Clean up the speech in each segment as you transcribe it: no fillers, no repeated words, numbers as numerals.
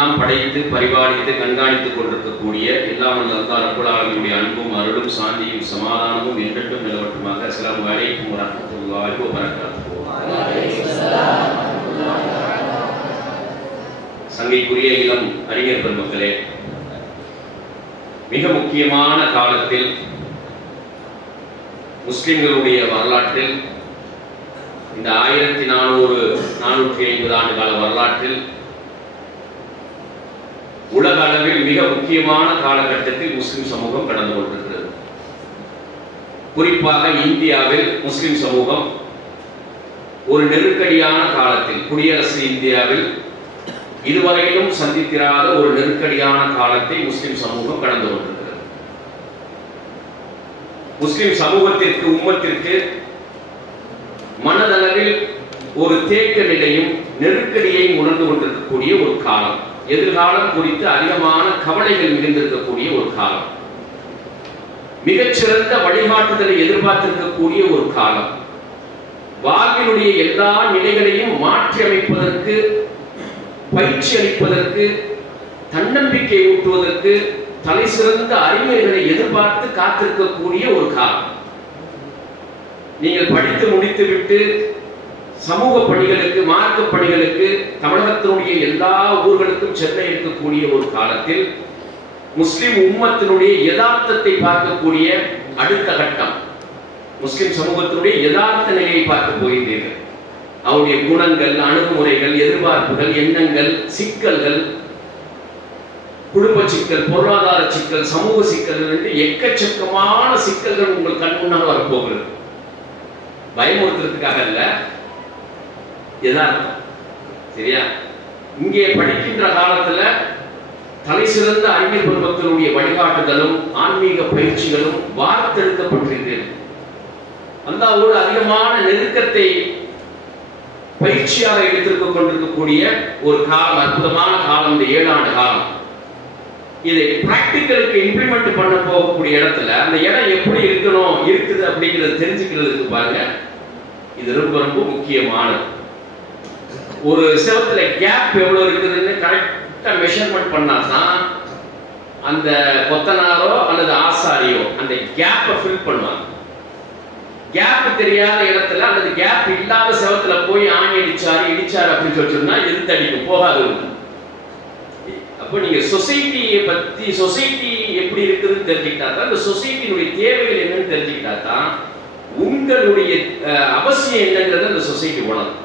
எல்லாம் படைத்து பரிபாலித்து கண்காணித்துக் கொண்டிருக்கக்கூடிய எல்லாம் அல்லாஹ் ரப்பல் ஆலமீனுடைய அன்பும் அருளும் சாந்தியும் சமாதானமும் என்றென்றும் நிலவட்டுமாக. அஸ்ஸலாமு அலைக்கும் வரஹ்மத்துல்லாஹி வபரகாத்துஹு. சங்கைக்குரிய இளம் அறிஞர் பெருமக்களே, மிக முக்கியமான காலத்தில் முஸ்லிம்களுடைய வரலாற்றில், இந்த 1450 ஆண்டு கால வரலாற்றில் உலக அளவில் மிக முக்கியமான காலகட்டத்தில் முஸ்லிம் சமூகம் கடந்து கொண்டிருக்கிறது. குறிப்பாக இந்தியாவில் முஸ்லிம் சமூகம் ஒரு நெருக்கடியான காலத்தில், குடியரசு இந்தியாவில் இதுவரையிலும் சந்தித்திராத ஒரு நெருக்கடியான காலத்தை முஸ்லிம் சமூகம் கடந்து கொண்டிருக்கிறது. முஸ்லிம் சமூகத்திற்கு, உம்மத்திற்கு மனதளவில் ஒரு தேக்க நிலையும் நெருக்கடியையும் உணர்ந்து கொண்டிருக்கக்கூடிய ஒரு காலம், எதிர்காலம் குறித்து அதிகமான கவலைகள் மிகுந்திருக்கக்கூடிய ஒரு காலம், மிகச்சிறந்த வழிகாட்டுதலை எதிர்பார்த்திருக்கக்கூடிய ஒரு காலம், வாழ்வினுடைய எல்லா நிலைகளையும் மாற்றி அமைப்பதற்கு, பயிற்சி அளிப்பதற்கு, தன்னம்பிக்கை ஊட்டுவதற்கு தலை சிறந்த அறிஞர்களை எதிர்பார்த்து காத்திருக்கக்கூடிய ஒரு காலம். நீங்கள் படித்து முடித்துவிட்டு சமூக பணிகளுக்கு, மார்க்க பணிகளுக்கு தமிழகத்தினுடைய எல்லா ஊர்களுக்கும் செல்ல இருக்கக்கூடிய ஒரு காலத்தில் முஸ்லிம் உம்மத்தினுடைய யதார்த்தத்தை பார்க்கக்கூடிய அடுத்த கட்டம், முஸ்லிம் சமூகத்தினுடைய யதார்த்த நிலையை பார்க்க போகிறீர்கள். அவருடைய குணங்கள், அணுகுமுறைகள், எதிர்பார்ப்புகள், எண்ணங்கள், சிக்கல்கள், குடும்ப சிக்கல், பொருளாதார சிக்கல், சமூக சிக்கல்கள் என்று எக்கச்சக்கமான சிக்கல்கள் உங்கள் கண் முன்னால் வரப்போகிறது. பயமுறுத்துறதுக்காக அல்ல, யதார்த்தம். சரியா? இங்கே படிக்கின்ற காலத்துல தலை சிறந்த அறிஞர் பெருமக்களுடைய வழிகாட்டுதலும் ஆன்மீக பயிற்சிகளும் வார்த்தெடுக்கப்பட்டிருக்கிறது. அல்லாஹ்வோடு அதிகமான நெருக்கத்தை பயிற்சியாக எடுத்திருக்க கொண்டிருக்கக்கூடிய ஒரு காலம், அற்புதமான காலம் இந்த 7 ஆண்டு காலம். இதை பிராக்டிக்கலுக்கு இம்ப்ளிமெண்ட் பண்ண போகக்கூடிய இடத்துல அந்த இடம் எப்படி இருக்கணும், இருக்குது அப்படிங்கிறது தெரிஞ்சுக்கிறதுக்கு பாருங்க, இது ரொம்ப ரொம்ப முக்கியமானது. ஒரு செவத்துல கேப் எவ்வளவு இருக்குதுன்னு கரெக்டா மெஷர்மெண்ட் பண்ணாதான் அந்த கொத்தனாரோ அல்லது ஆசாரியோ அந்த கேப்பை ஃபில் பண்ணுவாங்க. கேப் தெரியாத இடத்துல அல்லது கேப் இல்லாத செவத்துல போய் ஆணி இடிச்சாரு அப்படின்னு சொல்லிச்சோம்னா எதிர்த்து அடிக்கும், போகாது. அப்போ நீங்க சொசைட்டியை பத்தி, சொசைட்டி எப்படி இருக்குதுன்னு தெரிஞ்சுக்கிட்டா தான், இந்த சொசைட்டியினுடைய தேவைகள் என்னன்னு தெரிஞ்சுக்கிட்டா தான் உங்களுடைய அவசியம் என்னங்கிறது அந்த சொசைட்டி உணரும்.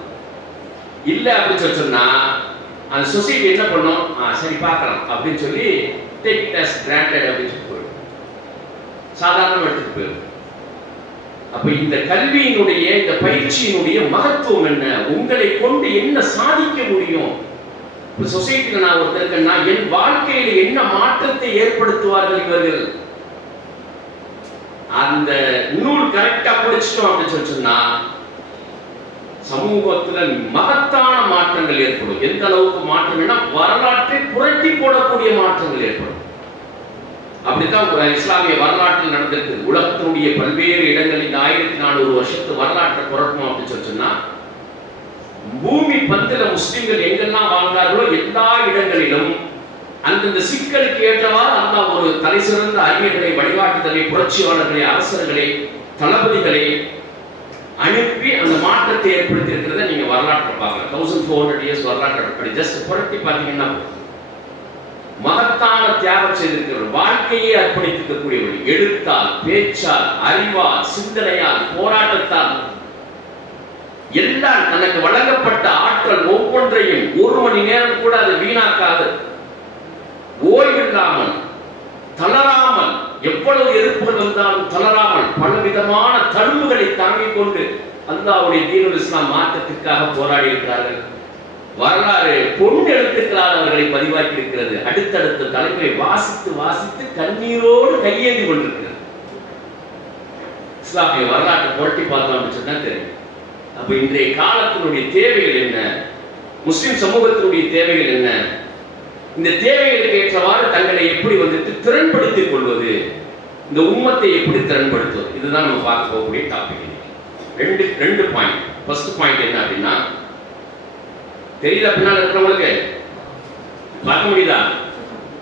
இல்லை அப்படின்னு சொன்னா அந்த சொசைட்டி என்ன பண்ணும், சரி பார்க்கலாம் அப்படின்னு சொல்லி டேக் இட் as granted அப்படின்னு சொல்லி போயிடும், சாதாரணமாக எடுத்துட்டு போயிடும். அப்ப இந்த கல்வியினுடைய, இந்த பயிற்சியினுடைய மகத்துவம் என்ன, உங்களை கொண்டு என்ன சாதிக்க முடியும், சொசைட்டில நான் ஒருத்தருக்கேன்னா என் வாழ்க்கையில என்ன மாற்றத்தை ஏற்படுத்துவார்கள் இவர்கள், அந்த நூல் கரெக்டா படிச்சிட்டோம் அப்படின்னு சொன்னா சமூகத்துல மகத்தான மாற்றங்கள் ஏற்படும். எந்த அளவுக்கு மாற்றம்னா வரலாற்றை புரட்டி போடக்கூடிய மாற்றங்கள் ஏற்படும். அப்படித்தான் இஸ்லாமிய வரலாற்றில் நடந்திருக்கு. உலகத்தினுடைய பல்வேறு இடங்களில் 1400 வருஷத்து வரலாற்றை புரட்டணும் அப்படின்னு சொன்னா, பூமி பந்தில முஸ்லிம்கள் எங்கெல்லாம் வாழ்ந்தார்களோ எல்லா இடங்களிலும் அந்தந்த சிக்கலுக்கு ஏற்றவாறு அல்லாஹ் ஒரு தலை சிறந்த அறிஞர்களை, வழிகாட்டுதலை, புரட்சியாளர்களை, அரசர்களை, தளபதிகளை அனுப்பி அந்த மாற்றத்தை ஏற்படுத்தி இருக்கிறத நீங்க வரலாற்றை பார்க்கலாம். 1400 years வரலாற்றை ஜஸ்ட் புரட்டி பார்த்தீங்கன்னா மகத்தான தியாகம் செய்திருக்கிற, வாழ்க்கையை அர்ப்பணித்திருக்கக்கூடியவர்கள், எழுத்தால், பேச்சால், அறிவால், சிந்தனையால், போராட்டத்தால் எல்லாம் தனக்கு வழங்கப்பட்ட ஆற்றல் ஒவ்வொன்றையும் ஒரு மணி நேரம் கூட அதை வீணாக்காது, ஓய்வில்லாமல், தளராமல், எவ்வளவு எதிர்ப்புகள் வந்தாலும் தளராமல் பலவிதமான தழும்புகளை தாங்கிக் கொண்டு அல்லாஹ்வுடைய தீனுல் இஸ்லாம் மாற்றத்திற்காக போராடி இருக்கிறார்கள். வரலாறு பொன் எழுத்துக்களால் அவர்களை பதிவாக்கி இருக்கிறது. அடுத்தடுத்த தலைமுறை வாசித்து வாசித்து கண்ணீரோடு கையேந்தி கொண்டிருக்கிறது. இஸ்லாமிய வரலாற்றை புரட்டி பார்த்தோம் அப்படின்னு சொன்னா தெரியும். அப்ப இன்றைய காலத்தினுடைய தேவைகள் என்ன, முஸ்லிம் சமூகத்தினுடைய தேவைகள் என்ன, இந்த தேவைகளுக்கு ஏற்றவாறு தங்களை எப்படி திறன்படுத்திக் கொள்வது, இந்த உம்மத்தை எப்படி திறன்படுத்துவது, இதுதான் நம்ம பார்க்க போகக்கூடிய டாபிக். ரெண்டு பாயிண்ட். ஃபர்ஸ்ட் பாயிண்ட் என்ன அப்படின்னா, தெரியல பின்னால் இருக்கிறவங்களுக்கு பார்க்க முடியுதா?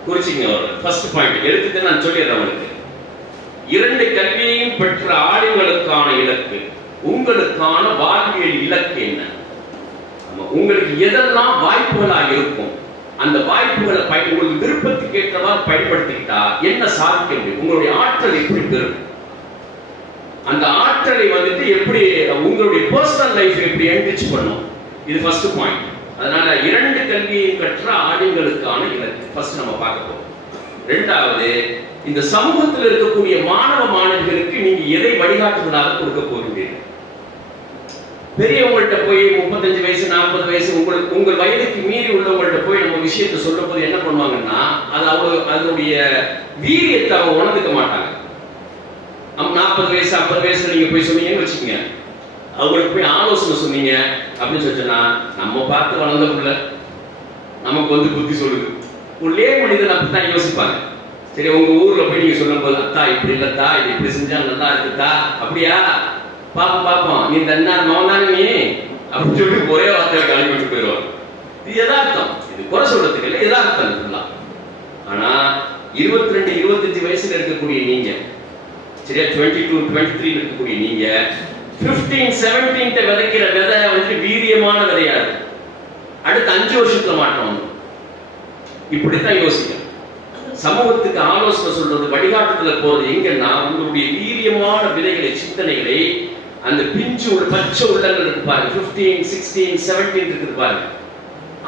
குறிச்சிங்க. ஒரு ஃபர்ஸ்ட் பாயிண்ட் எடுத்துட்டு நான் சொல்லிடுறேன் உங்களுக்கு. 2 கல்வியையும் பெற்ற ஆளுங்களுக்கான இலக்கு, உங்களுக்கான வாழ்வியல் இலக்கு என்ன? உங்களுக்கு எதெல்லாம் வாய்ப்புகளாக இருக்கும், அந்த வாய்ப்புகளை உங்களுக்கு விருப்பத்துக்கு ஏற்றவாறு பயன்படுத்திக்கிட்டா என்ன சாதிக்க முடியும்? உங்களுடைய ஆற்றல் எப்படி பெறும்? அந்த ஆற்றலை வந்துட்டு எப்படி உங்களுடைய பர்சனல் லைஃப் எப்படி என்ரிச் பண்ணும்? இது ஃபர்ஸ்ட் பாயிண்ட். அதனால 2 கல்வியை கற்ற ஆளுங்களுக்கான இலக்கு ஃபர்ஸ்ட் நம்ம பார்க்க போறோம். இரண்டாவது, இந்த சமூகத்தில் இருக்கக்கூடிய மாணவ மாணவிகளுக்கு நீங்க எதை வழிகாட்டுதலாக கொடுக்க போகிறீர்கள்? பெரியவங்கள்ட்ட போய் 35 வயசு 40 வயசு உங்கள் வயதுக்கு மீறி உள்ளவங்கள்ட்ட போய் நம்ம விஷயத்தை சொல்லும் போது என்ன பண்ணுவாங்கன்னா, அது அதனுடைய வீரியத்தை அவங்க உணர்ந்துக்க மாட்டாங்க. 40 வயசு 50 வயசுல நீங்க போய் சொன்னீங்கன்னு வச்சுக்கோங்க, அவங்களுக்கு போய் ஆலோசனை சொன்னீங்க அப்படின்னு சொன்னா, நம்ம பார்த்து வளர்ந்த புள்ள நமக்கு வந்து புத்தி சொல்லுது. உள்ளே மனிதன் அப்படித்தான் யோசிப்பாங்க. சரி, உங்க ஊர்ல போய் நீங்க சொல்லும் போது, அத்தா இப்படி இல்லத்தா, இது இப்படி செஞ்சா நல்லா இருக்குதா, அப்படியா பாப்போம் நீ தன்னா மௌனானி நீ அப்படின்னு சொல்லி ஒரே வார்த்தையில காலி பண்ணிட்டு போயிடுவாங்க. இது யதார்த்தம், இது குறை சொல்றதுக்கு இல்லை, யதார்த்தம் இதெல்லாம். ஆனா 22 25 வயசுல இருக்கக்கூடிய நீங்க, சரியா 22 23 இருக்கக்கூடிய நீங்க 15 17 விதைக்கிற விதை வந்து வீரியமான விதையா இருக்கு. அடுத்த 5 வருஷத்துல மாற்றம் வந்து இப்படித்தான் யோசிக்க. சமூகத்துக்கு ஆலோசனை சொல்றது, வழிகாட்டுதல போறது எங்கன்னா, உங்களுடைய வீரியமான விதைகளை, சிந்தனைகளை, அந்த பிஞ்சு பச்சை உள்ளங்கள் இருக்கு பாருங்க, 15 16 17 இருக்குது பாருங்க,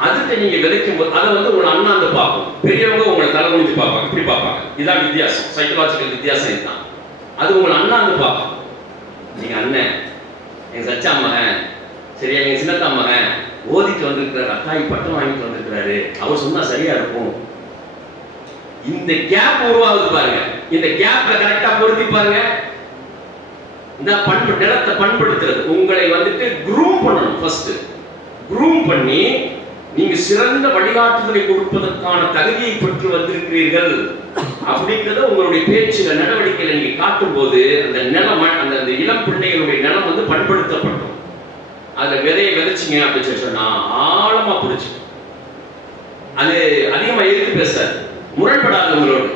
அதுக்கு நீங்க விதைக்கும் போது அதை வந்து உங்களை அண்ணாந்து பார்ப்போம். பெரியவங்க உங்களை தலை முடிஞ்சு பார்ப்பாங்க, இப்படி பார்ப்பாங்க. இதுதான் வித்தியாசம், சைக்கலாஜிக்கல் வித்தியாசம் இதுதான். அது உங்களை அண்ணாந்து பார்ப்போம். நீங்க அண்ணன், எங்க சச்சா மகன், சரியா, எங்க சின்னத்தா மகன் ஓதிட்டு வந்திருக்கிறாரு, அத்தாய் பட்டம் வாங்கிட்டு வந்திருக்கிறாரு, அவர் சொன்னா சரியா இருக்கும். இந்த கேப் உருவாகுது பாருங்க. இந்த கேப்ல கரெக்டா பொருத்தி பாருங்க. இந்த நிலத்தை பண்படுத்துறது, உங்களை வந்துட்டு க்ரூம் பண்ணணும். ஃபர்ஸ்ட் க்ரூம் பண்ணி நீங்க சிறந்த வழிகாட்டுதலை கொடுப்பதற்கான தகுதியை பெற்று வந்திருக்கிறீர்கள் அப்படிங்கிறத உங்களுடைய பேச்சுல, நடவடிக்கையில நீங்க காட்டும் போது அந்த நிலம், அந்த இளம் பிள்ளைகளுடைய நிலம் வந்து பண்படுத்தப்படும். அதுல விதையை விதைச்சிங்க அப்படின்னு சொன்னா ஆழமா புடிச்சு, அது அதிகமா எதிர்த்து பேசாது, முரண்படாதவங்களோடு,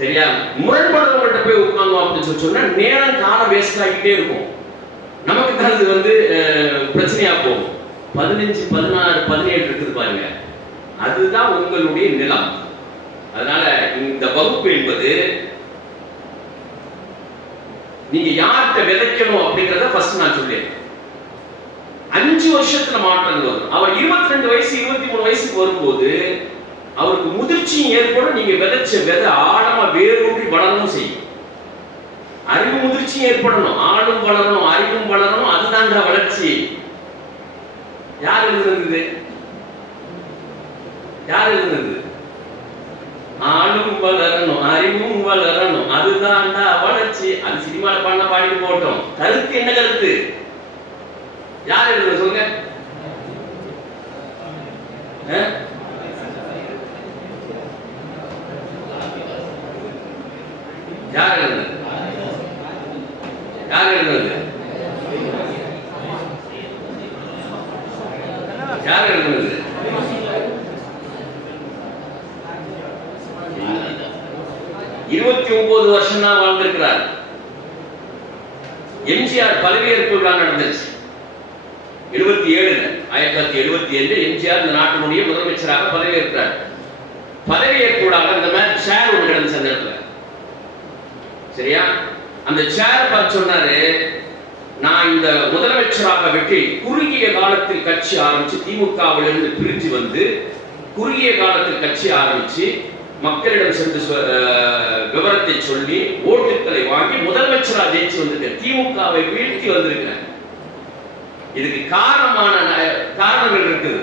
சரியா, முரண்படாதவங்கள்ட்ட போய் உட்கார்ந்தோம் அப்படின்னு சொன்னா நேரம் காலம் வேஸ்ட் ஆகிட்டே இருக்கும். நமக்கு தான் அது வந்து பிரச்சனையா போகும். 15 16 17 இருக்குது பாருங்க, அதுதான் உங்களுடைய நிலம். அதனால இந்த வகுப்பு என்பது நீங்க யார்கிட்ட விதைக்கணும் அப்படிங்கறத ஃபர்ஸ்ட் நான் சொல்றேன். 5 வருஷத்துல மாற்றம் வரும். அவர் 22 வயசு 23 வயசுக்கு வரும்போது அவருக்கு முதிர்ச்சியும் ஏற்படும். நீங்க விதைச்ச விதை ஆழமா வேரூன்றி வளரணும் செய்யும். அறிவு முதிர்ச்சியும் ஏற்படணும், ஆளும் வளரணும், அறிவும் வளரணும். அதுதான் வளர்ச்சி. யார் எழுதுனது? யார் எழுதுனது? ஆளும் வளரணும், அறிவும் வளரணும், அதுதான் வளர்ச்சி. அது சினிமால பாடின பாடிட்டு போட்டோம். கருத்து என்ன கருத்து? யார் எழுதுன சொல்லுங்க? யார் எழுதுனது? யார் எழுதுனது? யார் எழுதுனது? 29 வருஷம் தான் வாழ்ந்திருக்கிறார். எம்ஜிஆர் பதவியேற்பு விழா நடந்துச்சு 1977 எம்ஜிஆர் இந்த நாட்டினுடைய முதலமைச்சராக பதவியேற்கிறார். பதவியேற்பு விழாவில் இந்த மாதிரி சேர் ஒன்று கிடந்துச்சு அந்த இடத்துல, சரியா? அந்த சேர் பார்த்து சொன்னாரு, நான் இந்த முதலமைச்சராக வெற்றி குறுகிய காலத்தில் கட்சி ஆரம்பிச்சு, திமுகவிலிருந்து பிரிஞ்சு வந்து குறுகிய காலத்தில் கட்சி ஆரம்பிச்சு மக்களிடம் சென்று விவரத்தை சொல்லி ஓட்டுக்களை வாங்கி முதலமைச்சராக ஜெயிச்சு வந்திருக்கேன், திமுகவை வீழ்த்தி வந்திருக்கிறேன். இதுக்கு காரணங்கள் இருக்குது.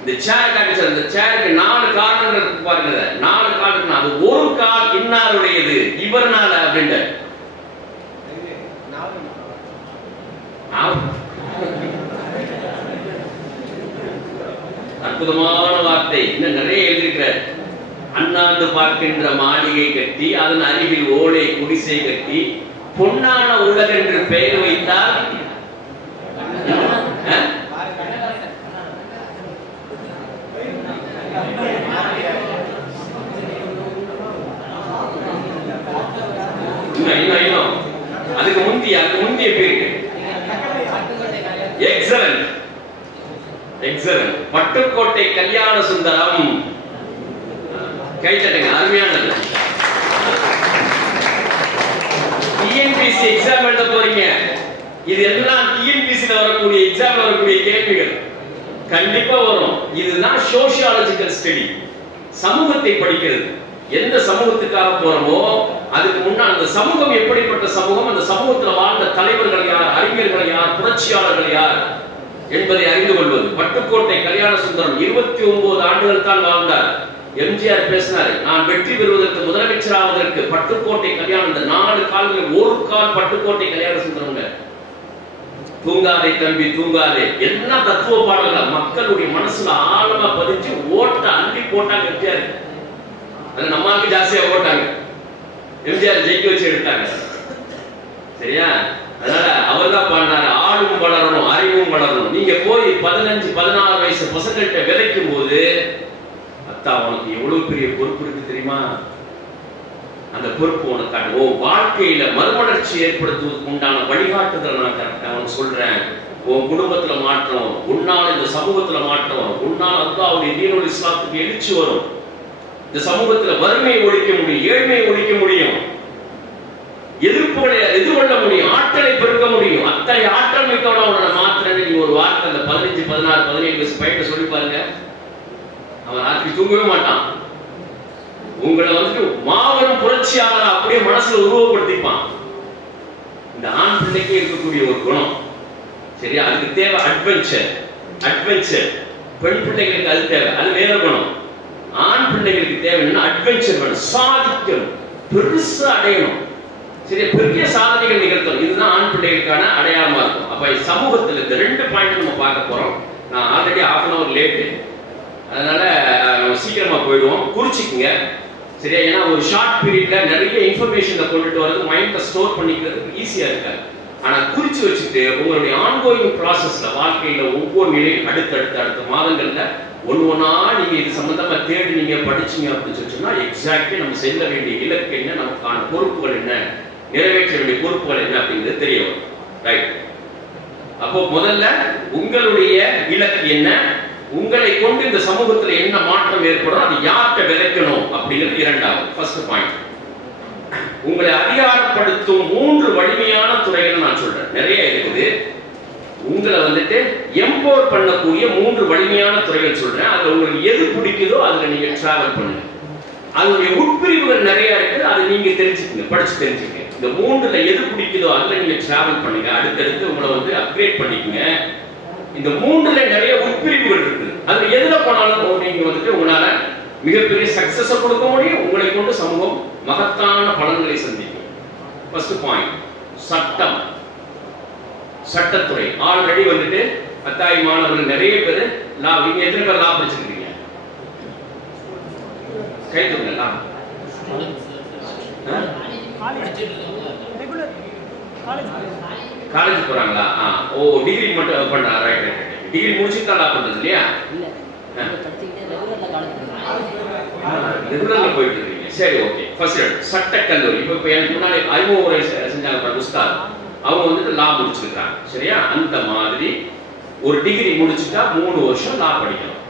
இந்த சேர் காட்டுச்சு, அந்த சேருக்கு 4 காரணங்கள் இருக்கு பாருங்க. 4 காரணம், அது ஒரு கால் இன்னாருடையது, இவர்னால அப்படின்ற அற்புதமான வார்த்தை. இன்னும் நிறைய எழுதியிருக்கிறார். அண்ணாந்து பார்க்கின்ற மாளிகை கட்டி, அதன் அருகில் ஓலை குடிசை கட்டி, பொன்னான உலகென்று பெயர் வைத்தால் முந்திய பேரு எக்ஸலன்ட் எக்ஸலன்ட். பட்டுக்கோட்டை கல்யாண சுந்தரம். கை தட்டுங்க, அருமையானது. டிஎன்பிஎஸ்சி எக்ஸாம் எழுத போறீங்க. இது எல்லாம் டிஎன்பிஎஸ்சில வரக்கூடிய எக்ஸாம்ல வரக்கூடிய கேள்விகள் கண்டிப்பா வரும். இதுதான் சோஷியாலஜிக்கல் ஸ்டடி, சமூகத்தை படிக்கிறது. எந்த சமூகத்துக்காக போறோமோ அதுக்கு முன்னால் அந்த சமூகம் எப்படிப்பட்ட சமூகம், அந்த சமூகத்தில் வாழ்ந்த தலைவர்கள் யார், அறிஞர்கள் யார், புரட்சியாளர்கள் யார் என்பதை அறிந்து கொள்வது. பட்டுக்கோட்டை கல்யாண சுந்தரம் 29 ஆண்டுகள் தான் வாழ்ந்தார். எம்ஜிஆர் பேசினார், நான் வெற்றி பெறுவதற்கு, முதலமைச்சர் ஆவதற்கு பட்டுக்கோட்டை கல்யாணம், இந்த 4 கால்களில் ஒரு கால் பட்டுக்கோட்டை கல்யாண சுந்தரங்க. தூங்காதே தம்பி தூங்காதே, என்ன தத்துவ பாடல்கள் மக்களுடைய மனசுல ஆழமா பதிச்சு ஓட்ட அள்ளி போட்டாங்க எம்ஜிஆர். அது நம்மளுக்கு ஜாஸ்தியா ஓட்டாங்க, எம்ஜிஆர் ஜெயிக்க வச்சு எடுத்தாங்க. சரியா? அதனால அவர் தான் பாடினாரு, ஆளும் வளரணும் அறிவும் வளரணும். நீங்க போய் 15-16 வயசு பசங்கள்கிட்ட விதைக்கும் போது, அத்தா உனக்கு எவ்வளவு பெரிய பொறுப்பு இருக்கு தெரியுமா, அந்த பொறுப்பு உனக்கான ஓ வாழ்க்கையில மறுமலர்ச்சி ஏற்படுத்துவதற்கு உண்டான வழிகாட்டுதல் நான் கரெக்டா அவனுக்கு சொல்றேன். உன் குடும்பத்துல மாற்றம், உன்னால் இந்த சமூகத்துல மாற்றம், உன்னால் அல்லாஹ்வுடைய தீனுல் இஸ்லாத்துக்கு எழுச்சி வரும். இந்த சமூகத்துல வறுமையை ஒழிக்க முடியும், ஏழ்மையை ஒழிக்க முடியும், எதிர்ப்புகளை எதிர்கொள்ள முடியும், ஆற்றலை பெருக்க முடியும். அத்தனை ஆற்றல் மிக்கவன மாத்திரம் நீங்க ஒரு வார்த்தை அந்த 15, 16, 17 வயசு பையனை சொல்லி பாருங்க, அவன் ராத்திரி தூங்கவே மாட்டான். உங்களை வந்து மாபெரும் புரட்சியாளர் அப்படியே மனசுல உருவப்படுத்திப்பான். இந்த ஆண் பிள்ளைக்கு இருக்கக்கூடிய ஒரு குணம். சரியா? அதுக்கு தேவை அட்வென்ச்சர். பெண் பிள்ளைகளுக்கு அது தேவை, அது வேற குணம். ஆண் பிள்ளைகளுக்கு தேவை என்ன? அட்வென்ச்சர் வேணும், சாதிக்கணும், பெருசா அடையணும், சரியா, பெரிய சாதனைகள் நிகழ்த்தணும். இதுதான் ஆண் பிள்ளைகளுக்கான அடையாளமா இருக்கும். அப்ப சமூகத்தில் இந்த 2 பாயிண்ட் நம்ம பார்க்க போறோம். நான் ஆல்ரெடி 1/2 hour லேட்டு, அதனால சீக்கிரமா போயிடுவோம். குறிச்சிக்குங்க, சரியா? ஏன்னா ஒரு ஷார்ட் பீரியட்ல நிறைய இன்ஃபர்மேஷனை கொண்டுட்டு வரது மைண்ட்ல ஸ்டோர் பண்ணிக்கிறதுக்கு ஈஸியா இருக்காது. ஆனா குறிச்சு வச்சுட்டு உங்களுடைய ஆன்கோயிங் ப்ராசஸ்ல வாழ்க்கையில ஒவ்வொரு நிலையும் அடுத்த மாதங்கள்ல ஒவ்வொன்னா நீங்க இது சம்பந்தமா தேடி நீங்க படிச்சீங்க அப்படின்னு சொன்னா எக்ஸாக்ட்லி நம்ம செல்ல வேண்டிய இலக்கு என்ன, நமக்கான பொறுப்புகள் என்ன, நிறைவேற்ற வேண்டிய பொறுப்புகள் என்ன அப்படிங்கிறது தெரிய வரும். ரைட்? அப்போ முதல்ல உங்களுடைய இலக்கு என்ன, உங்களை கொண்டு இந்த சமூகத்துல என்ன மாற்றம் ஏற்படும், அது யார்கிட்ட விதைக்கணும் அப்படிங்கிறது இரண்டாவது. ஃபர்ஸ்ட் பாயிண்ட், உங்களை அதிகாரப்படுத்தும் 3 வலிமையான துறைகள் நான் சொல்றேன். நிறைய இருக்குது. உங்களை வந்துட்டு எம்பவர் பண்ணக்கூடிய 3 வலிமையான துறைகள் சொல்றேன். அதுல உங்களுக்கு எது பிடிக்குதோ அதுல நீங்க டிராவல் பண்ணுங்க. அதனுடைய உட்பிரிவுகள் நிறைய இருக்குது, அதை நீங்க தெரிஞ்சுக்கங்க, படிச்சு தெரிஞ்சுக்கங்க. இந்த 3ல எது பிடிக்குதோ அதுல நீங்க டிராவல் பண்ணுங்க. அடுத்தடுத்து உங்களை வந்து அப்கிரேட் பண்ணிக்கங்க. இந்த 3ல நிறைய உட்பிரிவுகள் இருக்குது. அதுல எதுல போனாலும் நீங்க வந்துட்டு உங்களால மிகப்பெரிய சக்சஸ் கொடுக்க முடியும். உங்களை கொண்டு சமூகம் மகத்தான பலன்களை சந்திக்கும். ஃபர்ஸ்ட் பாயிண்ட், சட்டம், சட்டத்துறை. ஆல்ரெடி வந்துட்டு அத்தாய் மாணவர்கள் நிறைய பேர் லா, நீங்க எத்தனை பேர் லா படிச்சிருக்கீங்க? கை தூங்க. லா காலேஜ் போறாங்களா? ஓ டிகிரி மட்டும் பண்றாங்க. Right right. டிகிரி முடிச்சுட்டு லா பண்றது இல்லையா? ரெகுலர்ல போயிட்டு இருக்கீங்க. சரி, ஓகே. ஃபர்ஸ்ட் சட்டக்கல்லூரி. இப்போ எனக்கு முன்னாடி அறிமுக செஞ்சாங்க உஸ்தாத், அவங்க வந்துட்டு லா முடிச்சிருக்காங்க. சரியா? அந்த மாதிரி ஒரு டிகிரி முடிச்சுட்டா 3 வருஷம் லா படிக்கணும்.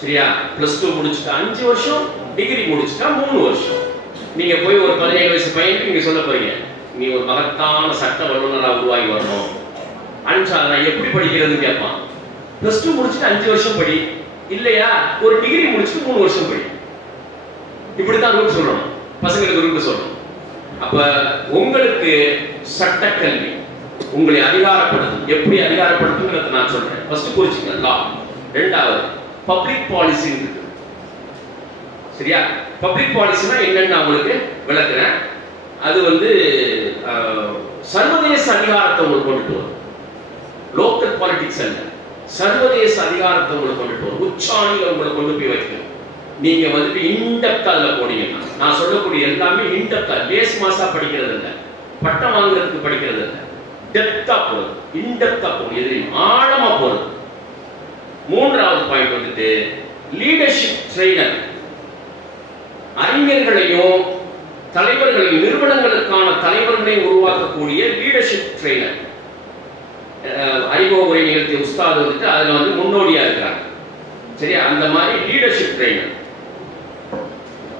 சரியா? +2 முடிச்சுட்டா 5 வருஷம், டிகிரி முடிச்சுட்டா 3 வருஷம். நீங்க போய் ஒரு 17 வயசு பையனுக்கு நீங்க சொல்ல போறீங்க, நீ ஒரு மகத்தான சட்ட வல்லுநரா உருவாகி வரணும். அனுப்பிச்சா நான் எப்படி படிக்கிறதுன்னு கேட்பான். +2 முடிச்சுட்டு 5 வருஷம் படி, இல்லையா ஒரு டிகிரி முடிச்சுட்டு 3 வருஷம் படி. இப்படித்தான் ரூட் சொல்லணும், பசங்களுக்கு ரூட் சொல்லணும். அப்ப உங்களுக்கு சட்டக்கல்வி உங்களை அதிகாரப்படுத்தும். எப்படி அதிகாரப்படுத்துங்கிறத நான் சொல்றேன். ஃபர்ஸ்ட் புரிஞ்சுங்க, லா. ரெண்டாவது பப்ளிக் பாலிசி இருக்கு. சரியா? பப்ளிக் பாலிசினா என்னன்னு நான் உங்களுக்கு விளக்குறேன். அது வந்து சர்வதேச அதிகாரத்தை உங்களுக்கு கொண்டுட்டு வரும். லோக்கல் பாலிடிக்ஸ் அல்ல, சர்வதேச அதிகாரத்தை உங்களுக்கு கொண்டுட்டு வரும். உச்சாணியில உங்களை கொண்டு போய் வைக்கணும். நீங்க வந்துட்டு இன்டெப்தா அதுல போனீங்கன்னா, நான் சொல்லக்கூடிய எல்லாமே இன்டெப்தா, பேஸ் மாசா படிக்கிறது இல்லை, பட்டம் வாங்குறதுக்கு படிக்கிறது இல்லை, டெப்தா போறது, இன்டெப்தா போகும், எதிரையும் ஆழமா போறது. மூன்றாவது பாயிண்ட் வந்துட்டு லீடர்ஷிப் ட்ரெய்னர். அறிஞர்களையும் தலைவர்களை, நிறுவனங்களுக்கான தலைவர்களை உருவாக்கக்கூடிய லீடர்ஷிப் ட்ரெய்னர். அறிமுக உரை நிகழ்த்திய உஸ்தாத் வந்துட்டு அதுல வந்து முன்னோடியா இருக்கிறாங்க. சரியா? அந்த மாதிரி லீடர்ஷிப் ட்ரெய்னர்.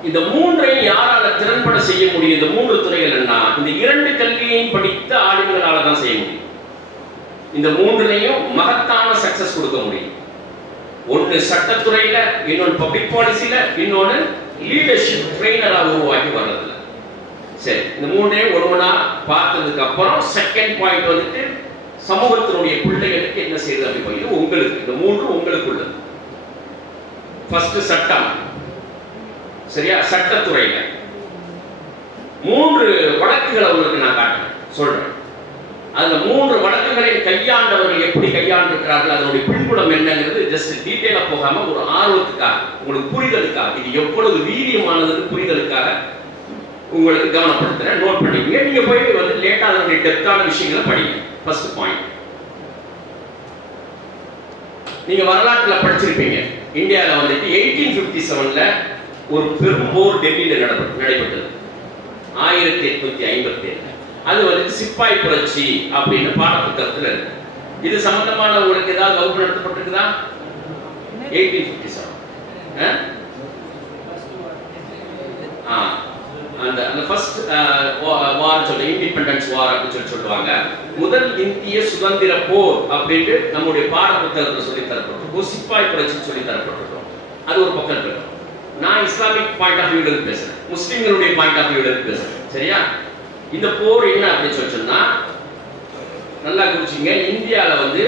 இந்த மூன்றையும் யாரால திறன்பட செய்ய முடியும்? இந்த மூன்று துறைகள் என்ன? இந்த இரண்டு கல்வியையும் படித்த ஆளுங்களால தான் செய்ய முடியும். இந்த மூன்றுலையும் மகத்தான சக்சஸ் கொடுக்க முடியும். ஒன்னு சட்டத்துறையில, இன்னொன்னு பப்ளிக் பாலிசியில, இன்னொன்னு லீடர்ஷிப் ட்ரெய்னரா உருவாக்கி வர்றதுல. சரி, இந்த மூணையும் ஒருவனா பார்த்ததுக்கு அப்புறம் செகண்ட் பாயிண்ட் வந்துட்டு சமூகத்தினுடைய பிள்ளைகளுக்கு என்ன செய்யுது அப்படி. இது உங்களுக்கு, இந்த மூன்று உங்களுக்கு உள்ளது. ஃபர்ஸ்ட் சட்டம். சரியா? சட்டத்துறையில 3 வழக்குகளை உங்களுக்கு நான் காட்டுறேன், சொல்றேன். அதுல 3 வழக்குகளை கையாண்டவர்கள் எப்படி கையாண்டிருக்கிறார்கள், அதனுடைய பின்புலம் என்னங்கிறது ஜஸ்ட் டீட்டெயிலா போகாம ஒரு ஆர்வத்துக்காக, உங்களுக்கு புரிதலுக்காக, இது எவ்வளவு வீரியமானது புரிதலுக்காக உங்களுக்கு கவனப்படுத்துறேன். நோட் பண்ணிக்கங்க. நீங்க போய் வந்து லேட்டா அதனுடைய டெப்தான விஷயங்களை படிங்க. ஃபர்ஸ்ட் பாயிண்ட், நீங்க வரலாற்றுல படிச்சிருப்பீங்க. இந்தியாவில் வந்துட்டு 1857ல ஒரு பெரும் போர் டெல்லியில நடைபெற்றது. 1857. அது வந்து சிப்பாய் புரட்சி அப்படின்னு பாடப்புத்தகத்துல இருக்கு. இது சம்பந்தமான உங்களுக்கு ஏதாவது வகுப்பு நடத்தப்பட்டிருக்குதா? 1857 அந்த ஃபர்ஸ்ட் வார் சொல்ல இண்டிபெண்டன்ஸ் வார் அப்படின்னு சொல்லுவாங்க. முதல் இந்திய சுதந்திர போர் அப்படின்னு நம்முடைய பாட புத்தகத்தில் சொல்லி தரப்பட்டிருக்கோம். சிப்பாய் புரட்சி சொல்லி தரப்பட்டிருக்கோம். அது ஒரு பக்கம் இருக்கு. நான் இஸ்லாமிக் பாயிண்ட் ஆஃப் வியூல இருந்து பேசுறேன், முஸ்லிம்களுடைய பாயிண்ட் ஆஃப் வியூல இருந்து பேசுறேன். சரியா? இந்த போர் என்ன அப்படின்னு சொன்னா, நல்லா குறிச்சிங்க. இந்தியால வந்து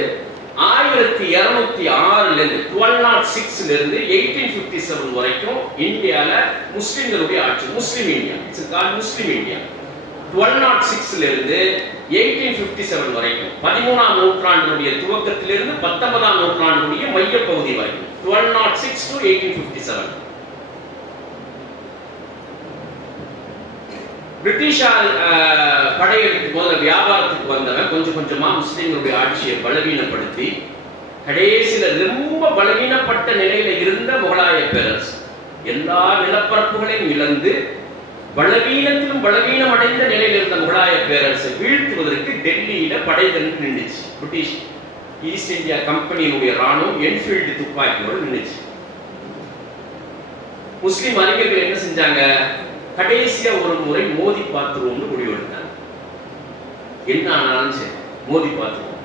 1206ல இருந்து 1206ல இருந்து 1857 வரைக்கும் இந்தியால முஸ்லிம்களுடைய ஆட்சி. Muslim India, it's called Muslim India. 1206ல இருந்து 1857 வரைக்கும், 13ஆம் நூற்றாண்டினுடைய துவக்கத்திலிருந்து 19ஆம் நூற்றாண்டினுடைய மையப்பகுதி வரைக்கும், 1206 to 1857. பிரிட்டிஷார் படையெடுத்து முதல்ல வியாபாரத்துக்கு வந்தவன் கொஞ்சம் கொஞ்சமா முஸ்லிம்களுடைய ஆட்சியை பலவீனப்படுத்தி கடைசியில ரொம்ப பலவீனப்பட்ட நிலையில இருந்த முகலாய பேரரசு எல்லா நிலப்பரப்புகளையும் இழந்து பலவீனத்திலும் பலவீனம் அடைந்த நிலையில் இருந்த முகலாய பேரரசை வீழ்த்துவதற்கு டெல்லியில படைகள் நின்றுச்சு. பிரிட்டிஷ் ஈஸ்ட் இந்தியா கம்பெனியினுடைய ராணுவம் என்ஃபீல்டு துப்பாக்கியோடு நின்றுச்சு. முஸ்லிம் அறிஞர்கள் என்ன செஞ்சாங்க? கடைசியா ஒரு முறை மோதி பார்த்துருவோம்னு முடிவெடுத்தாங்க. என்ன ஆனாலும் சரி மோதி பார்த்துருவோம்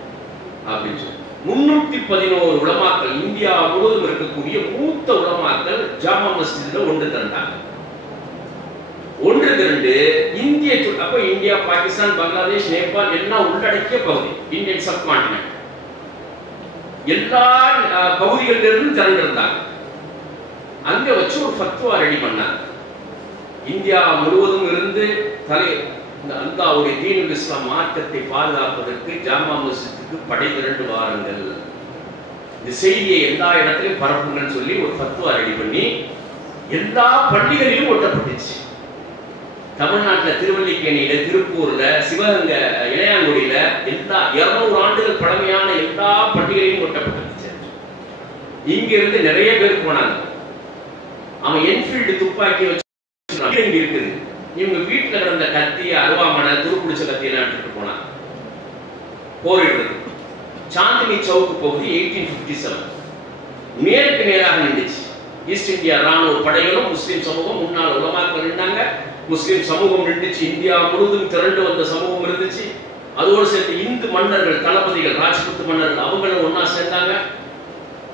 அப்படின்னு சொல்லி 311 உலமாக்கள், இந்தியா முழுவதும் இருக்கக்கூடிய மூத்த உலமாக்கள் ஜாமா மஸ்ஜித்ல ஒன்று திரண்டாங்க. ஒன்று திரண்டு இந்திய, அப்ப இந்தியா, பாகிஸ்தான், பங்களாதேஷ், நேபாள் எல்லாம் உள்ளடக்கிய பகுதி, இந்தியன் சப்கான்டினென்ட் எல்லா பகுதிகளிலிருந்து திரண்டிருந்தாங்க. அங்க வச்சு ஒரு ஃபத்வா ரெடி பண்ணாங்க. இந்தியா முழுவதும் இருந்து அல்லாஹ்வுடைய தீனுல் இஸ்லாம் மார்க்கத்தை பாதுகாப்பதற்கு ஜாமா மஸ்ஜிதுக்கு படை திரண்டு வாருங்கள், இந்த செய்தியை எல்லா இடத்திலும் பரப்புங்கன்னு சொல்லி ஒரு ஃபத்வா ரெடி பண்ணி எல்லா பள்ளிகளிலும் ஒட்டப்பட்டுச்சு. தமிழ்நாட்டில் திருவல்லிக்கேணியில, திருப்பூர்ல, சிவகங்கை, இளையாங்குடியில எல்லா 200 ஆண்டுகள் பழமையான எல்லா பள்ளிகளிலும் ஒட்டப்பட்டுச்சு. இங்க இருந்து நிறைய பேர் போனாங்க. அவன் என்ஃபீல்டு துப்பாக்கி வச்சு இருக்குது. இவங்க வீட்டுல கிடந்த கத்தி, அருவாமனை, துருப்பிடிச்ச கத்தி எல்லாம் எடுத்துட்டு போனாங்க போரிடுறது. சாந்தினி சவுக்கு பகுதி 1857 நேருக்கு நேராக நின்றுச்சு. ஈஸ்ட் இந்தியா ராணுவ படைகளும் முஸ்லிம் சமூகம், முன்னாள் உலமாக்கள் நின்றாங்க, முஸ்லிம் சமூகம் நின்றுச்சு. இந்தியா முழுவதும் திரண்டு வந்த சமூகம் இருந்துச்சு. அதோடு சேர்த்து இந்து மன்னர்கள், தளபதிகள், ராஜ்புத் மன்னர்கள் அவங்களும் ஒன்னா சேர்ந்தாங்க.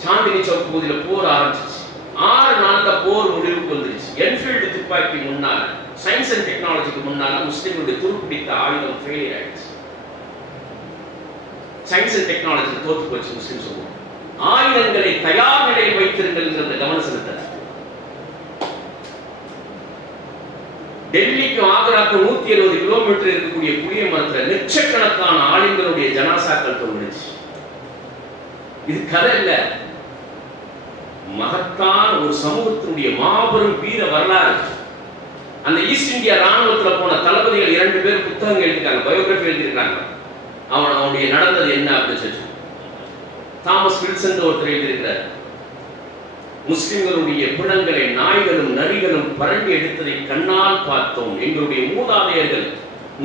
சாந்தினி சவுக்கு பகுதியில போர் ஆரம்பிச்சிச்சு. 6 நாள்ல போர் முடிவுக்கு வந்துருச்சு. என்ஃபீல்டு துப்பாக்கி முன்னால, சயின்ஸ் அண்ட் டெக்னாலஜிக்கு முன்னால முஸ்லிம்களுடைய துருப்பிடித்த ஆயுதம் ஃபெயிலியர் ஆயிடுச்சு. சயின்ஸ் அண்ட் டெக்னாலஜி தோற்று போச்சு. முஸ்லிம் சமூகம் ஆயுதங்களை தயார் நிலையில் வைத்திருங்கள் கவனம் செலுத்த. டெல்லிக்கு ஆக்ராக்கு 170 கிலோமீட்டர் இருக்கக்கூடிய புளிய மரத்துல லட்சக்கணக்கான ஆளுங்களுடைய ஜனாசாக்கள் தோன்றுச்சு. இது கதை இல்ல, மகத்தான ஒரு சமூகத்தினுடைய மாபெரும் வீர வரலாறு. அந்த ஈஸ்ட் இந்தியா ராணுவத்தில் போன தளபதிகள் 2 பேர் புத்தகங்கள் எழுதிருக்காங்க, பயோகிராபி எழுதியிருக்காங்க. அவனுடைய நடந்தது என்ன அப்படின்னு சொல்லி தாமஸ் வில்சன் ஒருத்தர் எழுதியிருக்கிறார். முஸ்லிம்களுடைய பிணங்களை நாய்களும் நரிகளும் பரண்டி எடுத்ததை கண்ணால் பார்த்தோம். எங்களுடைய மூதாதையர்கள்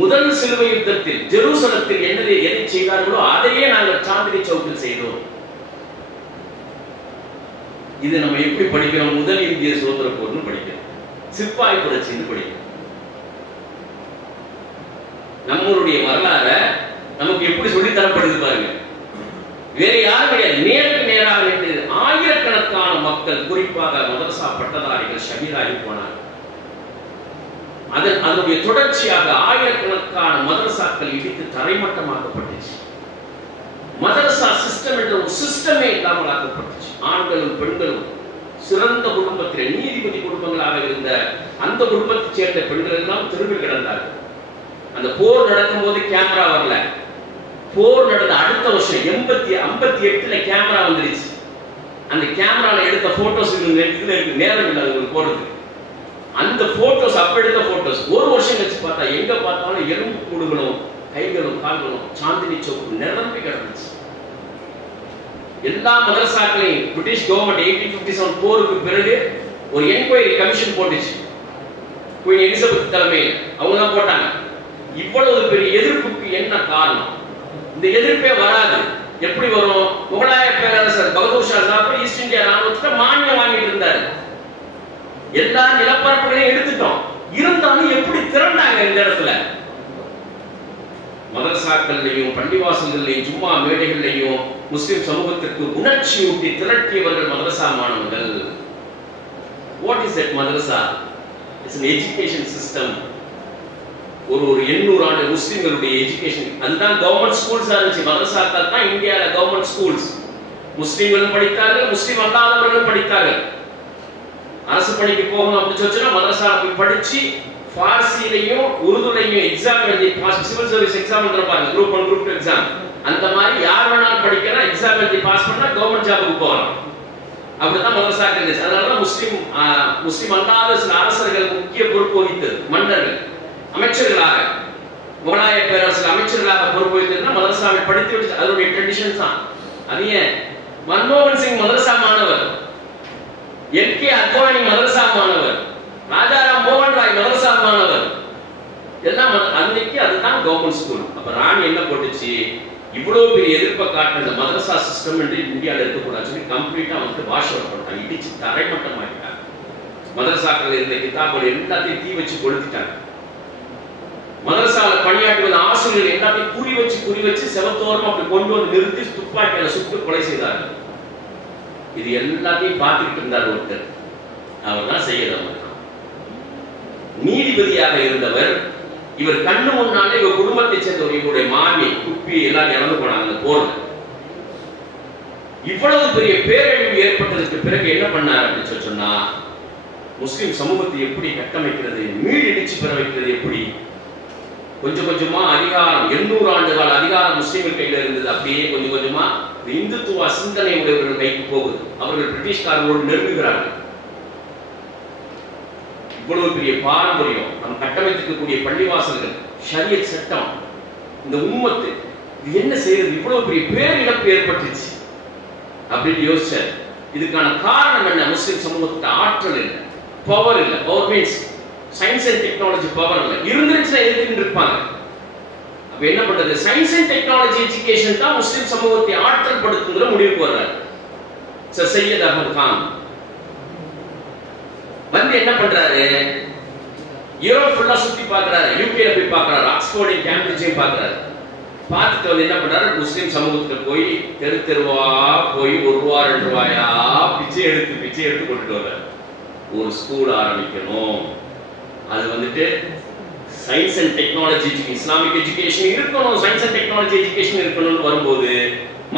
முதல் சிலுவை யுத்தத்தில் ஜெருசலத்தில் எதை செய்தார்களோ அதையே நாங்கள் சாந்தினி சௌக்கில் செய்தோம். இது நம்ம எப்படி படிக்கிறோம்? முதல் இந்திய சுதந்திர போர்னு படிக்கிறோம், சிப்பாய் புரட்சின்னு படிக்கிறோம். நம்மளுடைய வரலாற நமக்கு எப்படி சொல்லி தரப்படுது பாருங்க. வேற யாரும் கிடையாது. நேருக்கு நேராக நின்றது ஆயிரக்கணக்கான மக்கள், குறிப்பாக மதரசா பட்டதாரிகள் ஷஹீதாகி போனார்கள். அதனுடைய தொடர்ச்சியாக ஆயிரக்கணக்கான மதரசாக்கள் இடித்து தரைமட்டமாக்கப்பட்டுச்சு. மதரசா சிஸ்டம் என்ற ஒரு சிஸ்டமே இல்லாமல் ஆக்கப்பட்டுச்சு. ஆண்களும் பெண்களும் சிறந்த குடும்பத்தில் நீதிபதி குடும்பங்களாக இருந்த அந்த குடும்பத்தைச் சேர்ந்த பெண்கள் எல்லாம் தெருவில் கிடந்தார்கள். அந்த போர் நடக்கும் போது கேமரா வரல. போர் நடந்த அடுத்த வருஷம் 58 கேமரா வந்துருச்சு. அந்த கேமரால எடுத்த போட்டோஸ் இதுல இருக்கு, நேரம் இல்லை அது போடுறது. அந்த போட்டோஸ் அப்ப எடுத்த போட்டோஸ் ஒரு வருஷம் கழிச்சு பார்த்தா எங்க பார்த்தாலும் எலும்பு கூடுகளும் கைகளும் கால்களும் சாந்தினி சௌக்கு நிரம்பி கிடந்துச்சு. எல்லா மதரசாக்களையும் பிரிட்டிஷ் கவர்மெண்ட் 1857 போருக்கு பிறகு ஒரு என்கொயரி கமிஷன் போட்டுச்சு. குயின் எலிசபெத் தலைமையில் அவங்க தான் போட்டாங்க. இவ்வளவு பெரிய எதிர்ப்புக்கு என்ன காரணம்? இந்த எதிர்ப்பே வராது. எப்படி வரும்? முகலாய பேரரசர் பகதூர் ஷா ஜாஃபர் ஈஸ்ட் இந்தியா ராணுவத்தை மானியம் வாங்கிட்டு இருந்தாரு. எல்லா நிலப்பரப்புகளையும் எடுத்துட்டோம். இருந்தாலும் எப்படி திரண்டாங்க இந்த இடத்துல? மதரசாக்கள்லையும் பள்ளிவாசல்களையும் ஜும்மா மேடைகளையும் முஸ்லிம் சமூகத்திற்கு உணர்ச்சி ஊட்டி திரட்டியவர்கள் மதரசா மாணவர்கள். What is that madrasa? It's an education system. ஒரு 800 ஆண்டு முஸ்லிம்களுடைய எஜுகேஷன், அதுதான் கவர்மெண்ட் ஸ்கூல்ஸ் இருந்துச்சு. மதரசாக்கள் தான் இந்தியாவில் கவர்மெண்ட் ஸ்கூல்ஸ். முஸ்லிம்களும் படித்தார்கள், முஸ்லிம் அல்லாதவர்களும் படித்தார்கள். அரசு பணிக்கு போகணும் அப்படின்னு சொல்லிச்சுன்னா மதரசா போய் படிச்சு ஃபார்சிலையும் உருதுலையும் எக்ஸாம் எழுதி சிவில் சர்வீஸ் எக்ஸாம் எழுதுறாங்க, குரூப் 1 குரூப் 2 எக்ஸாம். அந்த மாதிரி யார் வேணாலும் படிக்கலாம், எக்ஸாம் எழுதி பாஸ் பண்ணா கவர்மெண்ட் ஜாபுக்கு போகலாம். அப்படிதான் மதரசாக்கள் இருந்துச்சு. அதனாலதான் முஸ்லிம் அல்லாத சில அரசர்கள் முக்கிய பொறுப்பு வகித்தது. மன்னர்கள் அமைச்சர்களாக, முகலாய பேரரசு அமைச்சர்களாக பொறுப்பு வகித்ததுன்னா மதரசாவை படித்து விட்டு அதனுடைய ட்ரெடிஷன்ஸ் தான். அது ஏன் மன்மோகன் சிங் மதரசா மாணவர், எல்கே அத்வானி மதரசா மாணவர், ராஜாராம் மோகன் ராய் மதரசா மாணவர், எல்லாம் அன்னைக்கு அதுதான் கவர்மெண்ட் ஸ்கூல். அப்ப ராணி என்ன போட்டுச்சு? இவ்வளவு பெரிய எதிர்ப்பை காட்டுற இந்த மதரசா சிஸ்டம் என்று இந்தியாவில் இருக்கக்கூடாது சொல்லி கம்ப்ளீட்டா வந்து வாஷ் அவுட் பண்ணிட்டாங்க, இடிச்சு தரைமட்டம் ஆகிட்டாங்க. மதரசாக்கள் இருந்த கிதாபுகள் எல்லாத்தையும் தீ வச்சு கொளுத்திட்டாங்க. மதரசால பணியாற்றுவது ஆசிரியர்கள் எல்லாத்தையும் குறி வச்சு செவத்தோரம் அப்படி கொண்டு வந்து நிறுத்தி துப்பாக்கியால சுட்டு கொலை செய்தார்கள். இது எல்லாத்தையும் பார்த்துக்கிட்டு இருந்தார் ஒருத்தர், அவர் தான் செய்யறவர். நீதிபதியாக இருந்தவர். இவர் கண்ணு முன்னாலே இவர் குடும்பத்தை சேர்ந்தவர், இவருடைய மாமி குப்பி எல்லாம் இறந்து போனாங்க அந்த போர்ல. இவ்வளவு பெரிய பேரழிவு ஏற்பட்டதற்கு பிறகு என்ன பண்ணார் அப்படின்னு சொன்னா, முஸ்லிம் சமூகத்தை எப்படி கட்டமைக்கிறது, மீடிச்சு பெற வைக்கிறது எப்படி, கொஞ்சம் கொஞ்சமா அதிகாரம் 800 ஆண்டுகால அதிகாரம் முஸ்லிம்கள் கையில இருந்தது. அப்படியே கொஞ்சம் கொஞ்சமா இந்துத்துவ சிந்தனை உடையவர்கள் கைக்கு போகுது. அவர்கள் பிரிட்டிஷ்காரர்களோடு நெருங்குகிறார்கள். இவ்வளவு பெரிய பாரம்பரியம், நம் கட்டமைத்திருக்கக்கூடிய பள்ளிவாசல்கள், ஷரியத் சட்டம், இந்த உம்மத்து இது என்ன செய்யறது? இவ்வளவு பெரிய பேரிழப்பு ஏற்பட்டுச்சு அப்படின்னு யோசிச்சார். இதுக்கான காரணம் என்ன? முஸ்லிம் சமூகத்துக்கு ஆற்றல் இல்லை, பவர் இல்லை. Power means science and technology power இல்லை. இருந்துச்சுன்னா எதுக்குன்னு இருப்பாங்க. அப்ப என்ன பண்றது? சயின்ஸ் அண்ட் டெக்னாலஜி எஜுகேஷன் தான் முஸ்லிம் சமூகத்தை ஆற்றல் படுத்துங்கிற முடிவுக்கு வர்றாரு சர் சையத் அஹமது கான். வந்து என்ன பண்றாரு? யூரோப் ஃபுல்லா சுத்தி பார்க்கறாரு, யூகேல போய் பார்க்கறாரு, ஆக்ஸ்போர்டையும் கேம்பிரிட்ஜையும் பார்க்கறாரு. பார்த்துட்டு வந்து என்ன பண்றாரு? முஸ்லிம் சமூகத்துல போய் தெரு தெருவா போய் 1 ரூபா 2 ரூபாயா பிச்சை எடுத்து கொண்டுட்டு வர்றாரு. ஒரு ஸ்கூல் ஆரம்பிக்கணும், அது வந்துட்டு science and technology Islamic education இருக்கணும், சயின்ஸ் அண்ட் டெக்னாலஜி எஜுகேஷன் இருக்கணும்னு வரும்போது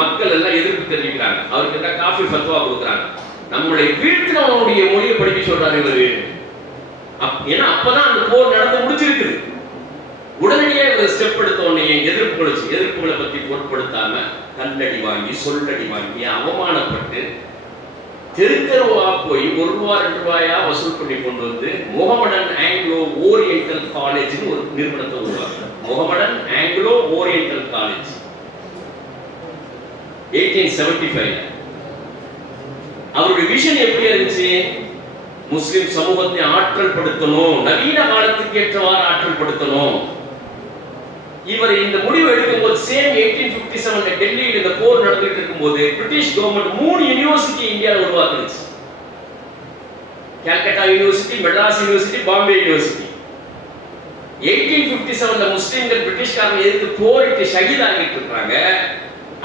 மக்கள் எல்லாம் எதிர்ப்பு தெரிவிக்கிறாங்க. அவருக்கு எல்லாம் காஃபி ஃபத்வா கொடுக்குறாங்க. நம்மளை வீழ்த்தினவனுடைய மொழியை படிக்க சொல்றாரு இவரு. ஏன்னா அப்பதான் அந்த போர் நடந்து முடிச்சிருக்குது. உடனடியே ஒரு ஸ்டெப் எடுத்த உடனே எதிர்ப்புகளை பத்தி பொருட்படுத்தாம கல்லடி வாங்கி சொல்லடி வாங்கி அவமானப்பட்டு தெருவா போய் 1 ரூபா 2 ரூபாயா வசூல் பண்ணி கொண்டு வந்து முகமடன் ஆங்கிலோ ஓரியண்டல் காலேஜ் ஒரு நிறுவனத்தை உருவாக்குறார். Mohammedan Anglo Oriental College 1875. அவருடைய விஷன் எப்படி இருந்துச்சு? முஸ்லிம் சமூகத்தை ஆற்றல் படுத்தணும், நவீன காலத்துக்கு ஏற்றவாறு ஆற்றல் படுத்தணும். இவர் இந்த முடிவு எடுக்கும் போது சேம் 1857 டெல்லியில் இந்த போர் நடந்துட்டு இருக்கும்போது பிரிட்டிஷ் கவர்மெண்ட் 3 யூனிவர்சிட்டி இந்தியாவில் உருவாக்குச்சு. Calcutta university, Madras university, Bombay university. 1857 முஸ்லிம்கள் பிரிட்டிஷ்காரங்க எதிர்த்து போரிட்டு ஷஹீதாகிட்டு இருக்காங்க.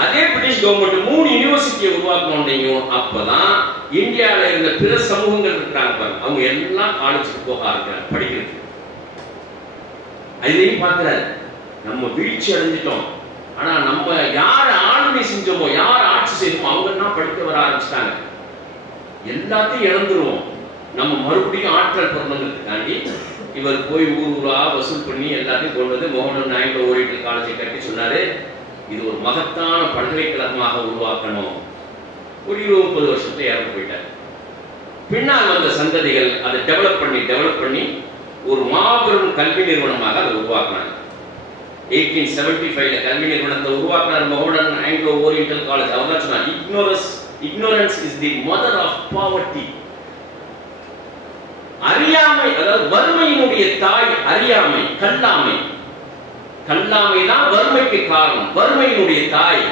அதே பிரிட்டிஷ் கவர்மெண்ட் 3 யூனிவர்சிட்டியை உருவாக்கணும். அப்பதான் இந்தியாவில் இருந்த பிற சமூகங்கள் இருக்கிறாங்க பாருங்க, அவங்க எல்லாம் காலேஜுக்கு போக ஆரம்பிக்கிறாங்க படிக்கிறதுக்கு. அதையும் பார்க்கிறாரு, நம்ம வீழ்ச்சி அடைஞ்சிட்டோம், ஆனா நம்ம யார ஆளுமை செஞ்சோமோ, யார் ஆட்சி செய்யணுமோ அவங்க தான் படிக்க வர ஆரம்பிச்சிட்டாங்க. எல்லாத்தையும் இழந்துருவோம், நம்ம மறுபடியும் ஆற்றல் பெறணுங்கிறதுக்காண்டி இவர் போய் ஊர் ஊரா வசூல் பண்ணி எல்லாத்தையும் கொண்டு வந்து மோகனன் ஆங்கிலோ ஓரியண்டல் காலேஜை கட்டி சொன்னாரு, இது ஒரு மகத்தான பல்கலைக்கழகமாக உருவாக்கணும். ஒரு 20-30 வருஷத்துல இறந்து போயிட்டார். பின்னால் வந்த சந்ததிகள் அதை டெவலப் பண்ணி ஒரு மாபெரும் கல்வி நிறுவனமாக அதை உருவாக்கினாங்க. 1875 கல்வி நிறுவனத்தை உருவாக்கினார் மோகனன் ஆங்கிலோ ஓரியண்டல் காலேஜ். அவர் தான் சொன்னார், ignorance is the mother of poverty. அறியாமை, அதாவது வறுமையினுடைய தாய் அறியாமை, கல்லாமை. கல்லாமை தான் வறுமைக்கு காரணம், வறுமையினுடைய தாய்.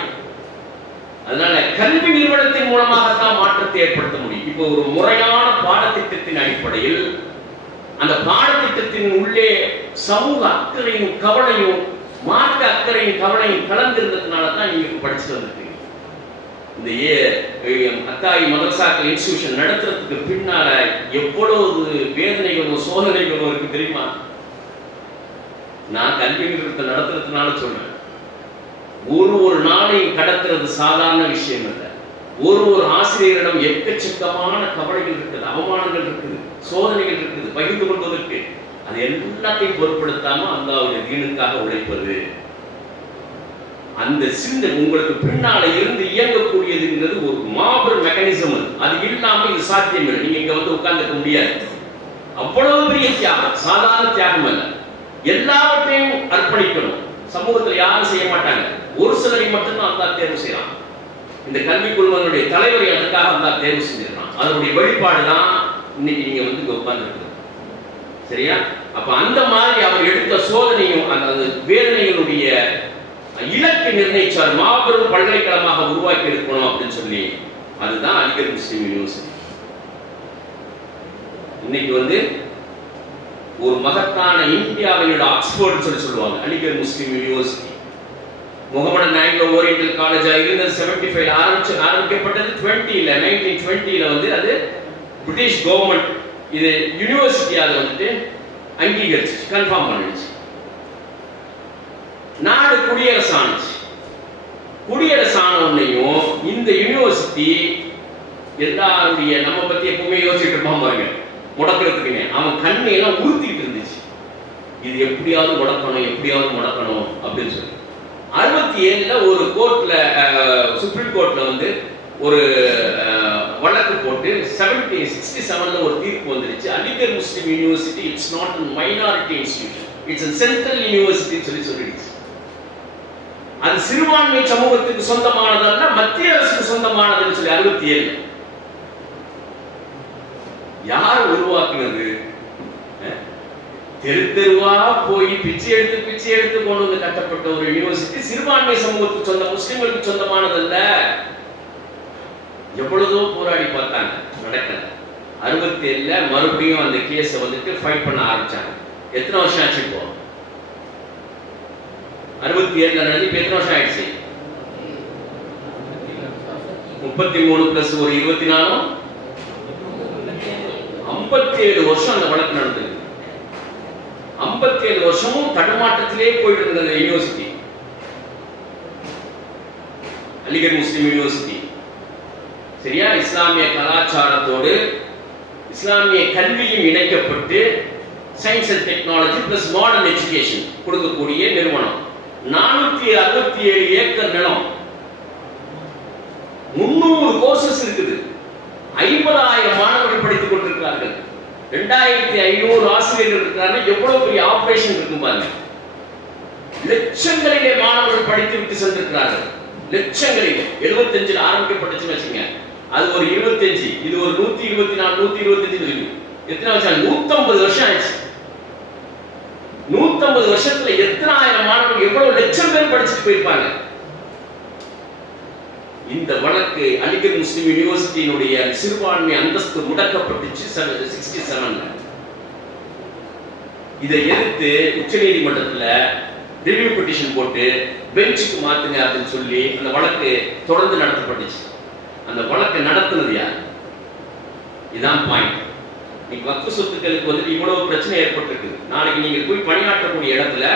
அதனால கல்வி நிறுவனத்தின் மூலமாகத்தான் மாற்றத்தை ஏற்படுத்த முடியும். இப்போ ஒரு முறையான பாடத்திட்டத்தின் அடிப்படையில் அந்த பாடத்திட்டத்தின் உள்ளே சமூக அக்கறையும் கவலையும் மார்க்க அக்கறையும் கவலையும் கலந்திருந்ததுனால தான் நீங்க படிச்சுட்டு வந்திருக்கீங்க. இந்த அத்தாயி மதரசாக்கள் இன்ஸ்டிடியூஷன் நடத்துறதுக்கு பின்னால எவ்வளவு வேதனைகளும் சோதனைகளும் இருக்கு தெரியுமா? நான் கல்வி நிறுவனத்தை நடத்துறதுனால சொல்றேன், ஒரு நாளையும் கடத்துறது சாதாரண விஷயம் இல்லை. ஒரு ஆசிரியரிடம் எக்கச்சக்கமான கவலைகள் இருக்குது, அவமானங்கள் இருக்குது, சோதனைகள் இருக்குது, பகிர்ந்து கொள்வதற்கு. அது எல்லாத்தையும் பொருட்படுத்தாம அல்லாஹ்வுடைய தீனுக்காக உழைப்பது, அந்த சிந்தனை உங்களுக்கு பின்னால இருந்து இயங்கக்கூடியதுங்கிறது ஒரு மாபெரும் மெக்கானிசம். அது இல்லாம இது சாத்தியம் இல்லை. நீங்க இங்க வந்து உட்கார்ந்துக்க முடியாது. அவ்வளவு பெரிய தியாகம், சாதாரண தியாகம் அல்ல. எல்லாவற்றையும் அர்ப்பணிக்கணும். சமூகத்தில் யாரும் செய்ய மாட்டாங்க, ஒரு சிலரை மட்டும்தான் அல்லாஹ் தேர்வு செய்யறான். இந்த கல்வி குழுமங்களுடைய தலைவரை அதுக்காக அல்லாஹ் தேர்வு செஞ்சிருக்கான். அதனுடைய வெளிப்பாடு தான் இன்னைக்கு நீங்க வந்து இங்க உட்கார்ந்து இருக்கிறது. சரியா? அப்ப அந்த மாதிரி அவர் எடுத்த சோதனையும் அந்த வேதனைகளுடைய இலக்கு நிர்ணயிச்சார், மாபெரும் பல்கலைக்கழகமாக உருவாக்கி இருக்கணும் அப்படின்னு சொல்லி. அதுதான் அலிகர் முஸ்லிம் யூனிவர்சிட்டி. இன்னைக்கு வந்து ஒரு மகத்தான இந்தியாவினோட ஆக்ஸ்போர்ட் சொல்லி சொல்லுவாங்க அலிகர் முஸ்லிம் யூனிவர்சிட்டி. முகமது ஆங்கிலோ ஓரியண்டல் காலேஜா இருந்தது 75 ஆரம்பிக்கப்பட்டது. 1920 வந்து அது பிரிட்டிஷ் கவர்மெண்ட் இது யூனிவர்சிட்டியாக வந்துட்டு அங்கீகரிச்சு கன்ஃபார்ம் பண்ணிடுச்சு. நாடு குடியரசானுச்சு. குடியரசான உடனேயும் இந்த யுனிவர்சிட்டி எல்லாருடைய நம்ம பத்தி எப்பவுமே யோசிச்சுட்டு இருப்பான் பாருங்க, முடக்கிறதுக்குங்க அவன் கண்ணையெல்லாம் உறுத்திட்டு இருந்துச்சு. இது எப்படியாவது முடக்கணும் அப்படின்னு சொல்லி 67 ஒரு கோர்ட்ல சுப்ரீம் கோர்ட்ல வந்து ஒரு வழக்கு போட்டு 67 ஒரு தீர்ப்பு வந்துருச்சு. அலிகர் முஸ்லிம் university it's not a minority institution, it's a central university சொல்லிடுச்சு. அது சிறுபான்மை சமூகத்துக்கு சொந்தமானதல்ல, மத்திய அரசுக்கு சொந்தமானதுன்னு சொல்லி 67 யார் உருவாக்குனது? தெருவா போய் பிச்சை எடுத்து கொண்டு வந்து கட்டப்பட்ட ஒரு யூனிவர்சிட்டி சிறுபான்மை சமூகத்துக்கு சொந்த முஸ்லிம்களுக்கு சொந்தமானதல்ல. எவ்வளவோ போராடி பார்த்தாங்க, நடக்கல. 67 மறுபடியும் அந்த கேஸை வந்துட்டு ஃபைட் பண்ண ஆரம்பிச்சாங்க. எத்தனை வருஷம் ஆச்சு இப்போ? 67 நடந்து இப்ப எத்தனை வருஷம் ஆயிடுச்சு? 33 பிளஸ் ஒரு 24 57 வருஷம் அந்த வழக்கு நடந்தது. 57 வருஷமும் தடுமாட்டத்திலே போயிட்டு இருந்தது யூனிவர்சிட்டி, அலிகர் முஸ்லிம் யூனிவர்சிட்டி. சரியா? இஸ்லாமிய கலாச்சாரத்தோடு இஸ்லாமிய கல்வியும் இணைக்கப்பட்டு science and technology plus modern education கொடுக்கக்கூடிய நிறுவனம். 467 ஏக்கர் நிலம், 300 கோர்சஸ் இருக்குது, 50,000 மாணவர்கள் படித்துக் கொண்டிருக்கிறார்கள், 2500 ஆசிரியர்கள் இருக்கிறார்கள். எவ்வளவு பெரிய ஆபரேஷன் இருக்கும் பாருங்க. லட்சங்களிலே மாணவர்கள் படித்து விட்டு சென்றிருக்கிறார்கள். லட்சங்களிலே 75 ஆரம்பிக்கப்பட்டுச்சுன்னு வச்சுங்க, அது ஒரு 25, இது ஒரு 124 125 இருக்கு. எத்தனை வருஷம்? 150 வருஷம் ஆயிடுச்சு. 150 வருஷத்துல எத்தனை ஆயிரம் மாணவர்கள், எவ்வளவு லட்சம் பேர் படிச்சுட்டு போயிருப்பாங்க. இந்த வழக்கு அலிகர் முஸ்லிம் யூனிவர்சிட்டியினுடைய சிறுபான்மை அந்தஸ்து முடக்கப்பட்டுச்சு 67ல. இதை எதிர்த்து உச்ச நீதிமன்றத்துல ரிவ்யூ பெட்டிஷன் போட்டு பெஞ்சுக்கு மாத்துங்க அப்படின்னு சொல்லி அந்த வழக்கு தொடர்ந்து நடத்தப்பட்டுச்சு. அந்த வழக்கு நடத்துனது யார்? இதான் பாயிண்ட். நீங்க வக்ஃப் சொத்துக்களுக்கு வந்து இவ்வளவு பிரச்சனை ஏற்பட்டிருக்கு. நாளைக்கு நீங்க போய் பணியாற்றக்கூடிய இடத்துல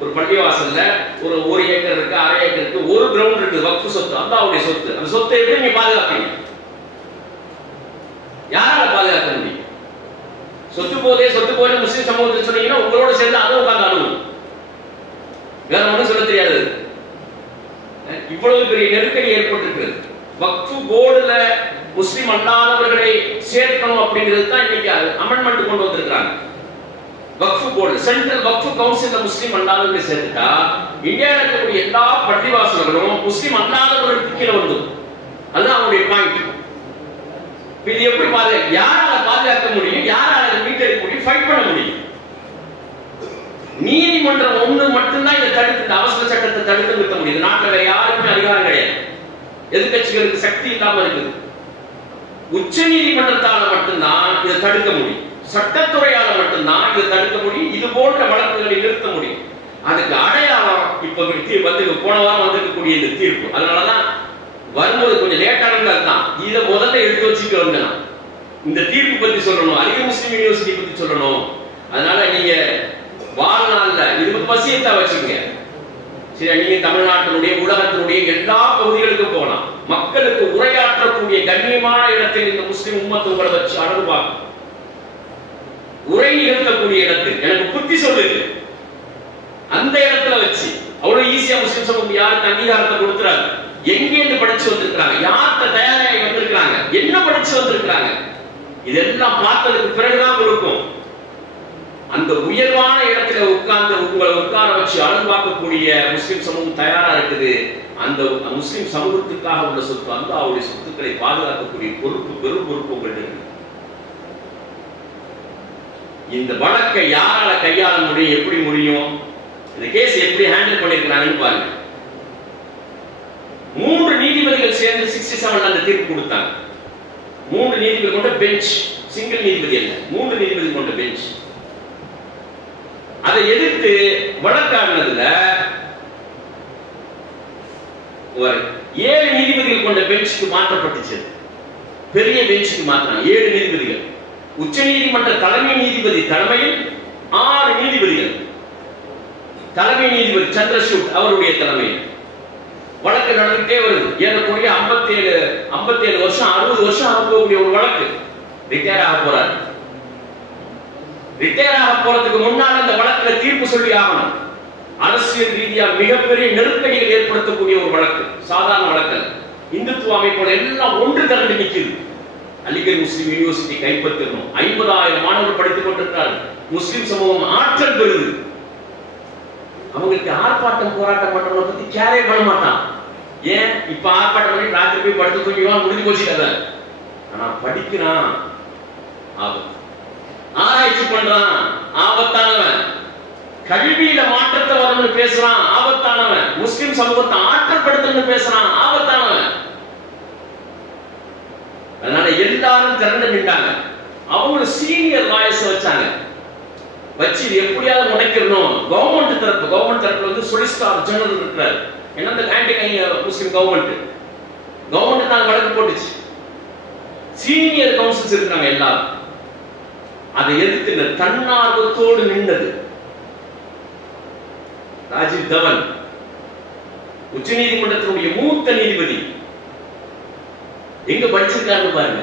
ஒரு பள்ளிவாசல்ல ஒரு 1 ஏக்கர் இருக்கு, 1/2 ஏக்கர் இருக்கு, ஒரு கிரவுண்ட் இருக்கு, வக்ஃப் சொத்து, அல்லாஹ்வுடைய சொத்து. அந்த சொத்தை எப்படி நீங்க பாதுகாப்பீங்க? யாரால பாதுகாக்க முடியும்? சொத்து போதே முஸ்லிம் சமூகத்தில் சொன்னீங்கன்னா உங்களோட சேர்ந்து அதை உட்கார்ந்து அணுகும். வேற ஒன்றும் சொல்ல தெரியாது. இவ்வளவு பெரிய நெருக்கடி ஏற்பட்டிருக்கிறது. வக்ஃப் போர்டுல முஸ்லிம் அல்லாதவர்களை சேர்க்கணும் அப்படிங்கிறது தான் இன்னைக்கு அமெண்ட்மெண்ட் கொண்டு வந்திருக்காங்க. வக்ஃப் போர்டு, சென்ட்ரல் வக்ஃப் கவுன்சில்ல முஸ்லிம் அல்லாதவர்களை சேர்த்துட்டா இந்தியாவில் இருக்கக்கூடிய எல்லா பள்ளிவாசல்களும் முஸ்லிம் அல்லாதவர்களுக்கு கீழே வந்துடும். அதுதான் அவங்களுடைய பாயிண்ட். இது எப்படி யாரால பாதுகாக்க முடியும்? யாரால மீட்டெடுக்க முடியும்? ஃபைட் பண்ண முடியும்? நீதிமன்றம் ஒன்று மட்டும்தான் இதை தடுத்து, இந்த அவசர சட்டத்தை தடுத்து நிறுத்த முடியும். நாட்டில் வேற யாருக்குமே அதிகாரம் கிடையாது. எதிர்கட்சிகளுக்கு சக்தி இல்லாம இருக்குது. உச்ச நீதிமன்றத்தால மட்டும்தான் இதை தடுக்க முடியும். சட்டத்துறையால மட்டும்தான் இதை தடுக்க முடியும். இது போன்ற வழக்குகளை நிறுத்த முடியும். அதுக்கு அடையாளம் இப்ப வந்து போன வாரம் வந்திருக்கக்கூடிய இந்த தீர்ப்பு. அதனாலதான் வரும்போது கொஞ்சம் லேட்டானது தான். இதை முதல்ல எடுத்து வச்சுக்க இந்த தீர்ப்பு பத்தி சொல்லணும், அலிகர் முஸ்லிம் யூனிவர்சிட்டி பத்தி சொல்லணும். அதனால நீங்க வாழ்நாள்ல இது பசியத்தா வச்சுக்கோங்க. சரி, நீங்க தமிழ்நாட்டினுடைய உலகத்தினுடைய எல்லா பகுதிகளுக்கும் போகலாம். மக்களுக்கு உரையாற்றக்கூடிய கண்ணியமான இடத்தில் இந்த முஸ்லிம் உம்மத்து உங்களை வச்சு அழகு பார்க்கும். உரை நிகழ்த்தக்கூடிய இடத்தில் எனக்கு புத்தி சொல்லுது. அந்த இடத்துல வச்சு அவ்வளவு ஈஸியா முஸ்லிம் சமூகம் யாருக்கு அங்கீகாரத்தை கொடுத்துறாங்க? எங்கேருந்து படிச்சு வந்திருக்கிறாங்க? யார்கிட்ட தயாராகி வந்திருக்கிறாங்க? என்ன படிச்சு வந்திருக்கிறாங்க? இதெல்லாம் பார்த்ததுக்கு பிறகுதான் கொடுக்கும். அந்த உயர்வான இடத்துல உட்கார்ந்து உங்களை உட்கார வச்சு அழகாக்கக்கூடிய முஸ்லிம் சமூகம் தயாரா இருக்குது. அந்த முஸ்லிம் சமூகத்துக்காக உள்ள சொத்து, அந்த அவருடைய சொத்துக்களை பாதுகாக்கக்கூடிய பொறுப்பு, பெரும் பொறுப்பு உங்கள்கிட்ட இருக்கு. இந்த வழக்கை யாரால கையாள முடியும்? எப்படி முடியும்? இந்த கேஸ் எப்படி ஹேண்டில் பண்ணிருக்கிறாங்கன்னு பாருங்க. 3 நீதிபதிகள் சேர்ந்து 67 அந்த தீர்ப்பு கொடுத்தாங்க. 3 நீதிபதி கொண்ட பெஞ்ச், சிங்கிள் நீதிபதி அல்ல, 3 நீதிபதி கொண்ட பெஞ்ச். அதை எதிர்த்து வழக்காடினதுல 7 நீதிபதிகள் கொண்ட பெஞ்சுக்கு மாற்றப்பட்டுச்சு. பெரிய பெஞ்சுக்கு மாற்றினாங்க 7 நீதிபதிகள். உச்ச நீதிமன்ற தலைமை நீதிபதி தலைமையில் 6 நீதிபதிகள். தலைமை நீதிபதி சந்திரசூட் அவருடைய தலைமையில் வழக்கு நடந்துட்டே வருது. ஏறக்கூடிய 57 வருஷம் 60 வருஷம் ஆகக்கூடிய ஒரு வழக்கு. ரிட்டையர் ஆக போறாரு. ரிட்டையர் ஆக போறதுக்கு முன்னால இந்த வழக்குல தீர்ப்பு சொல்லி ஆகணும். அரசியல் ரீதியா மிகப்பெரிய நெருக்கடிகள் ஏற்படுத்தக்கூடிய ஒரு வழக்கு, சாதாரண வழக்கு. இந்துத்துவ அமைப்புகள் எல்லாம் ஒன்று திரண்டு நிற்குது. அலிகர் முஸ்லிம் யூனிவர்சிட்டி கைப்பற்றணும். 50,000 மாணவர்கள் படித்துக் கொண்டிருக்கிறார்கள். முஸ்லிம் சமூகம் ஆற்றல் பெறுது. அவங்களுக்கு ஆர்ப்பாட்டம் போராட்டம் பண்றவங்களை பத்தி கேரே பண்ண மாட்டான். ஏன் இப்ப ஆர்ப்பாட்டம் பண்ணி ராத்திரி போய் படுத்து தூங்கிடுவான், முடிஞ்சு போச்சு கதை. ஆனா படிக்கிறான், ஆபத்து. ஆராய்ச்சி பண்றான், ஆபத்தானவன். கல்வியில மாற்றத்தை வரணும்னு பேசுறான், ஆபத்தானவன். முஸ்லிம் சமூகத்தை ஆற்றப்படுத்தணும்னு பேசுறான், ஆபத்தானவன். அதனால எல்லாரும் திரண்டு நின்றாங்க. அவங்க சீனியர் லாயர்ஸ் வச்சாங்க. வச்சு எப்படியாவது முனைக்கணும். கவர்மெண்ட் தரப்புல வந்து சொலிசிட்டார் ஜெனரல் இருக்கிறார். ஏன்னா இந்த ஆன்டி முஸ்லிம் கவர்மெண்ட் தான் வழக்கு போட்டுச்சு. சீனியர் கவுன்சில்ஸ் இருக்கிறாங்க எல்லாரும். அதை எதிர்த்து தன்னார்வத்தோடு நின்றது ராஜீவ் தவன், உச்ச நீதிமன்றத்தினுடைய மூத்த நீதிபதி. எங்க படிச்சிருக்காருன்னு பாருங்க.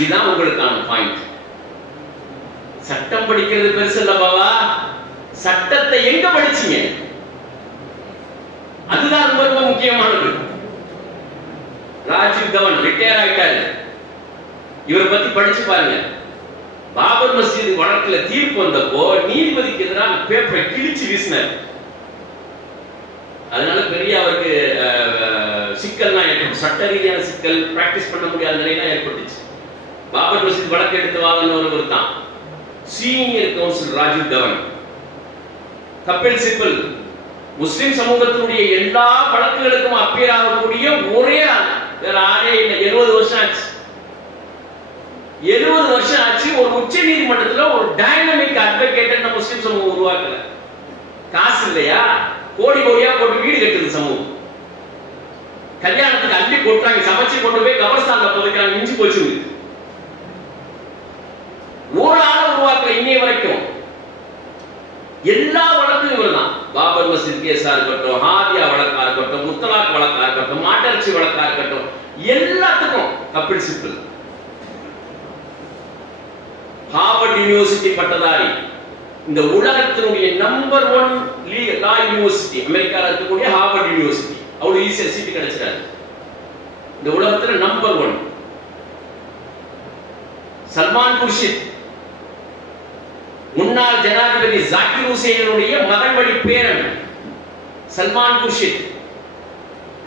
இதுதான் உங்களுக்கான பாயிண்ட். சட்டம் படிக்கிறது பெருசு இல்ல பாவா, சட்டத்தை எங்க படிச்சீங்க அதுதான் ரொம்ப ரொம்ப முக்கியமானது. ராஜீவ் தவன் ரிட்டையர் ஆயிட்டாரு. இவரை பத்தி படிச்சு பாருங்க. பாபர் மஸ்ஜித் வழக்குல தீர்ப்பு வந்தப்போ நீதிபதிக்கு எதிராக பேப்பரை கிழிச்சு வீசினார். அதனால பெரிய அவருக்கு சிக்கல் சட்ட ரீதியான சிக்கல், பிராக்டிஸ் பண்ண முடியாத நிலையெல்லாம் ஏற்பட்டுச்சு. பாபர் மசீத் வழக்கு எடுத்து வாங்கினவர் தான் சீனியர் கவுன்சில் ராஜீவ் தவன். கபில் சிபல் முஸ்லிம் சமூகத்தினுடைய எல்லா வழக்குகளுக்கும் அப்பியர் ஆகக்கூடிய ஒரே ஆள், வேற ஆளே இல்லை. 70 வருஷம் ஆச்சு. 70 வருஷம் ஆச்சு. ஒரு உச்ச நீதிமன்றத்தில் ஒரு டைனமிக் அட்வொகேட் முஸ்லிம் சமூகம் உருவாக்கல. காசு இல்லையா, கோடி கோடியா போட்டு வீடு கட்டுது சமூகம். கல்யாணத்துக்கு அள்ளி போட்டாங்க, சமைச்சு கொண்டு போய் கபர்ஸ்தான்ல புதைக்கிறாங்க, மிஞ்சி போச்சு. ஒரு ஆளை உருவாக்கல இன்னைய வரைக்கும். எல்லா வழக்கும் இவர்தான். பாபர் மசீத் கேஸா இருக்கட்டும், ஹாதியா வழக்கா இருக்கட்டும், முத்தலாக் வழக்கா இருக்கட்டும், மாட்டரசி வழக்கா இருக்கட்டும், எல்லாத்துக்கும் கபில் சிபல். ஹார்வர்ட் யூனிவர்சிட்டி பட்டதாரி, இந்த உலகத்தினுடைய நம்பர் 1 லா யூனிவர்சிட்டி அமெரிக்கால இருக்கக்கூடிய ஹார்வர்ட் யூனிவர்சிட்டி. அவ்வளவு ஈஸியா சீட்டு கிடைச்சிடாது. இந்த உலகத்துல நம்பர் 1. சல்மான் குர்ஷித், முன்னாள் ஜனாதிபதி ஜாகிர் ஹுசைனுடைய மகன் வழி பேரன் சல்மான் குர்ஷித்,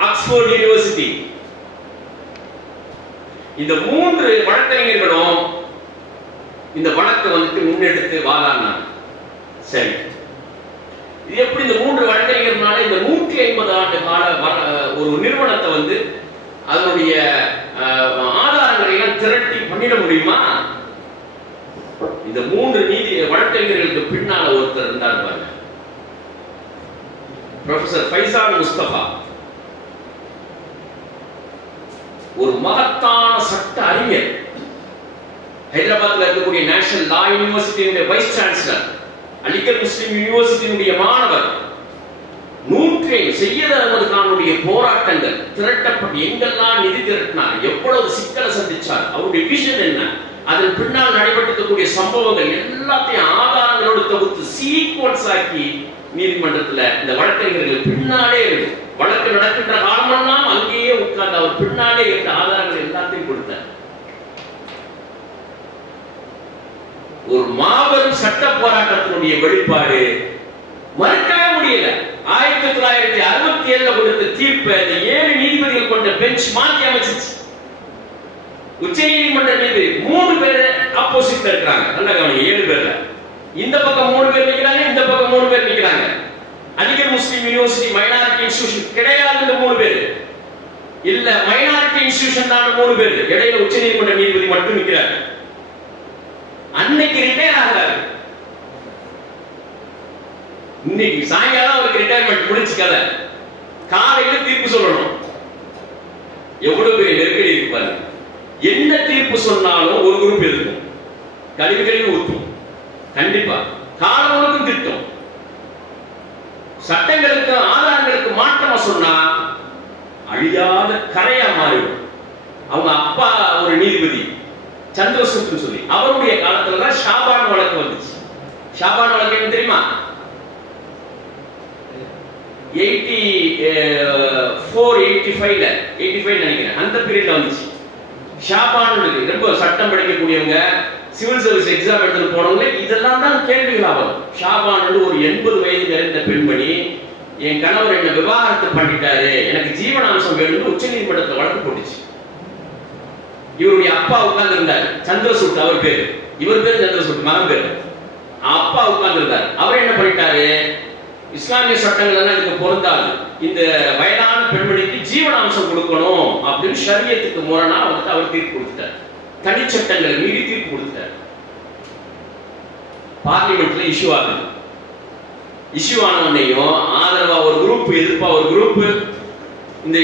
ஆக்ஸ்போர்ட் யூனிவர்சிட்டி. இந்த 3 வழக்கறிஞர்களும் இந்த வழக்கை வந்துட்டு முன்னெடுத்து வாதாடினாங்க. சரி, இது எப்படி இந்த 3 வழக்கறிஞர்னால இந்த 150 ஆண்டு கால ஒரு நிறுவனத்தை வந்து அதனுடைய ஆதாரங்களை எல்லாம் திரட்டி பண்ணிட முடியுமா? இந்த 3 நீதி வழக்கறிஞர்களுக்கு பின்னால ஒருத்தர் இருந்தார் பாருங்க, ப்ரொஃபசர் ஃபைசால் முஸ்தபா. ஒரு மகத்தான சட்ட அறிஞர். ஹைதராபாத்ல இருக்கக்கூடிய நேஷனல் லா யூனிவர்சிட்டியுடைய வைஸ் சான்சலர், அலிகர் முஸ்லிம் யூனிவர்சிட்டியுடைய மாணவர். 100 சையத் அஹமது கானுடைய போராட்டங்கள் திரட்டப்பட்டு எங்கெல்லாம் நிதி திரட்டினார், எவ்வளவு சிக்கலை சந்திச்சார், அவருடைய விஷன் என்ன, அதன் பின்னால் நடைபெற்றிருக்கக்கூடிய சம்பவங்கள் எல்லாத்தையும் ஆதாரங்களோடு தொகுத்து சீக்வன்ஸ் ஆக்கி நீதிமன்றத்தில் இந்த வழக்கறிஞர்கள் பின்னாலே வழக்கு நடக்கின்ற காலமெல்லாம் அங்கேயே உட்கார்ந்து அவர் பின்னாலே இருந்த ஆதாரங்கள் எல்லாத்தையும் கொடுத்தார். ஒரு மாபெரும் சட்ட போராட்டத்தினுடைய வெளிப்பாடு மறுக்கவே முடியல. 1967 கொடுத்த தீர்ப்பை 7 நீதிபதிகள் கொண்ட பெஞ்ச் மாற்றி அமைச்சிச்சு. உச்ச நீதிமன்ற நீதிபதி 3 பேர் ஆப்போசிட்ல இருக்காங்க. நல்ல கவனிங்க, 7 பேர்ல இந்த பக்கம் 3 பேர் நிக்கிறாங்க, இந்த பக்கம் 3 பேர் நிக்கிறாங்க. அலிகர் முஸ்லிம் யூனிவர்சிட்டி மைனாரிட்டி இன்ஸ்டிடியூஷன் கிடையாது இந்த 3 பேர், இல்ல மைனாரிட்டி இன்ஸ்டிடியூஷன் தான் 3 பேர். இடையில உச்ச நீதிமன்ற நீதிபதி மட்டும் நிக்கிறாங்க. அன்னைக்கு ரிட்டையர் ஆகிறாரு. இன்னைக்கு சாயங்காலம் அவருக்கு ரிட்டையர்மெண்ட் முடிச்சு கதை, காலையில தீர்ப்பு சொல்லணும். எவ்வளவு பெரிய நெருக்கடி இருக்கு பாருங்க. என்ன தீர்ப்பு சொன்னாலும் ஒரு குரூப் இருக்கும், கழிவுகளையும் ஊற்றும். கண்டிப்பா காலம் முழுக்கும் திட்டம். சட்டங்களுக்கு ஆதாரங்களுக்கு மாற்றமா சொன்னா அழியாத கரையா மாறிடும். அவங்க அப்பா ஒரு நீதிபதி சந்திரசூட் சொல்லி, அவருடைய காலத்துல தான் ஷாபான் வழக்கு வந்துச்சு. ஷாபான் வழக்கு என்ன தெரியுமா? 85 நினைக்கிறேன், அந்த பீரியட்ல வந்துச்சு. ஷாபான் ரொம்ப சட்டம் படிக்கக்கூடியவங்க, சிவில் சர்வீஸ் எக்ஸாம் எடுத்து போனவங்க, இதெல்லாம் தான் கேள்விகள் ஆகும். ஷாபான் ஒரு 80 வயது நிறைந்த பெண்மணி, என் கணவர் என்ன விவாகரத்து பண்ணிட்டாரு, எனக்கு ஜீவனாம்சம் வேணும்னு உச்ச நீதிமன்றத்தில் வழக்கு போட்டுச்சு. இவருடைய அப்பா உட்கார்ந்து இருந்தார், சந்திரசூட் அவர் பேரு, இவர் பேரு சந்திரசூட், மகன் பேரு. அப்பா உட்கார்ந்து இருந்தார். அவர் என்ன பண்ணிட்டாரு, இஸ்லாமிய சட்டங்கள் எல்லாம் இதுக்கு பொருந்தாது, இந்த வயதான பெண்மணிக்கு ஜீவனாம்சம் கொடுக்கணும் அப்படின்னு ஷரியத்துக்கு முரணா வந்துட்டு அவர் தீர்ப்பு கொடுத்துட்டார். தனிச்சட்டங்களை மீறி தீர்ப்பு கொடுத்துட்டார். பார்லிமெண்ட்ல இஷ்யூ ஆகுது. இஷ்யூ ஆனவனையும் ஆதரவா ஒரு குரூப், எதிர்ப்பா ஒரு குரூப். இந்த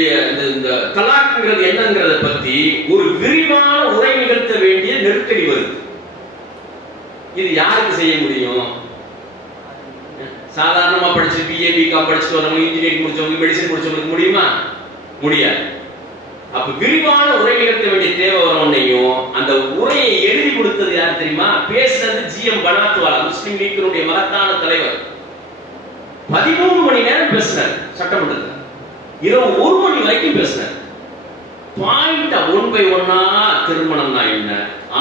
தலாக்ங்கிறது என்னங்கிறத பத்தி ஒரு விரிவான உரை நிகழ்த்த வேண்டிய நெருக்கடி வருது. இது யாருக்கு செய்ய முடியும்? சாதாரணமா படிச்சு பிஏ பிகாம் படிச்சுட்டு வரவங்க, இன்ஜினியரிங் முடிச்சவங்க, மெடிசன் முடிச்சவங்களுக்கு முடியுமா? முடியாது. அப்ப விரிவான உரை நிகழ்த்த வேண்டிய தேவை வரவனையும் அந்த உரையை எழுதி கொடுத்தது யார் தெரியுமா? பேசுறது GM பனாத்வாலா, முஸ்லிம் லீக்கினுடைய மகத்தான தலைவர். 13 மணி நேரம் பேசினார் சட்டமன்றத்தில். இரவு 1 மணி வரைக்கும் பேசினார். பாயிண்ட் 1 by 1 திருமணம்னா என்ன,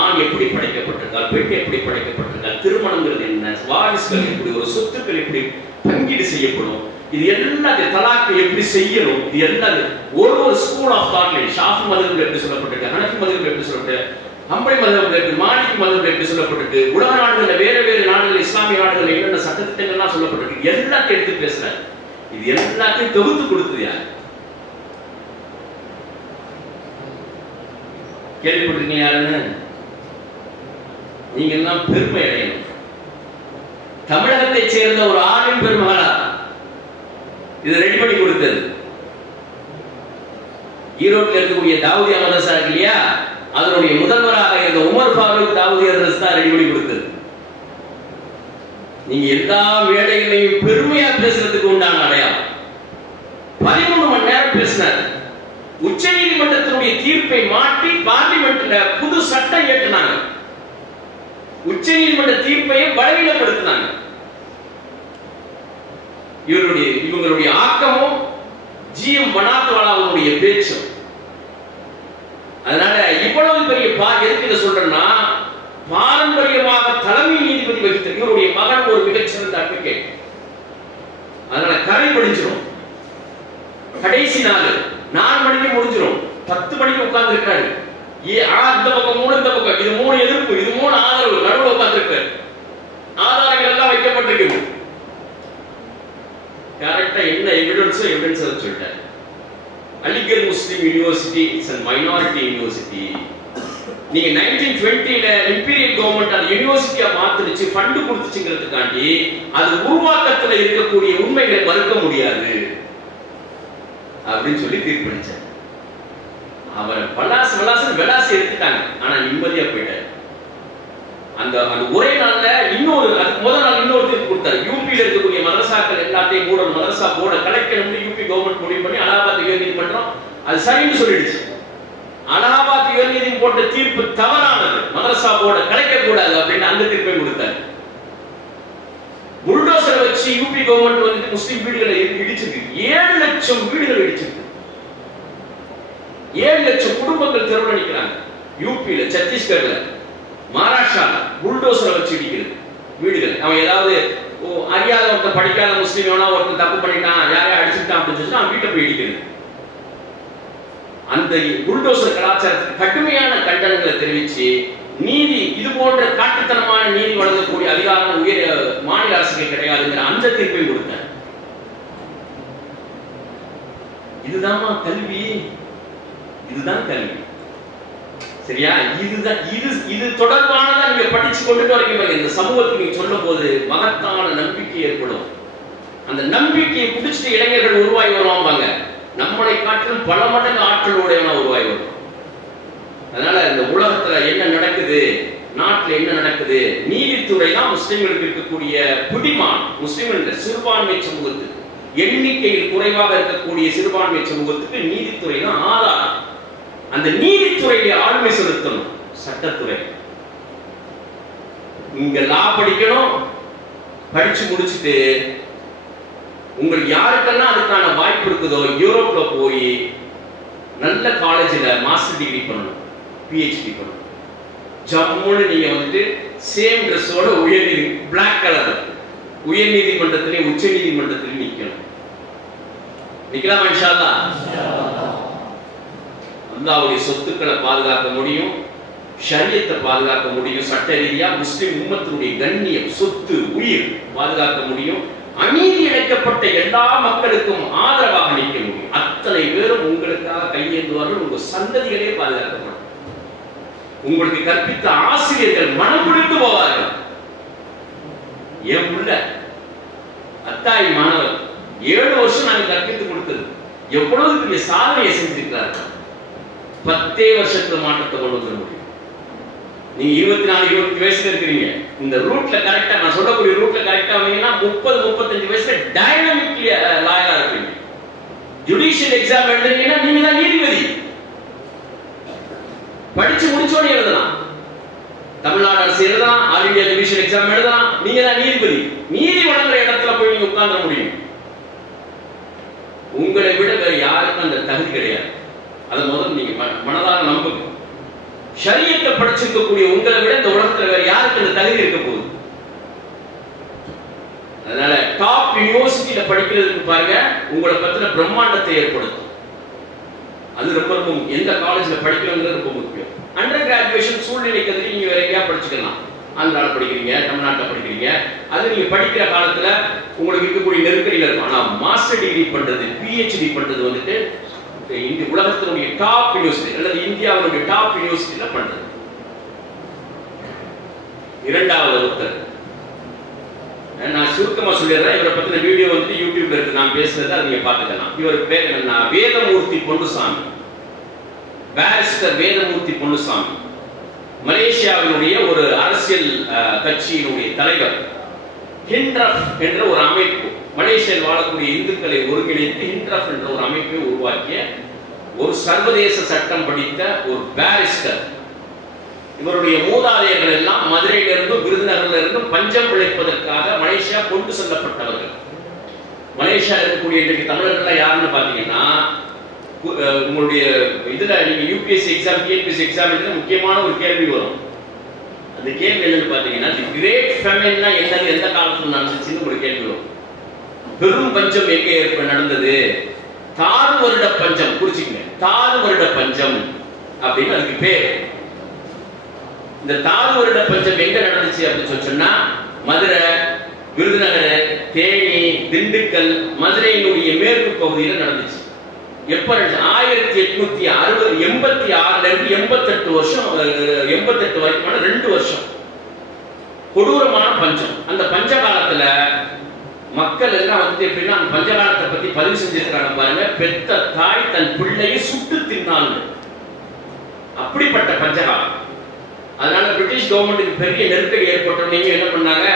ஆண் எப்படி படைக்கப்பட்டிருக்கார், பெண் எப்படி படைக்கப்பட்டிருக்கார், திருமணங்கிறது என்ன, வாரிசுகள் எப்படி, ஒரு சொத்துக்கள் எப்படி பங்கீடு செய்யப்படும், இது எல்லாத்தையும் தலாக்கு எப்படி செய்யணும், இது எல்லாத்தையும் ஒரு ஸ்கூல் ஆஃப் தாட்ல ஷாஃபி மதுஹப்ல எப்படி சொல்லப்பட்டிருக்கு, ஹனஃபி மதுஹப்ல எப்படி சொல்லப்பட்டிருக்கு, ஹம்பலி மதுஹப்ல எப்படி, மாலிகி மதுஹப்ல எப்படி சொல்லப்பட்டிருக்கு, உலக நாடுகளில் வேற வேறு நாடுகள் இஸ்லாமிய நாடுகளில் என்னென்ன சட்டத்திட்டங்கள்லாம் சொல்லப்பட்டிருக்கு எல்லாத்தையும் எடுத்து பேசுறாரு. இது எல்லாத்தையும் தொகுத்து கொடுத்தது யார்? கேள்விப்பட்டிருக்கீங்க யாருன்னு? நீங்க எல்லாம் பெருமை அடையணும். தமிழகத்தை சேர்ந்த ஒரு ஆளும் பெருமகளா இதை ரெடி பண்ணி கொடுத்தது. ஈரோட்டில் இருக்கக்கூடிய தாவூதியா மதரசா இருக்கு இல்லையா, அதனுடைய முதல்வராக இருந்த உமர் ஃபாரூக் தாவூதியா மதரசா தான் ரெடி பண்ணி கொடுத்தது. நீங்க எல்லா வேலைகளையும் பெருமையா பேசுறதுக்கு உண்டான அடையாளம். 13 மணி நேரம் பேசினார். உச்ச நீதிமன்றத்தினுடைய தீர்ப்பை மாற்றி பார்லிமெண்ட்ல புது சட்டம் ஏற்றினாங்க. உச்ச நீதிமன்ற தீர்ப்பையை பலவீனப்படுத்தினாங்க. இவங்களுடைய ஆக்கமும் ஜிஎம் பனாத்வாலாவுடைய பேச்சும். அதனால இவ்வளவு பெரிய எதுக்கு சொல்றேன்னா, பாரம்பரியமாக தலைமை நீதிபதி வகித்த இவருடைய மகன் ஒரு மிகச்சிறந்த அட்வொகேட். அதனால கரை படிச்சிடும். கடைசி நாள் 4 மணிக்கு முடிஞ்சிடும். 10 மணிக்கு உட்கார்ந்து இருக்காரு. இந்த பக்கம் 3, இந்த பக்கம் இது 3 எதிர்ப்பு, இது 3 ஆதரவு, நடுவில் உட்கார்ந்து இருக்காரு. ஆதாரங்கள் எல்லாம் வைக்கப்பட்டிருக்கு. கரெக்டா என்ன எவிடன்ஸோ எவிடன்ஸ் சொல்லிட்டாரு. அலிகர் முஸ்லிம் university is a minority university. நீங்க 1920ல இம்பீரியல் கவர்மெண்ட் அந்த யூனிவர்சிட்டியா மாத்திருச்சு, ஃபண்ட் கொடுத்துச்சுங்கிறதுக்காண்டி அது உருவாக்கத்துல இருக்கக்கூடிய உண்மைகளை மறுக்க முடியாது அப்படின்னு சொல்லி தீர்ப்பளிச்சார். அவரை விளாசி எடுத்துட்டாங்க. ஆனா நிம்மதியா போயிட்டாரு. அந்த ஒரே நாள்ல அதுக்கு முதல் நாள் இன்னொரு தீர்ப்பு கொடுத்தாரு. யூபியில இருக்கக்கூடிய மதரசாக்கள் எல்லாத்தையும் கூட மதரசா போர்டை கலெக்டர் யூபி கவர்மெண்ட் முடிவு பண்ணி அலகாபாத் உயர் நீதிமன்றம் அது சரின்னு சொல்லிடுச்சு. அலகாபாத் உயர் நீதிமன்றம் போட்ட தீர்ப்பு தவறானது, மதரசா போர்டை கலைக்க கூடாது அப்படின்னு அந்த தீர்ப்பை கொடுத்தாரு. புல்டோசரை வச்சு யூபி கவர்மெண்ட் வந்து முஸ்லிம் வீடுகளை இடிச்சிருக்கு. 7 லட்சம் வீடுகள் இடிச்சிருக்கு. 7 லட்சம் குடும்பங்கள் தெருவில் நிற்கிறாங்க. யூபியில, சத்தீஸ்கர்ல, மகாராஷ்டிரால புல்டோசரை வச்சு இடிக்கிறது வீடுகள். அவன் ஏதாவது அறியாத ஒருத்தர், படிக்காத முஸ்லீம் எவனா ஒருத்தர் தப்பு பண்ணிட்டான், யாரையா அடிச்சுட்டான் அப்படின்னு சொல்லி அவன் வீட்டை போய் இடிக்கிறது. அந்த புல்டோசர் கலாச்சாரத்துக்கு கடுமையான கண்டனங்களை தெரிவிச்சு நீதி, இது போன்ற காட்டுத்தனமான நீதி வழங்கக்கூடிய அதிகாரம் உயர் மாநில அரசுக்கு கிடையாதுங்கிற அந்த தீர்ப்பை கொடுத்தார். இதுதான் கல்வி, இதுதான் கல்வி. சரியா? இது தொடர்பானதான் நீங்க படிச்சு கொண்டுட்டு வரீங்க. இந்த சமூகத்துக்கு நீங்க சொல்லும் போது மகத்தான நம்பிக்கை ஏற்படும். அந்த நம்பிக்கையை பிடிச்சிட்டு இளைஞர்கள் உருவாகி வருவாங்க. நம்மளை காட்டிலும் பல மடங்கு ஆற்றலோடையவனா உருவாகி வரும். அதனால இந்த உலகத்துல என்ன நடக்குது, நாட்டில் என்ன நடக்குது, நீதித்துறை தான் முஸ்லிம்களுக்கு இருக்கக்கூடிய பிடிமான். முஸ்லிம்கள் சிறுபான்மை சமூகத்துக்கு, எண்ணிக்கையில் குறைவாக இருக்கக்கூடிய சிறுபான்மை சமூகத்துக்கு நீதித்துறை தான் ஆதாரம். அந்த நீதித்துறையை ஆளுமை செலுத்தணும். சட்டத்துறை இங்க லா படிக்கணும். படிச்சு முடிச்சுட்டு உங்களுக்கு யாருக்கெல்லாம் அதுக்கான வாய்ப்பு இருக்குதோ யூரோப்ல போய் நல்ல காலேஜ்ல மாஸ்டர் டிகிரி பண்ணணும், PhD பண்ணணும். ஜம்முன்னு நீங்க வந்துட்டு சேம் ட்ரெஸ்ஸோட உயர்நீதி பிளாக் கலர் உயர் நீதிமன்றத்திலே உச்ச நீதிமன்றத்திலே நிக்கணும். நிக்கலாமா? இன்ஷா அல்லாஹ். அல்லாஹ்வுடைய சொத்துக்களை பாதுகாக்க முடியும், ஷரியத்தை பாதுகாக்க முடியும், சட்ட ரீதியா முஸ்லிம் உம்மத்தினுடைய கண்ணியம், சொத்து, உயிர் பாதுகாக்க முடியும். அநீதி இழைக்கப்பட்ட எல்லா மக்களுக்கும் ஆதரவாக நிற்க முடியும். அத்தனை பேரும் உங்களுக்காக கையேந்துவார்கள். உங்க சந்ததிகளே பாதுகாக்கப்படும். உங்களுக்கு கற்பித்த ஆசிரியர்கள் மனம் புரிந்து போவார்கள். என் புள்ள அத்தாய் மாணவர் 7 வருஷம் நாங்கள் கற்பித்து கொடுத்தது எவ்வளவு பெரிய சாதனையை செஞ்சிருக்கிறார்கள். 10 வருஷத்துல மாற்றத்தை கொண்டு வந்துட முடியும். நீங்க 24-25 வயசுல இருக்கிறீங்க. இந்த ரூட்ல கரெக்டா, நான் சொல்லக்கூடிய ரூட்ல கரெக்டா வந்தீங்கன்னா 30-35 வயசுல டைனமிக் லாயரா இருப்பீங்க. ஜுடிஷியல் எக்ஸாம் எழுதுறீங்கன்னா நீங்க தான் நீதிபதி. படிச்சு முடிச்சோட எழுதலாம். தமிழ்நாடு அரசு எழுதலாம், ஆல் இந்தியா ஜுடிஷியல் எக்ஸாம் எழுதலாம். நீங்க தான் நீதிபதி. நீதி வழங்குற இடத்துல போய் நீங்க உட்கார்ந்துட முடியும். உங்களை விட வேற யாருக்கும் அந்த தகுதி கிடையாது. அதை முதல்ல நீங்க மனதார நம்புங்க. ஷரியத்தை படிச்சிருக்கக்கூடிய உங்களை விட இந்த உலகத்துல வேற யாருக்கு அந்த தகுதி இருக்க போகுது? அதனால டாப் யூனிவர்சிட்டியில படிக்கிறதுக்கு பாருங்க உங்களை பத்தின பிரம்மாண்டத்தை ஏற்படுத்தும். அது ரொம்ப ரொம்ப எந்த காலேஜ்ல படிக்கணுங்கிறது ரொம்ப முக்கியம். அண்டர் கிராஜுவேஷன் சூழ்நிலைக்கு வந்து நீங்க வேற எங்கேயா படிச்சுக்கலாம். ஆந்திரால படிக்கிறீங்க, தமிழ்நாட்டில் படிக்கிறீங்க, அது நீங்க படிக்கிற காலத்துல உங்களுக்கு இருக்கக்கூடிய நெருக்கடிகள் இருக்கும். ஆனா மாஸ்டர் டிகிரி பண்றது, பிஹெச்டி பண்றது வந்துட்டு இந்த உலகத்தினுடைய டாப் யூனிவர்சிட்டி அல்லது இந்தியாவுடைய டாப் யூனிவர்சிட்டியில பண்றது. இரண்டாவது ஒருத்தர் நான் சுருக்கமா சொல்லிடுறேன். இவரை பத்தின வீடியோ வந்து யூடியூப்ல இருக்கு, நான் பேசுறதை அதை நீங்க பாத்துக்கலாம். இவர் பேர் என்ன? வேதமூர்த்தி பொன்னுசாமி, பாரிஸ்டர் வேதமூர்த்தி பொன்னுசாமி. மலேசியாவினுடைய ஒரு அரசியல் கட்சியினுடைய தலைவர். ஹிண்ட்ரஃப் என்ற ஒரு அமைப்பு, மலேசியாவில் வாழக்கூடிய இந்துக்களை ஒருங்கிணைத்து ஹிண்ட்ரஃப் என்ற ஒரு அமைப்பை உருவாக்கிய ஒரு சர்வதேச சட்டம் படித்த ஒரு பாரிஸ்டர். இவருடைய மூதாதையர்கள் எல்லாம் மதுரையிலிருந்தும் விருதுநகர்ல இருந்தும் பஞ்சம் பிழைப்பதற்காக மலேசியா கொண்டு செல்லப்பட்டவர்கள். மலேசியா இருக்கக்கூடிய இன்றைக்கு தமிழர்கள் யாருன்னு பாத்தீங்கன்னா, உங்களுடைய இதுல நீங்க யூபிஎஸ்சி எக்ஸாம், டிஎன்பிஎஸ்சி எக்ஸாம் முக்கியமான ஒரு கேள்வி வரும். அந்த கேள்வி என்னன்னு பாத்தீங்கன்னா, கிரேட் ஃபெமின்னா என்னது, எந்த காலத்துல நடந்துச்சுன்னு ஒரு கேள்வி வரும். பெரும் பஞ்சம் எங்க நடந்தது? 4 வருட பஞ்சம். குறிச்சிக்கங்க, 4 வருட பஞ்சம் அப்படின்னு அதுக்கு பேர். இந்த 4 வருட பஞ்சம் எங்க நடந்துச்சு அப்படின்னு சொன்னா, மதுரை, விருதுநகர், தேனி, திண்டுக்கல், மதுரையினுடைய மேற்கு பகுதியில் நடந்துச்சு. எப்ப 1886 இருந்து 88 வருஷம், 88 வரைக்குமான 2 வருஷம் கொடூரமான பஞ்சம். அந்த பஞ்ச காலத்துல மக்கள் எல்லாம் வந்து எப்படின்னா, அந்த பஞ்ச காலத்தை பத்தி பதிவு செஞ்சிருக்காங்க பாருங்க. பெத்த தாய் தன் பிள்ளையை சுட்டு தின்னாங்க, அப்படிப்பட்ட பஞ்சகாலம். அதனால பிரிட்டிஷ் கவர்மெண்ட்டுக்கு பெரிய நெருக்கடி ஏற்பட்டோம். நீங்க என்ன பண்ணாங்க,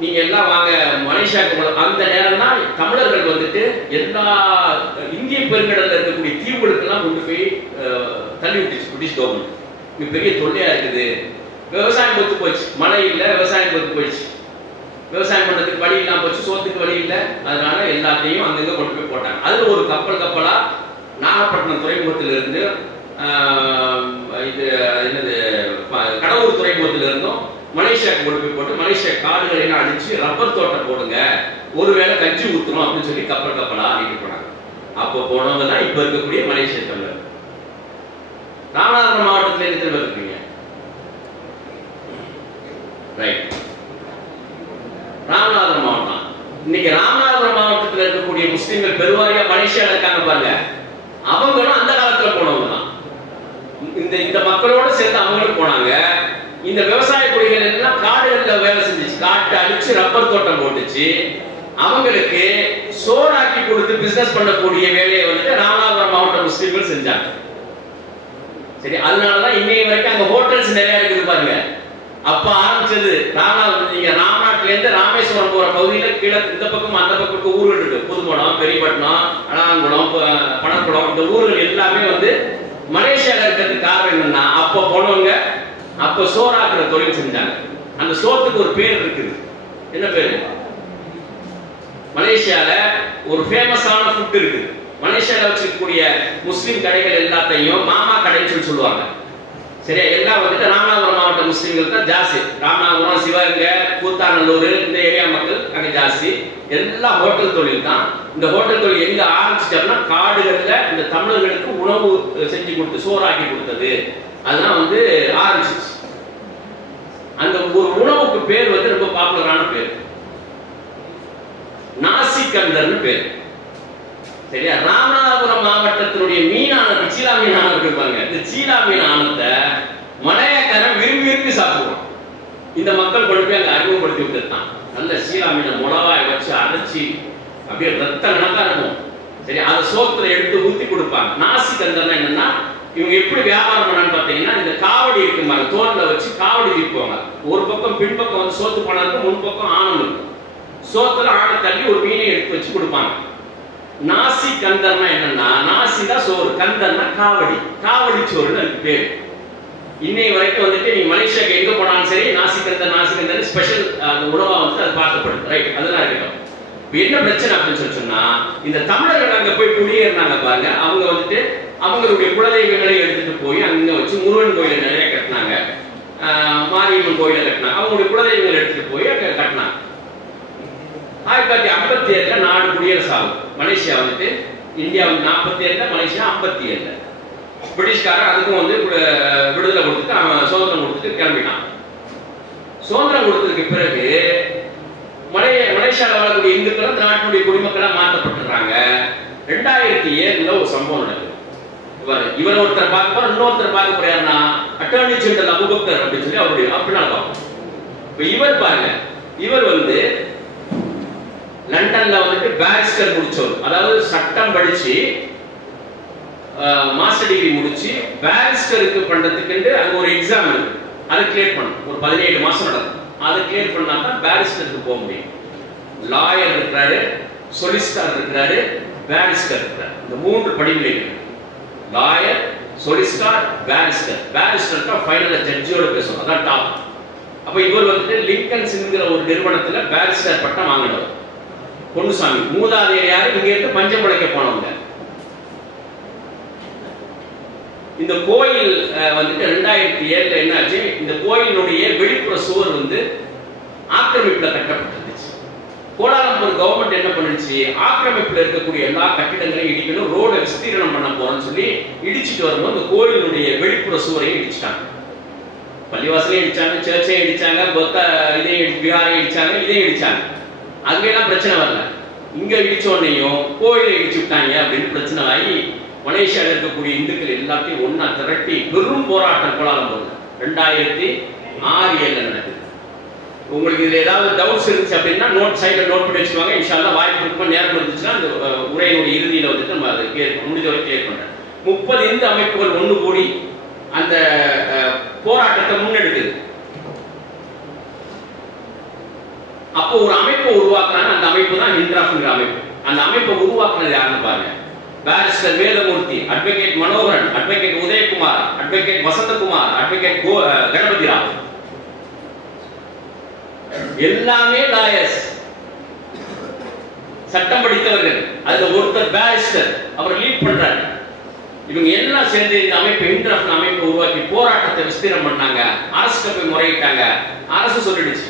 நீங்க எல்லாம் வாங்க மலேசியாவுக்கு. அந்த நேரம் தான் தமிழர்கள் வந்துட்டு எல்லா இந்திய பெருங்கடல்ல இருக்கக்கூடிய தீவுகளுக்கெல்லாம் கொண்டு போய் தள்ளி விட்டுச்சு பிரிட்டிஷ் கவர்மெண்ட். இங்க பெரிய தொல்லையா இருக்குது, விவசாயம் பொத்து போச்சு, மழை இல்லை, விவசாயம் பொத்து போயிடுச்சு, விவசாயம் பண்றதுக்கு வழி இல்லாம போச்சு, சோத்துக்கு வழி இல்லை. அதனால எல்லாத்தையும் அங்கங்க கொண்டு போய் போட்டாங்க. அதுல ஒரு கப்பலா நாகப்பட்டினம் துறைமுகத்திலிருந்து இது என்னது கடவுர் துறைமுகத்தில் இருந்தும் மலேசியாவுக்கு கொண்டு போய் போட்டு, மலேசியா காடுகளை எல்லாம் அடிச்சு ரப்பர் தோட்டம் போடுங்க, ஒருவேளை கஞ்சி ஊத்துறோம் அப்படின்னு சொல்லி கப்பலா ஆகிட்டு போனாங்க. அப்போ போனவங்க தான் இப்ப இருக்கக்கூடிய மலேசிய தமிழர். ராமநாதபுரம் மாவட்டத்தில் எத்தனை பேர் இருக்கீங்க? ரைட், ராமநாதபுரம் மாவட்டம். இன்னைக்கு ராமநாதபுரம் மாவட்டத்தில் இருக்கக்கூடிய முஸ்லிம்கள் பெருவாரியா மலேசியாவில் இருக்காங்க பாருங்க. அவங்களும் அந்த காலத்துல போனவங்க தான். இந்த மக்களோட சேர்ந்து அவங்களும் போனாங்க. இந்த விவசாய குடிகள் எல்லாம் காடுகள்ல வேலை செஞ்சிச்சு, காட்டு அழிச்சு ரப்பர் தோட்டம் போட்டுச்சு. அவங்களுக்கு சோறாக்கி கொடுத்து பிசினஸ் பண்ணக்கூடிய வேலையை வந்து ராமநாதபுரம் மாவட்ட முஸ்லிம்கள் செஞ்சாங்க. சரி, அதனாலதான் இன்னைய வரைக்கும் அங்க ஹோட்டல்ஸ் நிறைய இருக்குது பாருங்க. அப்ப ஆரம்பிச்சது ராமநாதபுரம். நீங்க ராமநாட்டுல இருந்து ராமேஸ்வரம் போற பகுதியில கீழே இந்த பக்கம் அந்த பக்கம் ஊர்கள் இருக்கு. புதுமடம், பெரியப்பட்டினம், அனாங்குளம், பணக்குளம், இந்த ஊர்கள் எல்லாமே வந்து மலேசியால இருக்கிறதுக்கு காரணம் என்னன்னா, அப்ப போனவங்க அப்ப சோறாக்குற தொழில் செஞ்சாங்க. அந்த சோத்துக்கு ஒரு பேர் இருக்குது. என்ன பேரு? மலேசியால ஒரு ஃபேமஸான ஃபுட் இருக்குது. மலேசியால வச்சிருக்கக்கூடிய முஸ்லிம் கடைகள் எல்லாத்தையும் மாமா கடைன்னு சொல்லுவாங்க. சரியா? எல்லாம் வந்துட்டு ராமநாதபுரம் மாவட்ட முஸ்லிம்கள் தான் ஜாஸ்தி. ராமநாதபுரம், சிவகங்கை, கூத்தாநல்லூர் இந்த ஏரியா மக்கள் அங்க ஜாஸ்தி. எல்லாம் ஹோட்டல் தொழில் தான். இந்த ஹோட்டல் தொழில் எங்க ஆரம்பிச்சிட்டோம்னா, காடுகள்ல இந்த தமிழர்களுக்கு உணவு செஞ்சு கொடுத்து சோறாக்கி கொடுத்தது, அதெல்லாம் வந்து ஆரம்பிச்சிச்சு. அந்த ஒரு உணவுக்கு பேர் வந்து ரொம்ப பாப்புலரான பேர், நாசிகந்தர்னு பேர். சரியா? ராமநாதபுரம் மாவட்டத்தினுடைய மீனானது சீலா மீனான இருப்பாங்க. இந்த சீலா மீனானத்தை மலையாக்காரன் விரும்பி சாப்பிடுவோம். இந்த மக்கள் கொண்டு போய் அங்க அறிமுகப்படுத்தி விட்டுருந்தான். நல்ல சீலா மீனை மிளகாய் வச்சு அரைச்சி அப்படியே ரத்த கணக்கா இருக்கும். சரி, அதை சோத்துல எடுத்து ஊத்தி கொடுப்பாங்க. நாசிகந்தர்னா என்னன்னா, இவங்க எப்படி வியாபாரம் பண்ணான்னு பாத்தீங்கன்னா, இந்த காவடி இருக்குமாங்க, தோல்ல வச்சு காவடி தீர்ப்பாங்க. ஒரு பக்கம் பின்பக்கம் வந்து சோத்து போனாலும் முன்பக்கம் ஆணம் இருக்கும். சோத்துல ஆணை தள்ளி ஒரு மீனை எடுத்து வச்சு கொடுப்பாங்க. நாசி கந்தர்னா என்னன்னா, நாசி தான் சோறு, கந்தர்னா காவடி, காவடி சோறுன்னு அதுக்கு பேரு. இன்னைய வரைக்கும் வந்துட்டு நீங்க மலேசியாக்கு எங்க போனாலும் சரி, நாசிகந்தர் ஸ்பெஷல் உணவா வந்து அது பார்க்கப்படுது. ரைட், அதெல்லாம் இருக்கட்டும். என்ன பிரச்சனை அப்படின்னு சொன்னா, இந்த தமிழர்கள் அங்க போய் குடியேறினாங்க பாருங்க. அவங்க வந்துட்டு அவங்களுடைய குலதெய்வங்களை எடுத்துட்டு போய் அங்க வச்சு முருகன் கோயிலை நிறைய கட்டினாங்க, மாரியம்மன் கோயிலை கட்டினாங்க. அவங்களுடைய குலதெய்வங்களை எடுத்துட்டு போய் அங்க கட்டினாங்க. 1957 நாடு குடியரசு ஆகும். மலேசியா வந்துட்டு இந்தியா 47, மலேசியா 57. பிரிட்டிஷ்காரன் அதுக்கும் வந்து விடுதலை கொடுத்துட்டு அவன் சுதந்திரம் கொடுத்துட்டு கிளம்பிட்டான். சுதந்திரம் கொடுத்ததுக்கு பிறகு மலேசியாவில் வாழக்கூடிய இந்துக்கள் அந்த நாட்டினுடைய குடிமக்களா மாற்றப்பட்டுறாங்க. 2007 ஒரு சம்பவம் நடக்குது. இவர் ஒருத்தர் பார்க்க போற, இன்னொருத்தர் பார்க்க போறாருன்னா அட்டர்னி ஜெனரல் அபுபக்கர் அப்படின்னு சொல்லி அவருடைய அப்படின்னா பார்ப்போம். இப்ப இவர் பாருங்க, இவர் வந்து லண்டன்ல வந்துட்டு பேரிஸ்டர் முடிச்சவர், அதாவது சட்டம் படிச்சு மாஸ்டர் டிகிரி முடிச்சு பேரிஸ்டருக்கு பண்றதுக்கு அங்க ஒரு எக்ஸாம் இருக்கு, அதை கிளியர் பண்ணணும். ஒரு 17 மாசம் நடக்கும். அதை கிளியர் பண்ணா தான் பேரிஸ்டருக்கு போக முடியும். லாயர் இருக்கிறாரு, சொலிசிட்டர் இருக்கிறாரு, பேரிஸ்டர் இருக்கிறார். இந்த 3 படிநிலை இருக்கு. Lawyer, solicitor, barrister. பேரிஸ்டர்க்கு ஃபைனலா ஜட்ஜியோட பேசணும், அதான் டாப். அப்ப இவர் வந்துட்டு லிங்கன்ஸ்ங்கிற ஒரு நிறுவனத்துல பேரிஸ்டர் பட்டம் வாங்கினவர். பொன்னுசாமி மூதாதையர் யாரு? இங்க இருந்து பஞ்சம் உழைக்க போனவங்க. இந்த கோயில் வந்துட்டு 2007 என்னாச்சு, இந்த கோயிலுடைய வெளிப்புற சுவர் வந்து ஆக்கிரமிப்புல கட்டப்பட்டிருந்துச்சு. கோலாலம்பூர் கவர்மெண்ட் என்ன பண்ணுச்சு, ஆக்கிரமிப்புல இருக்கக்கூடிய எல்லா கட்டிடங்களையும் இடிக்கணும், ரோட விஸ்தீரணம் பண்ண போறோம்னு சொல்லி இடிச்சுட்டு வரும்போது இந்த கோயிலுடைய வெளிப்புற சுவரையும் இடிச்சிட்டாங்க. பள்ளிவாசலையும் இடிச்சாங்க, சர்ச்சையும் இடிச்சாங்க, பொத்த இதையும் விஹாரையும் இடிச்சாங்க, இதையும் இடிச்சாங்க. அங்கெல்லாம் பிரச்சனை வரல. இங்க இடிச்ச உடனேயும் கோயிலை இடிச்சு விட்டாங்க அப்படின்னு பிரச்சனை ஆகி மலேசியாவில் இருக்கக்கூடிய இந்துக்கள் எல்லாத்தையும் ஒன்னா திரட்டி பெரும் போராட்டம் கோலாலம்பூர்ல 2006-7 நடக்குது. உங்களுக்கு இதுல ஏதாவது டவுட்ஸ் இருந்துச்சு அப்படின்னா நோட் சைட்ல நோட் பண்ணி வச்சுக்கோங்க. இன்ஷா அல்லாஹ் வாய்ப்பு இருக்கும், நேரம் இருந்துச்சுன்னா அந்த உரையினுடைய இறுதியில வந்துட்டு நம்ம அதை முடிஞ்ச வரை கிளியர் பண்றோம். 30 இந்து அமைப்புகள் ஒன்று கூடி அந்த போராட்டத்தை முன்னெடுக்குது. அப்போ ஒரு அமைப்பை உருவாக்குறாங்க. அந்த அமைப்பு தான் இந்திராஃப்ங்கிற அமைப்பு. அந்த அமைப்பை உருவாக்குனது யாருன்னு பாருங்க. Barrister Vethamoorthy, advocate Manoharan, advocate Udayakumar, advocate Vasanthakumar, advocate Ganapathi Rao, எல்லாமே லாயர்ஸ், சட்டம் படித்தவர்கள். அதுல ஒருத்தர் பேரிஸ்டர், அவர் லீட் பண்றாரு. இவங்க எல்லாம் சேர்ந்து இந்த அமைப்பு இந்திராஃப்ட் அமைப்பை உருவாக்கி போராட்டத்தை விஸ்தீரம் பண்ணாங்க. அரசுக்கு போய் முறையிட்டாங்க. அரசு சொல்லிடுச்சு,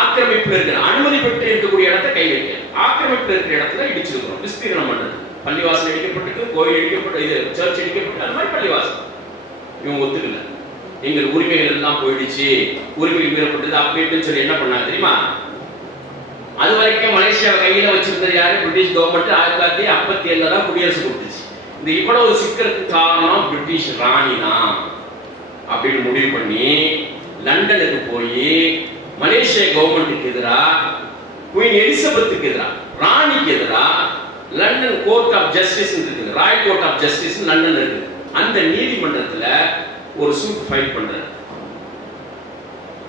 ஆக்கிரமிப்புல இருக்கிற அனுமதி பெற்று இருக்கக்கூடிய இடத்தை கை வைக்க, ஆக்கிரமிப்புல இருக்கிற இடத்துல இடிச்சிருக்கிறோம், விஸ்தீரணம் பண்றது. பள்ளிவாசல் இடிக்கப்பட்டு, கோயில் இடிக்கப்பட்டு, இது சர்ச் இடிக்கப்பட்டு, அது மாதிரி பள்ளிவாசல். இவங்க ஒத்துக்கல, எங்கள் உரிமைகள் எல்லாம் போயிடுச்சு, உரிமைகள் மீறப்பட்டது அப்படின்னு சொல்லி என்ன பண்ணாங்க தெரியுமா? அது வரைக்கும் மலேசியாவை கையில வச்சிருந்தது யாரு? British government. 1957 தான் குடியரசு கொடுத்துச்சு. இந்த இவ்வளவு சிக்கலுக்கு காரணம் பிரிட்டிஷ் ராணி தான் அப்படின்னு முடிவு பண்ணி லண்டனுக்கு போய் மலேசிய கவர்மெண்ட்டுக்கு எதிராக, குயின் எலிசபெத்துக்கு எதிராக, ராணிக்கு எதிராக லண்டன் கோர்ட் ஆஃப் ஜஸ்டிஸ் இருக்குது, royal court of justice London இருக்கு. அந்த நீதிமன்றத்துல ஒரு சூட் ஃபைல் பண்றாரு.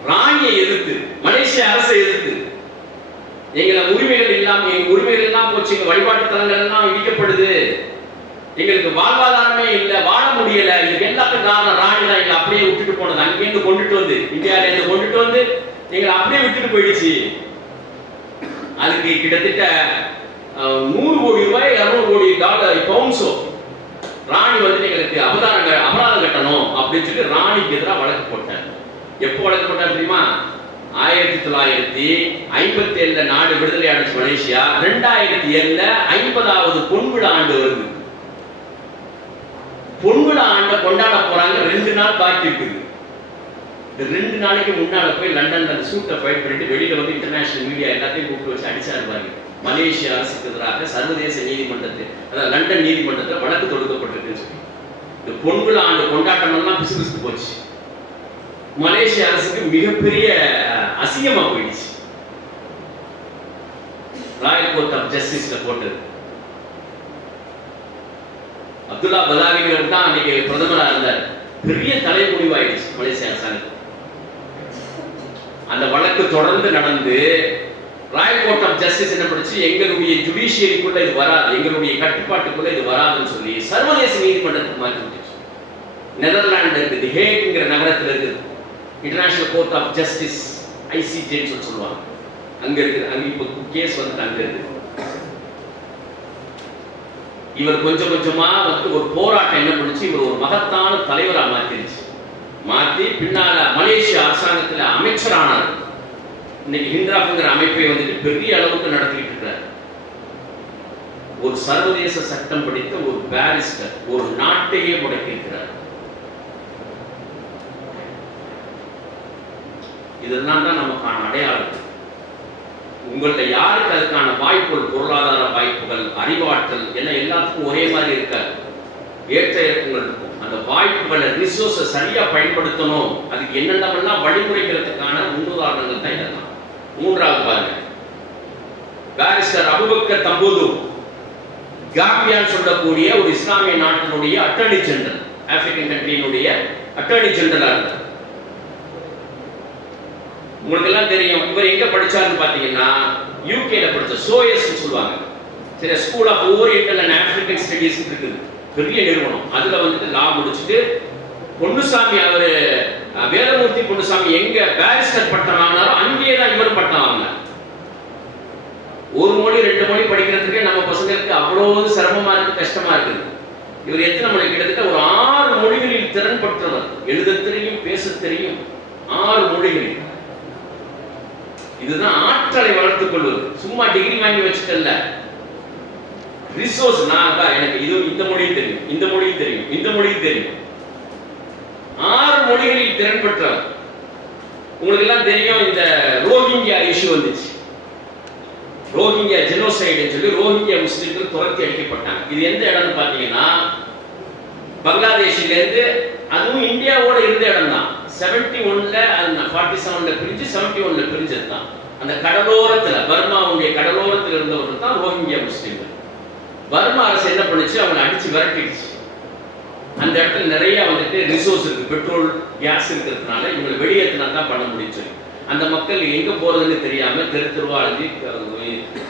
ராணியை எதிர்த்து, மலேசிய அரசை எதிர்த்து, எங்களை உரிமைகள் இல்லாம, எங்க உரிமைகள் எல்லாம் போச்சு, எங்க வழிபாட்டு தலங்கள் எல்லாம் இடிக்கப்படுது, எங்களுக்கு வாழ்வாதாரமே இல்ல, வாழ முடியல, இதுக்கு எல்லாத்துக்கும் காரணம் ராணி தான். எங்களை அப்படியே விட்டுட்டு போனது, அங்கிருந்து கொண்டுட்டு வந்து, இந்தியாவில இருந்து கொண்டுட்டு வந்து எங்களை அப்படியே விட்டுட்டு போயிடுச்சு. அதுக்கு கிட்டத்தட்ட 100 கோடி ரூபாய், 200 கோடி டாலர் பவுண்ட்ஸோ ராணி வந்து எங்களுக்கு அபராதம் கட்டணும் அப்படின்னு சொல்லி ராணிக்கு எதிராக வழக்கு போட்டார். எப்போ வழக்கு போட்டார் தெரியுமா? 1957 நாடு விடுதலை அடைஞ்சு மலேசியா. 2007 50வது பொன்விழா ஆண்டு வருது. பொன்விழா ஆண்டை கொண்டாட போறாங்க. 2 நாள் பாக்கி இருக்குது. இந்த 2 நாளைக்கு முன்னால போய் லண்டன்ல அந்த சூட்டை ஃபைட் பண்ணிட்டு வெளியில வந்து இன்டர்நேஷனல் மீடியா எல்லாத்தையும் கூப்பிட்டு வச்சு அடிச்சாரு பாருங்க. மலேசிய அரசுக்கு எதிராக சர்வதேச நீதிமன்றத்தில், அதாவது லண்டன் நீதிமன்றத்தில் வழக்கு தொடுக்கப்பட்டிருக்குன்னு சொல்லி இந்த பொன்விழா ஆண்டு கொண்டாட்டம் எல்லாம் பிசுபிசுத்து போச்சு. மலேசிய அரசுக்கு மிகப்பெரிய அசிங்கமா போயிடுச்சு. ராயல் கோர்ட் ஆஃப் ஜஸ்டிஸ்ல போட்டது. அப்துல்லா பதாவிங்கிறவர் தான் அன்னைக்கு பிரதமரா இருந்தார். பெரிய தலைமுடிவாயிடுச்சு மலேசிய அரசாங்கம். அந்த வழக்கு தொடர்ந்து நடந்து ராயல் கோர்ட் ஆஃப் ஜஸ்டிஸ் என்ன பண்ணுச்சு, எங்களுடைய ஜுடிஷியரிக்குள்ள இது வராது, எங்களுடைய கட்டுப்பாட்டுக்குள்ள இது வராதுன்னு சொல்லி சர்வதேச நீதிமன்றத்துக்கு மாற்றி விட்டுச்சு. நெதர்லாந்து இருக்கு, தி ஹேக்ங்கிற நகரத்தில் இருக்குது இன்டர்நேஷனல் கோர்ட் ஆஃப் ஜஸ்டிஸ், ஐசிஜேன்னு சொல்லுவாங்க. அங்க இருக்குது. அங்க இப்போ கேஸ் வந்து அங்க இருக்கு. இவர் கொஞ்சம் கொஞ்சமா வந்து ஒரு போராட்டம் என்ன பண்ணுச்சு, இவர் ஒரு மகத்தான தலைவராக மாத்திருச்சு. மாத்தி பின்னால மலேசிய அரசாங்கத்தில் அமைச்சரானார். இன்னைக்கு ஹிண்ட்ராப்ங்கிற அமைப்பை வந்துட்டு பெரிய அளவுக்கு நடத்திக்கிட்டு இருக்கிறார். ஒரு சர்வதேச சட்டம் படித்த ஒரு பாரிஸ்டர் ஒரு நாட்டையே முடக்கியிருக்கிறார். இதெல்லாம் தான் நமக்கான அடையாளம். உங்கள்ட்ட யாருக்கு அதுக்கான வாய்ப்புகள், பொருளாதார வாய்ப்புகள், அறிவாற்றல் எல்லாம் எல்லாத்துக்கும் ஒரே மாதிரி இருக்காது. ஏற்ற இறக்கங்கள் இருக்கும். அந்த வாய்ப்புகளை ரிசோர்ஸை சரியா பயன்படுத்தணும். அதுக்கு என்னென்னலாம் வழிமுறைக்கிறதுக்கான முன்னுதாரணங்கள் தான் இதெல்லாம். மூன்றாவது பாருங்க, பாரிஸ்டர் அபூபக்கர் தம்பூது காம்பியான்னு சொல்லக்கூடிய ஒரு இஸ்லாமிய நாட்டினுடைய அட்டர்னி ஜெனரல், ஆப்பிரிக்கன் கண்ட்ரியினுடைய அட்டர்னி ஜெனரலா இருந்தார். உங்களுக்கு எல்லாம் தெரியும். இவர் எங்க படிச்சாருன்னு பாத்தீங்கன்னா யூகேல படிச்ச சோயஸ் சொல்லுவாங்க. சரி, school of oriental and African studies இருக்குது, பெரிய நிறுவனம். அதுல வந்துட்டு லா முடிச்சுட்டு பொன்னுசாமி, அவரு வேதமூர்த்தி பொன்னுசாமி எங்க பாரிஸ்டர் பட்டம் வாங்கினாரோ அங்கேயே தான் இவரும் பட்டம் வாங்கினார். ஒரு மொழி 2 மொழி படிக்கிறதுக்கே நம்ம பசங்களுக்கு அவ்வளவு சிரமமா இருக்கு, கஷ்டமா இருக்குது. இவர் எத்தனை மொழி, கிட்டத்தட்ட ஒரு 6 மொழிகளில் திறன் பெற்றவர். எழுத தெரியும், பேச தெரியும், 6 மொழிகளில். இதுதான் ஆற்றலை வளர்த்துக் கொள்வது. சும்மா டிகிரி வாங்கி வச்சுட்டல, ரிசோர்ஸ். நான் தான் எனக்கு இது இந்த மொழியும் தெரியும், இந்த மொழியும் தெரியும், இந்த மொழியும் தெரியும். 6 மொழிகளில் திறன் பெற்றவர். உங்களுக்கு எல்லாம் தெரியும், இந்த ரோஹிங்கியா இஷ்யூ வந்துச்சு. ரோஹிங்கியா ஜெனோசைடுன்னு சொல்லி ரோஹிங்கியா முஸ்லிம்கள் துரத்தி அடிக்கப்பட்டாங்க. இது எந்த இடம்னு பாத்தீங்கன்னா பங்களாதேஷில இருந்து, அதுவும் இந்தியாவோட இருந்த இடம் தான். 71ல 47ல பிரிஞ்சு 71ல பிரிஞ்சது தான். அந்த கடலோரத்துல, பர்மாவுடைய கடலோரத்தில் இருந்தவர்கள் தான் ரோஹிங்கியா முஸ்லிம்கள். பர்மா அரசு என்ன பண்ணுச்சு, அவங்களை அடிச்சு விரட்டிடுச்சு. அந்த இடத்துல நிறைய வந்துட்டு ரிசோர்ஸ் இருக்கு, பெட்ரோல் கேஸ் இருக்கிறதுனால இவங்களை வெளியேற்றினா தான் பண்ண முடியும். அந்த மக்கள் எங்க போறதுன்னு தெரியாம தெரு தெருவாழ்ந்து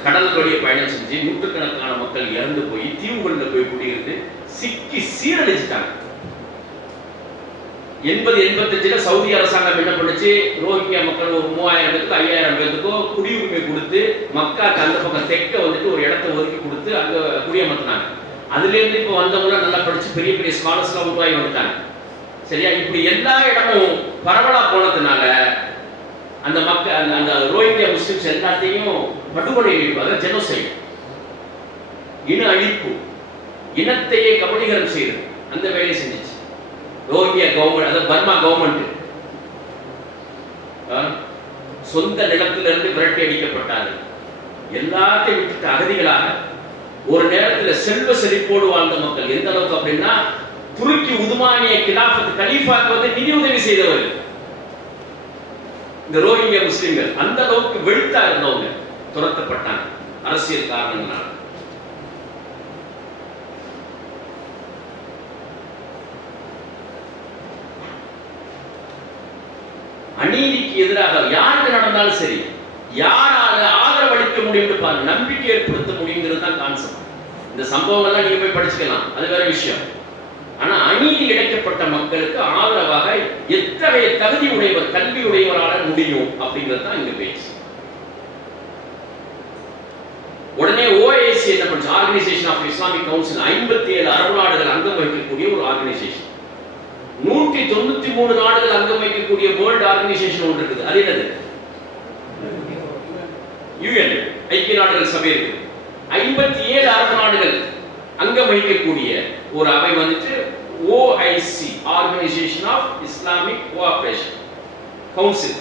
கடல் வழியை பயணம் செஞ்சு நூற்றுக்கணக்கான மக்கள் இறந்து போய் தீவுகளில் போய் குடியிருந்து சிக்கி சீரழிச்சிட்டாங்க. 80-85ல சவுதி அரசாங்கம் என்ன பண்ணுச்சு, ரோஹிங்கியா மக்கள் ஒரு 3000 பேருக்கு 5000 பேருக்கோ குடியுரிமை கொடுத்து மக்காக்கு அந்த பக்கம் தெற்க வந்துட்டு ஒரு இடத்தை ஒதுக்கி கொடுத்து அங்க குடியமர்த்தினாங்க. அதுல இருந்து இப்ப வந்தவங்க நல்லா படிச்சு பெரிய பெரிய ஸ்காலர்ஸ் எல்லாம் உருவாகி வந்துட்டாங்க. சரியா, இப்படி எல்லா இடமும் பரவலா போனதுனால அந்த மக்கள், அந்த ரோஹிங்கியா முஸ்லிம்ஸ் எல்லாத்தையும் படுகொலை அழிப்பு, ஜெனோசைட், இன அழிப்பு, இனத்தையே கபலீகரம் செய்யுது. அந்த வேலையை செஞ்சிச்சு ரோஹிங்கியா கவர்மெண்ட், அதாவது பர்மா கவர்மெண்ட். சொந்த நிலத்திலிருந்து விரட்டி அடிக்கப்பட்டார்கள். எல்லாத்தையும் விட்டுட்டு அகதிகளாக ஒரு நேரத்தில் செல்வ செழிப்போடு வாழ்ந்த மக்கள். எந்த அளவுக்கு அப்படின்னா, துருக்கி உதுமானிய கிலாஃபத் கலீஃபாக்கு வந்து நிதி உதவி செய்தவர்கள் இந்த ரோஹிங்கியா முஸ்லிம்கள். அந்த அளவுக்கு வெளுத்தா இருந்தவங்க துரத்தப்பட்டாங்க அரசியல் காரணங்களால். அநீதிக்கு எதிராக யாருக்கு நடந்தாலும் சரி, யாரால ஆதரவளிக்க முடியும் பாருங்க, நம்பிக்கை ஏற்படுத்த முடியுங்கிறது தான் கான்செப்ட். இந்த சம்பவங்கள்லாம் நீங்க போய் படிச்சுக்கலாம், அது வேற விஷயம். ஆனா அநீதி இழைக்கப்பட்ட மக்களுக்கு ஆதரவாக எத்தகைய தகுதி உடையவர், கல்வி உடையவரால முடியும் அப்படிங்கிறது தான் இங்க பேச்சு. உடனே OIC என்ன பண்ணுச்சு, ஆர்கனைசேஷன் ஆஃப் இஸ்லாமிக் கவுன்சில், 57 அரபு நாடுகள் அங்கம் வகிக்கக்கூடிய ஒரு ஆர்கனைசேஷன். 193 நாடுகள் அங்கம் வகிக்கக்கூடிய வேர்ல்ட் ஆர்கனைசேஷன் ஒன்று இருக்குது. அது என்னது? UN, ஐக்கிய நாடுகள் சபை இருக்கு. 57 அரபு நாடுகள் அங்கம் வகிக்கக்கூடிய ஒரு அவை வந்துட்டு OIC, organisation of Islamic cooperation council.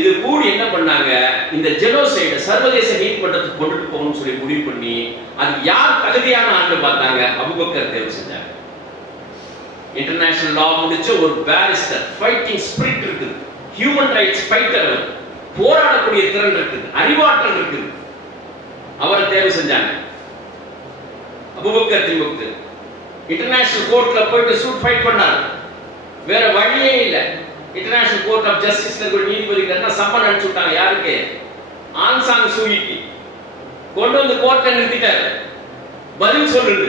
இது கூடி என்ன பண்ணாங்க, இந்த ஜெனோசைட சர்வதேச நீதிமன்றத்துக்கு கொண்டுட்டு போகணும்னு சொல்லி முடிவு பண்ணி, அது யார் தகுதியான ஆண்டு பார்த்தாங்க, அபூபக்கர் தேர்வு செஞ்சாங்க. இன்டர்நேஷனல் லா முடிச்ச ஒரு பாரிஸ்டர், ஃபைட்டிங் ஸ்பிரிட் இருக்குது, ஹியூமன் ரைட்ஸ் ஃபைட்டர், போராடக்கூடிய திறன் இருக்குது, அறிவாற்றல் இருக்குது. அவரை தேர்வு செஞ்சாங்க அபூபக்கர் திமுக. இன்டர்நேஷனல் கோர்ட்ல போயிட்டு சூட் ஃபைட் பண்ணாரு. வேற வழியே இல்லை. இன்டர்நேஷனல் கோர்ட் ஆஃப் ஜஸ்டிஸ்ல ஒரு நீதிபதிகள் சம்மன் அனுப்பிச்சு விட்டாங்க. யாருக்கு? ஆங் சாங் சூயிக்கு. கொண்டு வந்து கோர்ட்ல நிறுத்திட்டாரு. பதில் சொல்லுது.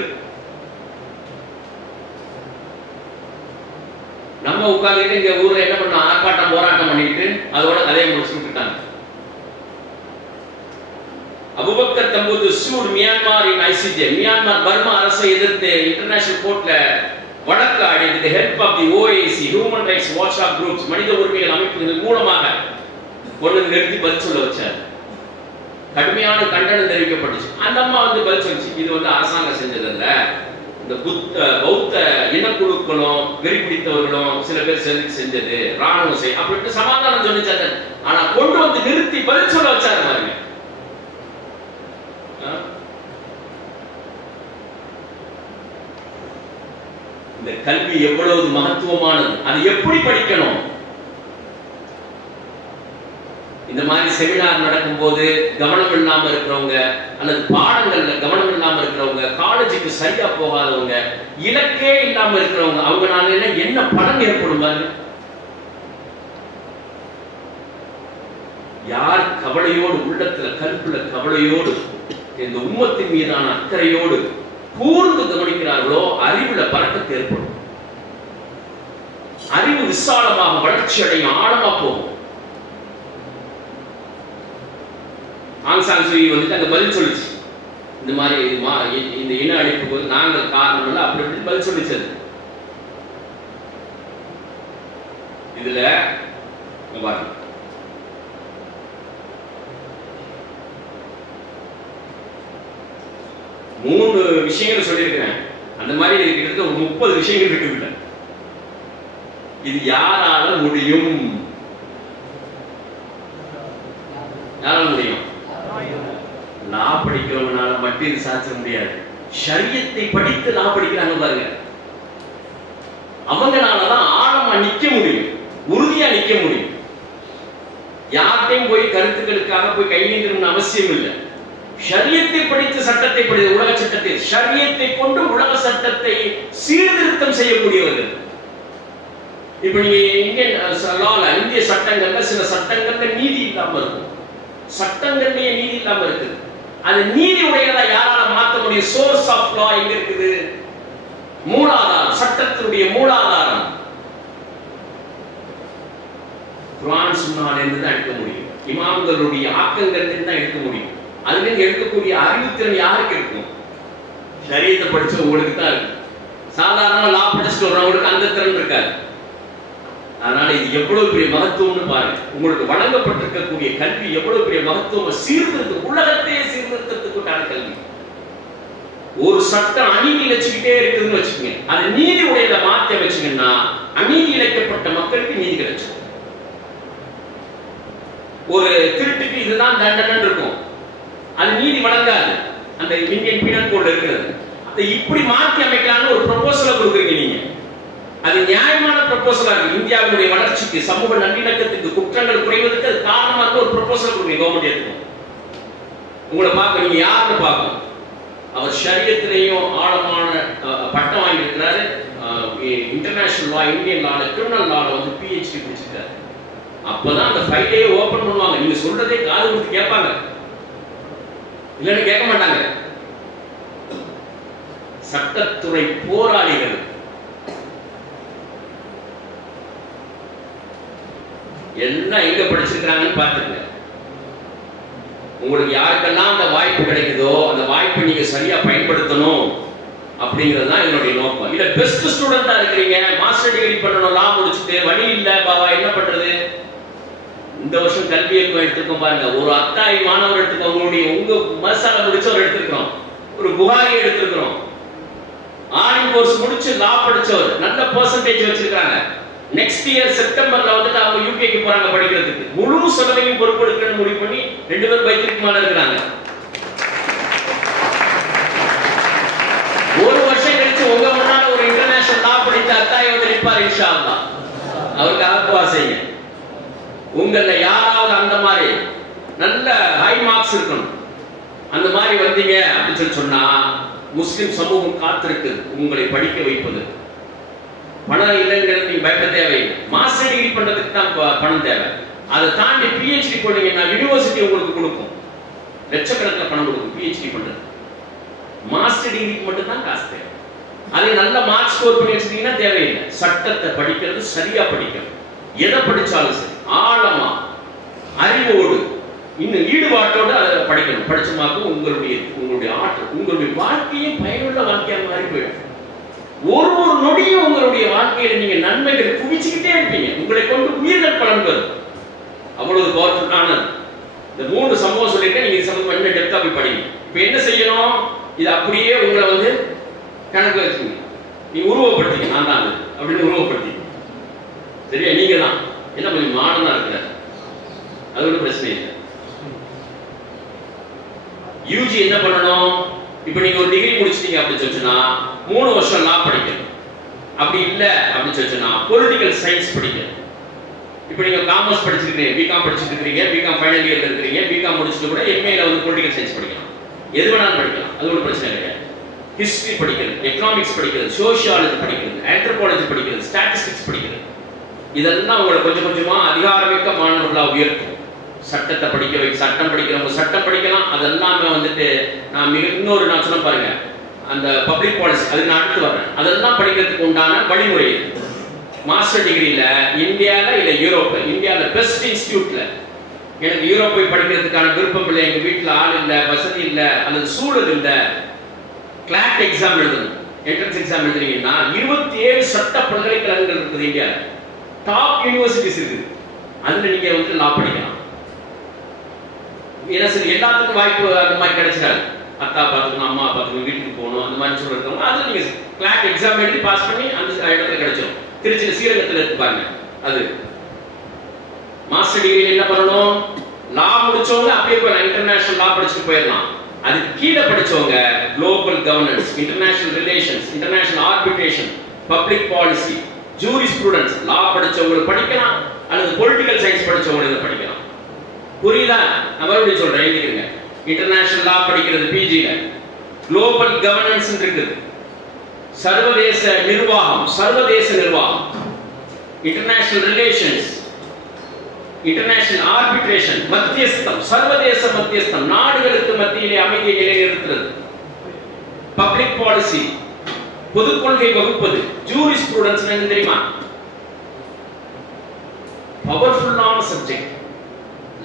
நம்ம உட்கார்ந்துட்டு இங்க ஊர்ல என்ன பண்ண, ஆர்ப்பாட்டம் போராட்டம் பண்ணிட்டு அதோட கதையை முடிச்சு விட்டுட்டாங்க. Abubacarr Tambadou sued Myanmar in ICJ. Myanmar Burma அரசை எதிர்த்து இன்டர்நேஷனல் கோர்ட்ல வழக்கு ஆடி with the help of the OIC, Human Rights Watchdog Groups, மனித உரிமைகள் அமைப்புகள் மூலமாக பொண்ணு நிறுத்தி பதில் சொல்ல வச்சார். கடுமையான கண்டனம் தெரிவிக்கப்பட்டுச்சு. அந்த அம்மா வந்து பதில் சொல்லிச்சு, இது வந்து அரசாங்கம் செஞ்சதல்ல, இந்த பௌத்த இனக்குழுக்களும் வெறி பிடித்தவர்களும் சில பேர் சேர்ந்து செஞ்சது, ராணுவம் செய் அப்படின்ட்டு சமாதானம் சொல்லிச்சாரு. ஆனா கொண்டு வந்து நிறுத்தி பதில் சொல்ல வச்சாரு பாருங்க. இந்த கல்வி எவ்வளவு மகத்துவமானது, அது எப்படி படிக்கணும்? இந்த மாதிரி செமினார் நடக்கும் போது கவனம் இல்லாம இருக்கிறவங்க, அல்லது பாடங்கள்ல கவனம் இல்லாம இருக்கிறவங்க, காலேஜுக்கு சரியா போகாதவங்க, இலக்கே இல்லாம இருக்கிறவங்க, அவங்களால என்ன பலன் ஏற்படும் பாருங்க. யார் கவலையோடு, உள்ளத்துல கல்புல கவலையோடு, இந்த உம்மத்தின் மீதான அக்கறையோடு கூர்ந்து கவனிக்கிறார்களோ அறிவுல பறக்கத்து ஏற்படும். அறிவு விசாலமாக வளர்ச்சி அடையும், ஆழமா போகும். ஆங் சான் சூ கி வந்துட்டு அங்க பதில் சொல்லிச்சு, இந்த மாதிரி இந்த இன அழிப்புக்கு நாங்கள் காரணம் இல்லை அப்படி இப்படி பதில் சொல்லிச்சது. இதுல பாருங்க, மூணு விஷயங்கள் சொல்லியிருக்கிறேன். அந்த மாதிரி இருக்கிறது ஒரு 30 விஷயங்கள் இருக்குதுல்ல. இது யாரால முடியும்? யாரால முடியும்? லா படிக்கிறவனால மட்டும் இது சாதிக்க முடியாது. ஷரியத்தை படித்து லா படிக்கிறாங்க பாருங்க, அவங்களாலதான் ஆழமா நிக்க முடியும், உறுதியா நிக்க முடியும். யார்கிட்டையும் போய் கருத்துக்களுக்காக போய் கை நீட்டணும்னு அவசியம் இல்லை. ஷரியத்தை படித்து சட்டத்தை படித்து, உலக சட்டத்தை, ஷரியத்தை கொண்டு உலக சட்டத்தை சீர்திருத்தம் செய்யக்கூடியவர்கள். இப்ப நீங்க இந்திய சட்டங்கள்ல சில சட்டங்கள்ல நீதி இல்லாம இருக்கும், சட்டங்கள்லயே நீதி இல்லாம இருக்குது. அது நீதி உடையதா யாரால மாற்ற முடியும்? சோர்ஸ் ஆஃப் லா எங்க இருக்குது? மூலாதாரம், சட்டத்தினுடைய மூலாதாரம் குர்ஆன் சுன்னால இருந்து தான் எடுக்க முடியும், இமாம்களுடைய ஆக்கங்கள்ல இருந்து தான் எடுக்க முடியும். அதுல இருந்து எடுக்கக்கூடிய அறிவுத்திறன் யாருக்கு இருக்கும்? ஷரியத்தை படிச்சவங்களுக்கு தான் இருக்கு. சாதாரண லா படிச்சுட்டு வரவங்களுக்கு அந்த திறன் இருக்காது. அதனால இது எவ்வளவு பெரிய மகத்துவம்னு பாருங்க. உங்களுக்கு வழங்கப்பட்டிருக்கக்கூடிய கல்வி எவ்வளவு பெரிய மகத்துவம், சீர்திருத்த உலகத்தையே சீர்திருத்தத்துக்குண்டான கல்வி. ஒரு சட்டம் அநீதி இழைச்சுக்கிட்டே இருக்குதுன்னு வச்சுக்கோங்க, அது நீதி உடையதை மாற்றி அமைச்சுங்கன்னா அநீதி இழைக்கப்பட்ட மக்களுக்கு நீதி கிடைச்சு. ஒரு திருட்டுக்கு இதுதான் தண்டனை இருக்கும், அது நீதி வழங்காது. அந்த இந்தியன் பீனல் கோட்ல இருக்கிறது, அதை இப்படி மாற்றி அமைக்கலாம்னு ஒரு ப்ரொபோசலை கொடுக்குறீங்க நீங்க. அது நியாயமான ப்ரொபோசலா இருக்கு. இந்தியாவுடைய வளர்ச்சிக்கு, சமூக நல்லிணக்கத்துக்கு, குற்றங்கள் குறைவதற்கு அது காரணமா இருக்க ஒரு ப்ரொபோசல் கொடுங்க கவர்மெண்ட் எடுத்துக்கும். உங்களை பார்க்க நீங்க யாருன்னு பார்க்கணும். அவர் ஷரியத்திலையும் ஆழமான பட்டம் வாங்கியிருக்கிறாரு. இன்டர்நேஷனல் லா, இந்தியன் லால, கிரிமினல் லால வந்து PhD முடிச்சிருக்காரு. அப்பதான் அந்த ஃபைலே ஓபன் பண்ணுவாங்க. நீங்க சொல்றதே காது கொடுத்து கேட்பாங்க, இல்லைன்னு கேட்க மாட்டாங்க. சட்டத்துறை போராளிகள் எல்லாம் எங்க படிச்சிருக்காங்கன்னு பார்த்துங்க. உங்களுக்கு யாருக்கெல்லாம் அந்த வாய்ப்பு கிடைக்குதோ அந்த வாய்ப்பை நீங்க சரியா பயன்படுத்தணும் அப்படிங்கிறது தான் என்னுடைய நோக்கம். இல்ல பெஸ்ட் ஸ்டூடெண்டா இருக்கிறீங்க, மாஸ்டர் டிகிரி பண்ணணும், லா முடிச்சுட்டு வழி இல்ல பாபா என்ன பண்றது? இந்த வருஷம் கல்வி இயக்கம் எடுத்துக்கோம் பாருங்க. ஒரு அத்தாய் மாணவர் எடுத்துக்கோங்க, உங்களுடைய உங்க மசாலா முடிச்சவர் எடுத்திருக்கிறோம், ஒரு புகாரி எடுத்திருக்கிறோம், ஆர்மி கோர்ஸ் முடிச்சு லா படிச்சவர், நல்ல பெர்சன்டேஜ் வச்சிருக்காங்க. நெக்ஸ்ட் இயர் செப்டம்பர்ல வந்துட்டு அவங்க யூகேக்கு போறாங்க படிக்கிறதுக்கு. முழு செலவையும் பொறுப்பெடுக்கணும்னு முடிவு பண்ணி 2 பேர் பைத்திற்கு மேல இருக்கிறாங்க. ஒரு வருஷம் கழிச்சு உங்க முன்னால ஒரு இன்டர்நேஷனல் லா படித்த அத்தாய் வந்து நிற்பார் இன்ஷா அல்லாஹ். அவருக்கு ஆத்வா செய்யுங்க. உங்கள யாராவது அந்த மாதிரி நல்ல ஹை மார்க்ஸ் இருக்கணும், அந்த மாதிரி வந்தீங்க அப்படின்னு சொன்னா முஸ்லிம் சமூகம் காத்திருக்கு உங்களை படிக்க வைப்பது. பணம் இல்லைங்கிறது நீங்க பயப்பட தேவையில்லை. மாஸ்டர் டிகிரி பண்றதுக்கு தான் பணம் தேவை. அதை தாண்டி PhD போனீங்கன்னா யூனிவர்சிட்டி உங்களுக்கு கொடுக்கும், லட்சக்கணக்கில் பணம் கொடுக்கும் PhD பண்றது. மாஸ்டர் டிகிரிக்கு மட்டும் தான் காசு தேவை. அதை நல்ல மார்க் ஸ்கோர் பண்ணி வச்சிட்டீங்கன்னா தேவையில்லை. சட்டத்தை படிக்கிறது சரியா படிக்கணும், எதை படிச்சாலும் சரி ஆழமா அறிவோடு இன்னும் ஈடுபாட்டோடு அதை படிக்கணும். படிச்சமாக்கும் உங்களுடைய ஆற்றல், உங்களுடைய வாழ்க்கையும் பயனுள்ள வாழ்க்கையாக மாறி போயிடும். ஒரு நொடியும் உங்களுடைய வாழ்க்கையில நீங்க நன்மைகள் குவிச்சுக்கிட்டே இருப்பீங்க. உங்களை கொண்டு உயிர்கள் பலன் வரும். அவ்வளவு பவர்ஃபுல்லான இந்த 3 சம்பவம் சொல்லிட்டு நீங்க சம்பவம் என்ன டெப்தா போய் படிங்க. இப்போ என்ன செய்யணும்? இது அப்படியே உங்களை வந்து கணக்கு வச்சுங்க, நீ உருவப்படுத்திங்க, நான் தான் அது அப்படின்னு உருவப்படுத்தி. சரியா? நீங்க தான் என்ன கொஞ்சம் மாடனா இருக்கிற, அது ஒரு பிரச்சனை இல்லை. யூஜி என்ன பண்ணணும்? இப்போ நீங்க ஒரு டிகிரி முடிச்சிட்டீங்க அப்படின்னு சொல்லிச்சுன்னா 3 வருஷம் லா படிக்கணும். அப்படி இல்லை அப்படின்னு சொல்லிச்சுன்னா பொலிட்டிக்கல் சயின்ஸ் படிக்கணும். இப்போ நீங்க காமர்ஸ் படிச்சிருக்கீங்க, பிகாம் படிச்சுட்டு இருக்கீங்க, பிகாம் ஃபைனல் இயர்ல இருக்கீங்க, பிகாம் முடிச்சுட்டு கூட எம்ஏல வந்து பொலிட்டிக்கல் சயின்ஸ் படிக்கலாம். எது வேணாலும் படிக்கலாம், அது ஒரு பிரச்சனை கிடையாது. ஹிஸ்டரி படிக்கிறது, எக்கனாமிக்ஸ் படிக்கிறது, சோஷியாலஜி படிக்கிறது, ஆந்த்ரோபாலஜி படிக்கிறது, ஸ்டாட்டிஸ்டிக்ஸ் படிக்கிறது, இதெல்லாம் உங்களை கொஞ்சம் கொஞ்சமா அதிகாரமிக்க மாணவர்களா உயர்த்தும். சட்டத்தை படிக்க வை, சட்டம் படிக்கிறவங்க சட்டம் படிக்கலாம். அதெல்லாமே வந்துட்டு நான் இன்னொரு நான் சொன்ன பாருங்க, அந்த பப்ளிக் பாலிசி, அதுக்கு நான் அடுத்து வரேன். அதெல்லாம் படிக்கிறதுக்கு உண்டான வழிமுறை. மாஸ்டர் டிகிரியில இந்தியால இல்ல யூரோப்ல, இந்தியால பெஸ்ட் இன்ஸ்டிடியூட்ல, எனக்கு யூரோப் போய் படிக்கிறதுக்கான விருப்பம் இல்லை, எங்க வீட்டுல ஆள் இல்ல, வசதி இல்ல, அல்லது சூழல் இல்ல, கிளாட் எக்ஸாம் எழுதணும், என்ட்ரன்ஸ் எக்ஸாம் எழுதுறீங்கன்னா 27 சட்ட பல்கலைக்கழகங்கள் இருக்குது இந்தியால, டாப் யூனிவர்சிட்டிஸ் இருக்குது. அதுல நீங்க வந்து லா படிக்கலாம். ஏன்னா சரி, எல்லாத்துக்கும் வாய்ப்பு அந்த மாதிரி கிடைச்சிடாது. அக்கா பார்த்துக்கணும், அம்மா பார்த்துக்கணும், வீட்டுக்கு போகணும், அந்த மாதிரி சொல்லிருக்கோம். அது நீங்க கிளாட் எக்ஸாம் எழுதி பாஸ் பண்ணி அந்த இடத்துல கிடைச்சிடும். திருச்சியில ஸ்ரீரங்கத்தில் இருப்பாங்க. அது மாஸ்டர் டிகிரி என்ன பண்ணணும்? லா முடிச்சவங்க அப்படியே போய் இன்டர்நேஷனல் லா படிச்சுட்டு போயிடலாம். அதுக்கு கீழே படிச்சவங்க global governance, international relations, international arbitration, public policy, jurisprudence law படிச்சவங்க படிக்கலாம், அல்லது பொலிட்டிக்கல் சயின்ஸ் படிச்சவங்க இதை படிக்கலாம். புரியுதா? நான் மறுபடியும் சொல்றேன், எழுதிக்கங்க. இன்டர்நேஷனல் லா படிக்கிறது பிஜில, குளோபல் கவர்னன்ஸ் இருக்குது, சர்வதேச நிர்வாகம், இன்டர்நேஷனல் ரிலேஷன்ஸ், இன்டர்நேஷனல் ஆர்பிட்ரேஷன், மத்தியஸ்தம், சர்வதேச மத்தியஸ்தம், நாடுகளுக்கு மத்தியிலே அமைதியை நிலைநிறுத்துறது, பப்ளிக் பாலிசி, பொது கொள்கை வகுப்பது, ஜூரிஸ்ப்ரூடன்ஸ் என்ன தெரியுமா? பவர்ஃபுல்லான சப்ஜெக்ட்.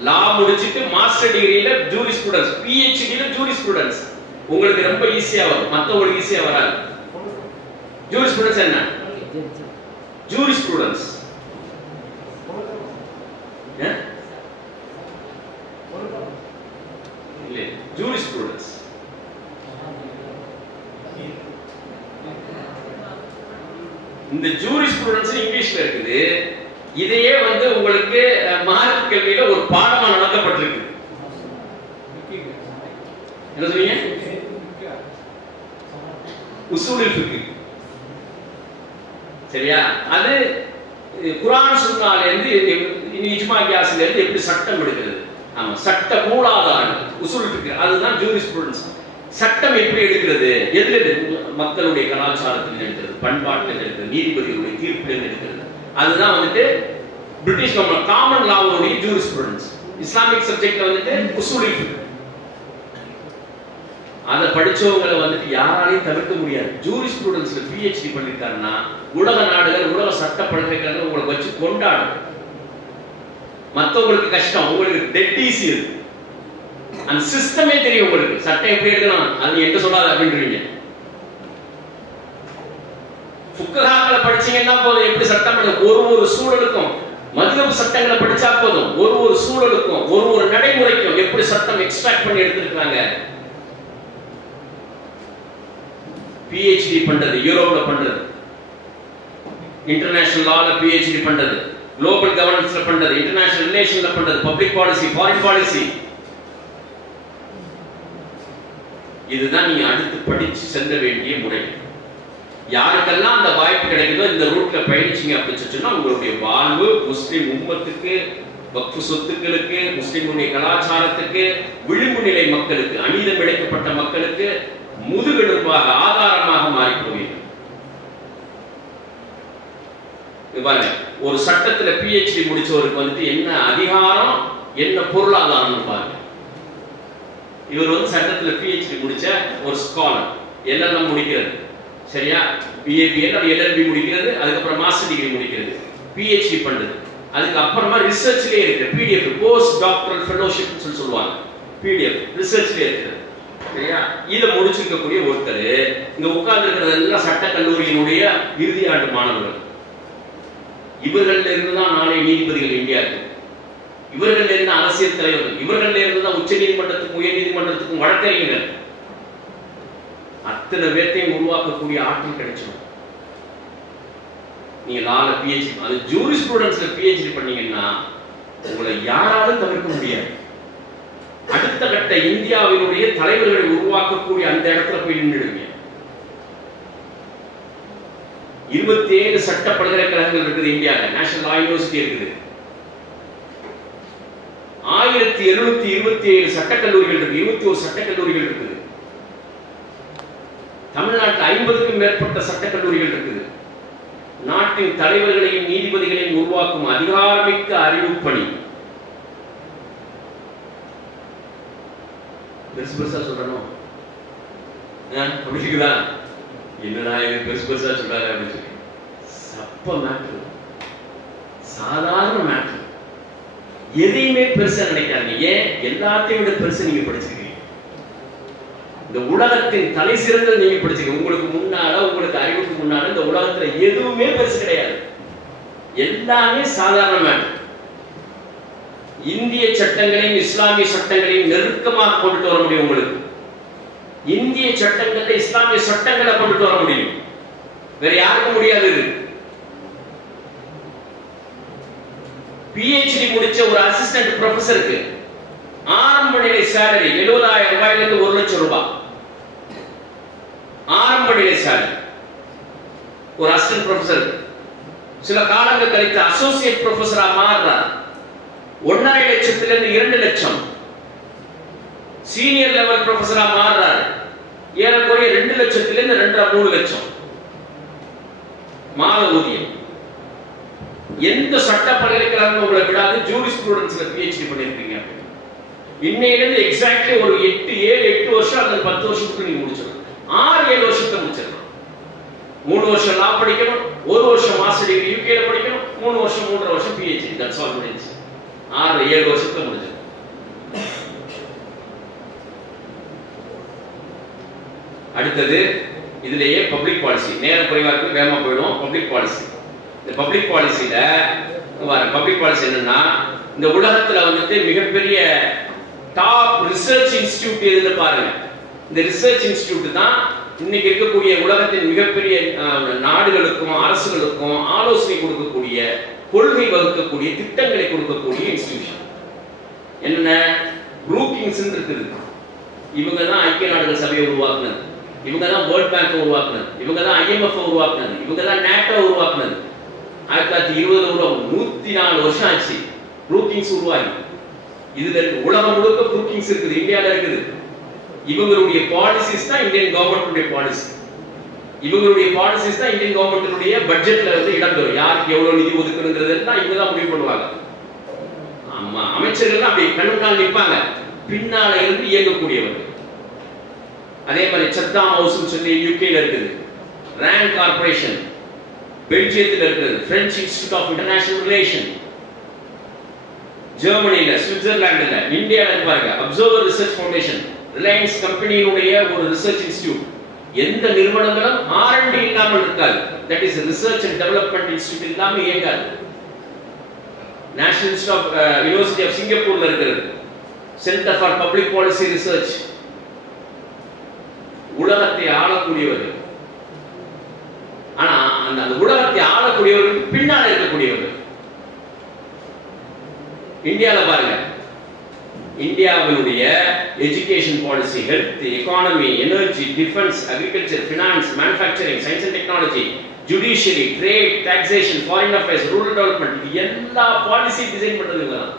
லா முடிச்சிட்டு மாஸ்டர் டிகிரியில ஜூரிஸ்ப்ரூடன்ஸ், பிஹெச்டில ஜூரிஸ்ப்ரூடன்ஸ் உங்களுக்கு ரொம்ப ஈஸியா வரும், மத்தவங்களுக்கு ஈஸியா வராது. ஜூரிஸ்ப்ரூடன்ஸ் என்ன? ஜூரிஸ்ப்ரூடன்ஸ் இல்ல, ஜூரிஸ்ப்ரூடன்ஸ் இந்த ஜூரிஸ்ப்ரூடன்ஸ் இங்கிலீஷ்ல இருக்குது. இதையே வந்து உங்களுக்கு மார்க் கல்வியில ஒரு பாடமா நடத்தப்பட்டிருக்கு. என்ன சொன்னீங்க? உசூலுல் ஃபிக்ஹ். சரியா? அது குர்ஆன் சுன்னால இருந்து இஜ்மா கியாஸ்ல இருந்து எப்படி சட்டம் எடுக்கிறது, ஆமா, சட்ட மூலாதாரங்கள் உசூலுல் ஃபிக்ஹ், அதுதான் ஜூரிஸ்ப்ரூடன்ஸ். சட்டம் எப்படி எடுக்கிறது, எதுல மக்களுடைய கலாச்சாரத்தில் எடுக்கிறது, பண்பாட்டில் எடுக்கிறது, நீதிபதிகளுடைய தீர்ப்பில் எடுக்கிறது, அதுதான் வந்துட்டு பிரிட்டிஷ் காமன் லாவுடைய ஜூரிஸ்ப்ரூடன்ஸ். இஸ்லாமிக் சப்ஜெக்ட்ல வந்துட்டு உசூலுல் ஃபிக்ஹ். அதை படிச்சவங்களை வந்துட்டு யாராலையும் தவிர்க்க முடியாது. ஜூரிஸ்ப்ரூடன்ஸ்ல பிஹெச்டி பண்ணிருக்காருன்னா உலக நாடுகள், உலக சட்ட பல்கலைக்கழகங்கள் உங்களை வச்சு கொண்டாடும். மற்றவங்களுக்கு கஷ்டம், உங்களுக்கு டெட் ஈஸி. அந்த சிஸ்டமே தெரியும் உங்களுக்கு, சட்டம் எப்படி எடுக்கணும் அது எங்க சொல்லாது அப்படின்றீங்க. ஃபுக்ஹாக்களை படிச்சீங்கன்னா போதும், எப்படி சட்டம் ஒரு சூழலுக்கும், மதுஹப் சட்டங்களை படிச்சா போதும், ஒரு சூழலுக்கும், ஒரு நடைமுறைக்கும் எப்படி சட்டம் எக்ஸ்ட்ராக்ட் பண்ணி எடுத்திருக்காங்க. பிஹெச்டி பண்றது, யூரோப்ல பண்றது, இன்டர்நேஷனல் லால பிஹெச்டி பண்றது, குளோபல் கவர்னன்ஸ்ல பண்றது, இன்டர்நேஷனல் ரிலேஷன்ல பண்றது, பப்ளிக் பாலிசி, ஃபாரின் பாலிசி, இதுதான் நீங்க அடுத்து படிச்சு செல்ல வேண்டிய முறை. யாருக்கெல்லாம் அந்த வாய்ப்பு கிடைக்குதோ இந்த ரூட்ல பயணிச்சீங்க அப்படின்னு சொன்னா உங்களுடைய வாழ்வு முஸ்லிம் உம்மத்துக்கு, வக்ஃப் சொத்துக்களுக்கு, முஸ்லிமுடைய கலாச்சாரத்துக்கு, விளிம்பு நிலை மக்களுக்கு, அநீதம் இழைக்கப்பட்ட மக்களுக்கு முதுகெலும்பாக, ஆதாரமாக மாறி போவீர்கள். ஒரு சட்டத்துல பிஹெச்டி முடிச்சவருக்கு வந்துட்டு என்ன அதிகாரம், என்ன பொருளாதாரம் பாருங்க. இவர் வந்து சட்டத்துல பிஹெச்டி முடிச்ச ஒரு ஸ்காலர், எல்எல்எம் முடிக்கிறது, சரியா, பிஏபிஎல் எல்எல்பி முடிக்கிறது, அதுக்கப்புறம் மாஸ்டர் டிகிரி முடிக்கிறது, பிஹெச்டி பண்றது, அதுக்கு அப்புறமா ரிசர்ச்லயே இருக்கு, பிடிஎஃப், போஸ்ட் டாக்டரல் ஃபெலோஷிப் சொல்லுவாங்க, பிடிஎஃப் ரிசர்ச்லயே இருக்குது. சரியா? இதை முடிச்சிருக்கக்கூடிய ஒருத்தர் இங்க உட்கார்ந்து இருக்கிறது எல்லாம் சட்ட கல்லூரியினுடைய இறுதி ஆண்டு மாணவர்கள். இவர்கள் இருந்துதான் நாளை நீதிபதிகள் இந்தியாவுக்கு. இவர்கள் இருந்த அரசியல் தலைவர்கள், இவர்கள் இருந்த உச்ச நீதிமன்றத்துக்கும் உயர் நீதிமன்றத்துக்கும் வழக்கறிஞர்கள், அத்தனை பேர்த்தையும் உருவாக்கக்கூடிய ஆற்றல் கிடைச்சிடும். நீங்க லால பிஹெச்டி, அது ஜூரிஸ்ப்ரூடன்ஸ்ல பிஹெச்டி பண்ணீங்கன்னா உங்களை யாராலும் தவிர்க்க முடியாது. அடுத்த கட்ட இந்தியாவினுடைய தலைவர்களை உருவாக்கக்கூடிய அந்த இடத்துல போய் நின்றுடுவீங்க. 27 சட்ட பல்கலைக்கழகங்கள் இருக்குது இந்தியாவில், நேஷனல் லா யூனிவர்சிட்டி இருக்குது. 1727 சட்டக்கல்லூரிகள் இருக்கு, 21 சட்டக்கல்லூரிகள் இருக்குது. தமிழ்நாட்டில் 50க்கும் மேற்பட்ட சட்டக்கல்லூரிகள் இருக்குது. நாட்டின் தலைவர்களையும் நீதிபதிகளையும் உருவாக்கும் அதிகாரமிக்க அறிவுப்பணி. பெருசு பெருசா சொல்லணும் அப்படி இருக்குதா? என்னடா இது பெருசு பெருசா சொல்றாரு அப்படின்னு சொல்லி, சப்ப மேட்ரு, சாதாரண மேட்ரு. எதையுமே பெருசா நினைக்காதீங்க. ஏன்? எல்லாத்தையும் விட பெருசா நீங்க படிச்சிருக்கீங்க. இந்த உலகத்தின் தலை சிறந்த நீங்க படிச்சிருக்கீங்க. உங்களுக்கு முன்னால, உங்களுக்கு அறிவுக்கு முன்னால இந்த உலகத்துல எதுவுமே பெருசு கிடையாது. எல்லாமே சாதாரண மேட்ரு. இந்திய சட்டங்களையும் இஸ்லாமிய சட்டங்களையும் நெருக்கமாக கொண்டுட்டு வர முடியும். உங்களுக்கு இந்திய சட்டங்களை இஸ்லாமிய சட்டங்களை கொண்டுட்டு வர முடியும். வேற யாருக்கும் முடியாது. பிஹெச்டி முடிச்ச ஒரு அசிஸ்டன்ட் ப்ரொஃபஸருக்கு ஆரம்ப நிலை சேலரி 70,000 ரூபாயிலிருந்து 1 லட்சம் ரூபாய் ஆரம்ப நிலை சேலரி ஒரு அசிஸ்டன்ட் ப்ரொஃபஸர். சில காலங்கள் கழித்து அசோசியேட் ப்ரொஃபஸரா மாறுறார். 1.5 லட்சத்திலிருந்து 2 லட்சம். சீனியர் லெவல் ப்ரொஃபஸரா மாறுறார். ஏறக்குறைய 2 லட்சத்திலிருந்து 2.5-3 லட்சம் மாத ஊதியம். எந்த சட்ட பல்கலைக்கழகம் உங்களை விடாது ஜூரிஸ்ப்ரூடன்ஸ்ல பிஹெச்டி பண்ணிருக்கீங்க. இன்னையிலிருந்து எக்ஸாக்ட்லி ஒரு 8 வருஷம் அல்லது 10 வருஷத்துக்கு நீங்க முடிச்சிடலாம். 6-7 வருஷத்துல முடிச்சிடலாம். 3 வருஷம் லா படிக்கணும், 1 வருஷம் மாஸ்டர் டிகிரி யூகேல படிக்கணும், 3 வருஷம் 3.5 வருஷம் பிஹெச்டி. தட்ஸ் ஆல் முடிஞ்சு 6-7 வருஷத்துல முடிஞ்சிடும். அடுத்தது இதுலயே பப்ளிக் பாலிசி. நேரம் குறைவா இருக்கு, வேகமா போயிடும். Public policy. இந்த பப்ளிக் பாலிசியில பப்ளிக் பாலிசி என்னன்னா, இந்த உலகத்துல வந்துட்டு மிகப்பெரிய டாப் ரிசர்ச் இன்ஸ்டிடியூட் எதுன்னு பாருங்க. இந்த ரிசர்ச் இன்ஸ்டிடியூட் தான் இன்னைக்கு இருக்கக்கூடிய உலகத்தின் மிகப்பெரிய நாடுகளுக்கும் அரசுகளுக்கும் ஆலோசனை கொடுக்கக்கூடிய, கொள்கை வகுக்கக்கூடிய, திட்டங்களை கொடுக்கக்கூடிய இன்ஸ்டிடியூஷன். என்ன? ப்ரூக்கிங்ஸ் இருக்குது. இவங்க தான் ஐக்கிய நாடுகள் சபையை உருவாக்குனது, இவங்க தான் வேர்ல்ட் பேங்க் உருவாக்குனது, இவங்க தான் IMF உருவாக்குனது, இவங்க தான் NATO உருவாக்குனது. 1920 104 வருஷம் ஆச்சு ப்ரூக்கிங்ஸ் உருவாகி. இதுல இருக்கு உலகம் முழுக்க ப்ரூக்கிங்ஸ் இருக்குது, இந்தியால இருக்குது. இவங்களுடைய பாலிசிஸ் தான் இந்தியன் கவர்மெண்ட்டுடைய பாலிசி. இவங்களுடைய பாலிசிஸ் தான் இந்தியன் கவர்மெண்ட்டுடைய பட்ஜெட்ல வந்து இடம் பெறும். யாருக்கு எவ்வளவு நிதி ஒதுக்குறதுன்றது தான் இவங்க தான் முடிவு பண்ணுவாங்க. ஆமா, அமைச்சர்கள் அப்படி கண்ணுக்கால் நிற்பாங்க, பின்னால இருந்து இயங்கக்கூடியவர்கள். அதே மாதிரி சத்தாம் ஹவுஸ் சொல்லி யூகேல இருக்குது, ரேண்ட் கார்பரேஷன் பெல்ஜியத்தில் இருக்குது, French institute of international relation ஜெர்மனில, சுவிட்சர்லாந்துல, இந்தியால பாருங்க அப்சர்வர் ரிசர்ச் ஃபவுண்டேஷன், ரிலையன்ஸ் கம்பெனியினுடைய ஒரு ரிசர்ச் இன்ஸ்டிடியூட். எந்த நிறுவனங்களும் R&D இல்லாமல் இருக்காது. That is research and development institute இல்லாம இயங்காது. National institute of university of சிங்கப்பூர்ல இருக்கிறது, centre for public policy research. உலகத்தை ஆளக்கூடியவர்கள். ஆனா அந்த உலகத்தை ஆளக்கூடியவர்களுக்கு பின்னால் இருக்கக்கூடியவர்கள். இந்தியால பாருங்க, இந்தியாவினுடைய education policy, health, economy, energy, defence, agriculture, finance, manufacturing, science and technology, judiciary, trade, taxation, foreign affairs, rural development, எல்லா பாலிசி டிசைன் பண்றது இவங்க தான்.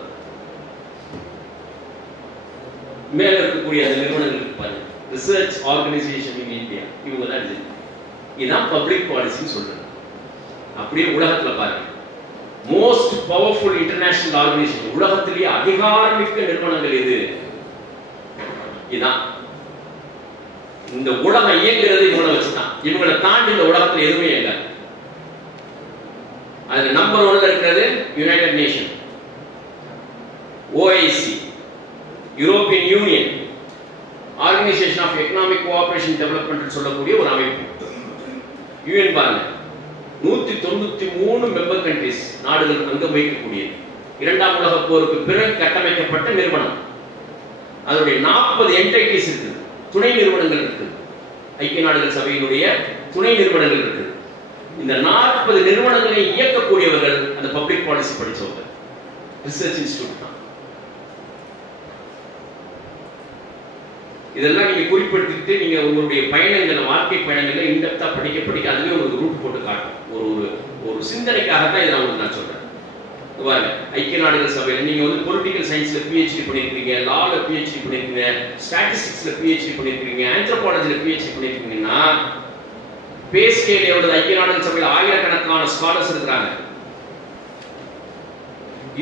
மேல இருக்கக்கூடிய அந்த நிறுவனங்களுக்கு பாருங்க, ரிசர்ச் ஆர்கனைசேஷன் இன் இந்தியா, இவங்க தான் டிசைன். இதுதான் பப்ளிக் பாலிசின்னு சொல்றது. அப்படியே உலகத்துல பாருங்க, மோஸ்ட் பவர்ஃபுல் இன்டர்நேஷனல் ஆர்கனைசேஷன், உலகத்திலேயே அதிகாரமிக்க நிறுவனங்கள் எது? இதான். இந்த உலகம் இயங்குறது இவங்களை வச்சுதான். இவங்களை தாண்டி இந்த உலகத்துல எதுவுமே இயங்காது. அதுல நம்பர் 1ல இருக்கிறது united nation, OIC, European union, organisation of economic cooperation development சொல்லக்கூடிய ஒரு அமைப்பு. யூஎன் பாருங்க, 193 மெம்பர் கண்ட்ரிஸ், நாடுகள் அங்கம் வகிக்கக்கூடியது. இரண்டாம் உலக போருக்கு பிறகு கட்டமைக்கப்பட்ட நிறுவனம். அதனுடைய 40 என்டைட்டிஸ் இருக்குது, துணை நிறுவனங்கள் இருக்குது, ஐக்கிய நாடுகள் சபையினுடைய துணை நிறுவனங்கள் இருக்குது. இந்த 40 நிறுவனங்களை இயக்கக்கூடியவர்கள் அந்த பப்ளிக் பாலிசி படிச்சவங்க, ரிசர்ச் இன்ஸ்டிடியூட் தான். இதெல்லாம் நீங்க குறிப்பிட்டு நீங்க உங்களுடைய பயணங்கள், வாழ்க்கை பயணங்களை இன்டெப்தா படிக்க அதுவே உங்களுக்கு ரூட் போட்டு காட்டும். ஒரு சிந்தனைக்காக தான் இதை உங்களுக்கு நான் சொல்றேன். பாருங்க, ஐக்கிய நாடுகள் சபையில் நீங்க வந்து பொலிட்டிக்கல் சயின்ஸ்ல PhD பண்ணிருக்கீங்க, லால PhD பண்ணிருக்கீங்க, ஸ்டாட்டிஸ்டிக்ஸ்ல PhD பண்ணிருக்கீங்க, ஆந்த்ரோபாலஜில PhD பண்ணிருக்கீங்கன்னா பே ஸ்கேல் எவ்வளவு? ஐக்கிய நாடுகள் சபையில் ஆயிரக்கணக்கான ஸ்காலர்ஸ் இருக்கிறாங்க.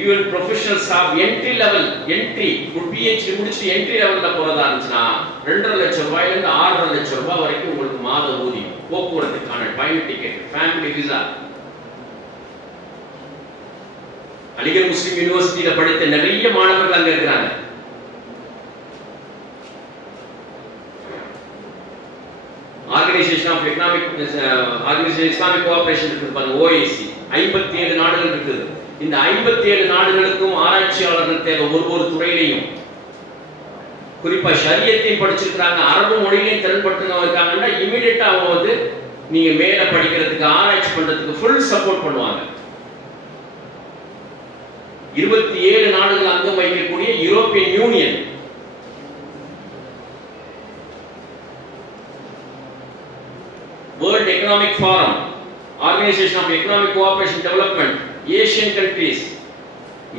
Even professional staff entry level, PhD முடிச்சு என்ட்ரி லெவல்ல போறதா இருந்துச்சுன்னா 2.5 லட்சம் ரூபாயில இருந்து 6.5 லட்சம் ரூபாய் வரைக்கும் உங்களுக்கு மாத ஊதியம், போக்குவரத்துக்கான பயண டிக்கெட், ஃபேமிலி விசா. அலிகர் முஸ்லிம் யூனிவர்சிட்டியில படித்த நிறைய மாணவர்கள் அங்க இருக்கிறாங்க. ஆர்கனைசேஷன் ஆஃப் இஸ்லாமிக் கோஆபரேஷன் இருக்குது பாருங்க, OIC 57 நாடுகள் இருக்குது. இந்த 57 நாடுகளுக்கும் ஆராய்ச்சியாளர்கள் தேவை. ஒவ்வொரு துறையிலையும் குறிப்பா ஷரியத்தையும் படிச்சிருக்காங்க, அரபு மொழியிலையும் திறன்படுத்தவங்க இருக்காங்கன்னா இமிடியேட்டா அவங்க வந்து நீங்க மேல படிக்கிறதுக்கு, ஆராய்ச்சி பண்றதுக்கு ஃபுல் சப்போர்ட் பண்ணுவாங்க. 27 நாடுகள் அங்கம் வகிக்கக்கூடிய European union, World Economic Forum, Organization of Economic Cooperation and Development, Asian countries,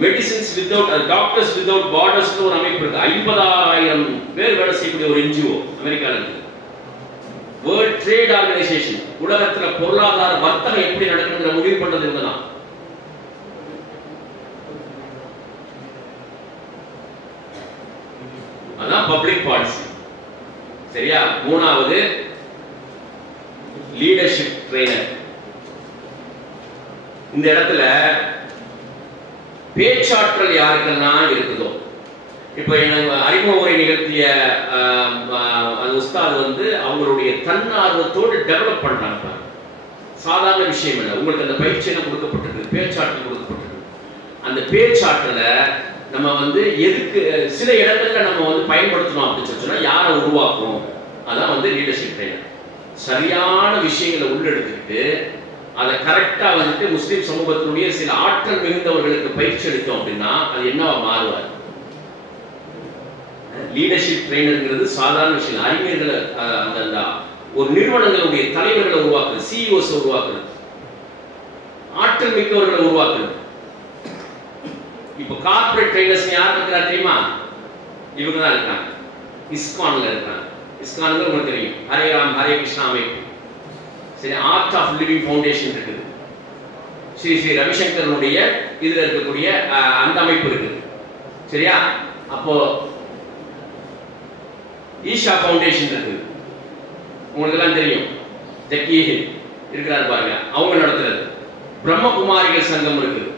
Medicines Without Doctors Without Borders ஒரு அமைப்பு இருக்கு. 50,000 பேர் வேலை செய்யக்கூடிய ஒரு NGO அமெரிக்கால இருக்கு. World Trade Organization, உலகத்துல பொருளாதார வர்த்தகம் எப்படி நடக்குதுங்கிற முடிவு பண்றது இவங்கதான். அதான் பப்ளிக் பாலிசி. சரியா? மூணாவது லீடர்ஷிப் ட்ரெய்னர். இந்த இடத்துல பேச்சாற்றல் யாருக்கெல்லாம் இருக்குதோ, இப்ப எனக்கு அறிமுக உரை நிகழ்த்திய அந்த உஸ்தாத் வந்து அவங்களுடைய தன்னார்வத்தோடு டெவலப் பண்றாங்க. சாதாரண விஷயம் இல்லை. உங்களுக்கு அந்த பயிற்சி என்ன கொடுக்கப்பட்டிருக்கு, பேச்சாற்றல் கொடுக்கப்பட்டிருக்கு. அந்த பேச்சாற்றலை நம்ம வந்து எதுக்கு சில இடங்கள்ல நம்ம வந்து பயன்படுத்தணும் அப்படின்னு சொன்னா யாரை உருவாக்கும், அதான் வந்து லீடர்ஷிப் ட்ரெய்னர். சரியான விஷயங்களை உள்ளெடுத்துக்கிட்டு அதை கரெக்டா வந்துட்டு முஸ்லிம் சமூகத்தினுடைய சில ஆற்றல் மிகுந்தவர்களுக்கு பயிற்சி அளித்தோம் அப்படின்னா அது என்னவா மாறுவார். லீடர்ஷிப் ட்ரெய்னர்ங்கிறது சாதாரண விஷயம். அறிஞர்களை, அந்த ஒரு நிறுவனங்களுடைய தலைவர்களை உருவாக்குறது, CEOs உருவாக்குறது, ஆற்றல் மிக்கவர்களை உருவாக்குறது. இப்ப கார்ப்பரேட் ட்ரெய்னர்ஸ் யார் இருக்கிறா தெரியுமா? இவங்க தான் இருக்காங்க. இஸ்கான்ல இருக்காங்க. இஸ்கான்ல உங்களுக்கு தெரியும், ஹரே ராம் ஹரே கிருஷ்ணா அமைப்பு. சரி, ஆர்ட் ஆஃப் லிவிங் ஃபவுண்டேஷன் இருக்குது. ஸ்ரீ ரவிசங்கரனுடைய இதுல இருக்கக்கூடிய அந்த அமைப்பு இருக்குது. சரியா? அப்போ ஈஷா ஃபவுண்டேஷன் இருக்குது, உங்களுக்கு எல்லாம் தெரியும். ஜக்கி இருக்கிறாரு பாருங்க, அவங்க நடத்துறது. பிரம்மகுமாரிகள் சங்கம் இருக்குது,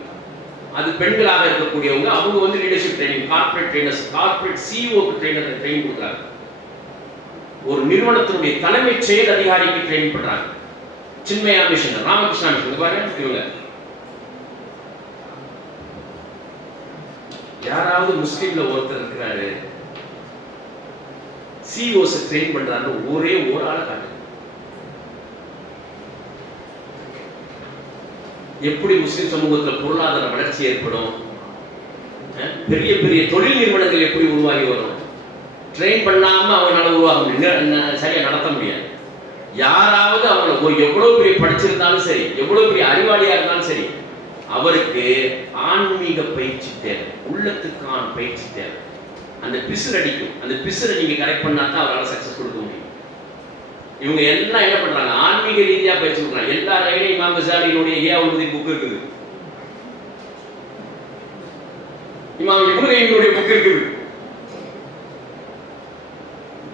அது பெண்களாக இருக்கக்கூடியவங்க. அவங்க வந்து leadership training, corporate trainers, corporate சிஇஓக்கு ட்ரெயின் கொடுக்குறாங்க. ஒரு நிறுவனத்தினுடைய தலைமை செயல் அதிகாரிக்கு ட்ரெயின் பண்றாங்க. சின்மயா மிஷன், ராமகிருஷ்ணா மிஷன் பாருங்க. இவங்க யாராவது முஸ்லீம்ல ஒருத்தர் இருக்கிறாரு சிஓஸ் ட்ரெயின் பண்றாரு, ஒரே ஒரு ஆளை காட்டு. எப்படி முஸ்லிம் சமூகத்தில் பொருளாதார வளர்ச்சி ஏற்படும், பெரிய பெரிய தொழில் நிறுவனங்கள் எப்படி உருவாகி வரும். ட்ரெயின் பண்ணாம அவங்களால உருவாக சரியா நடத்த முடியாது. யாராவது அவங்க ஒரு எவ்வளவு பெரிய படிச்சிருந்தாலும் சரி, எவ்வளவு பெரிய அறிவாளியா இருந்தாலும் சரி, அவருக்கு ஆன்மீக பயிற்சி தேவை, உள்ளத்துக்கான பயிற்சி தேவை. அந்த பிசுறு அடிக்கும், அந்த பிசுரை நீங்க கரெக்ட் பண்ணா தான் அவரால் சக்சஸ் கொடுக்க முடியும். இவங்க எல்லாம் என்ன பண்றாங்க, ஆன்மீக ரீதியா பயிற்சி கொடுக்குறாங்க. எல்லா ரயிலையும் இமாம் கசாலியினுடைய ஏவுதி புக் இருக்குது, இமாம் இப்னு கையினுடைய புக் இருக்குது.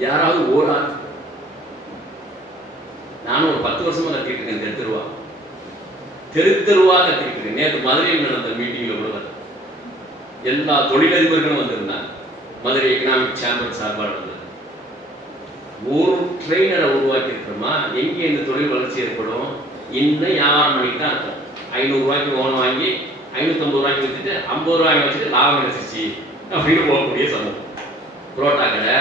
யாராவது ஓரா, நானும் ஒரு 10 வருஷமா கத்திட்டு இருக்கேன். தெருவா கத்திட்டு இருக்கேன். நேற்று மதுரையில் நடந்த மீட்டிங்ல கூட எல்லா தொழிலதிபர்களும் வந்திருந்தாங்க. மதுரை எக்கனாமிக் சேம்பர் சார்பாக இருந்தது. ஒரு ட்ரெயினரை உருவாக்கி இருக்கிறோமா, எங்கே இந்த தொழில் வளர்ச்சி ஏற்படும், இன்னும் வியாபாரம் பண்ணிட்டு தான் இருக்கும். 500 ரூபாய்க்கு ஓன் வாங்கி 550 ரூபாய்க்கு வித்துட்டு 50 ரூபாய்க்கு வச்சுட்டு லாபம் கிடைச்சிருச்சு அப்படின்னு போகக்கூடிய சமூகம். புரோட்டா கடை,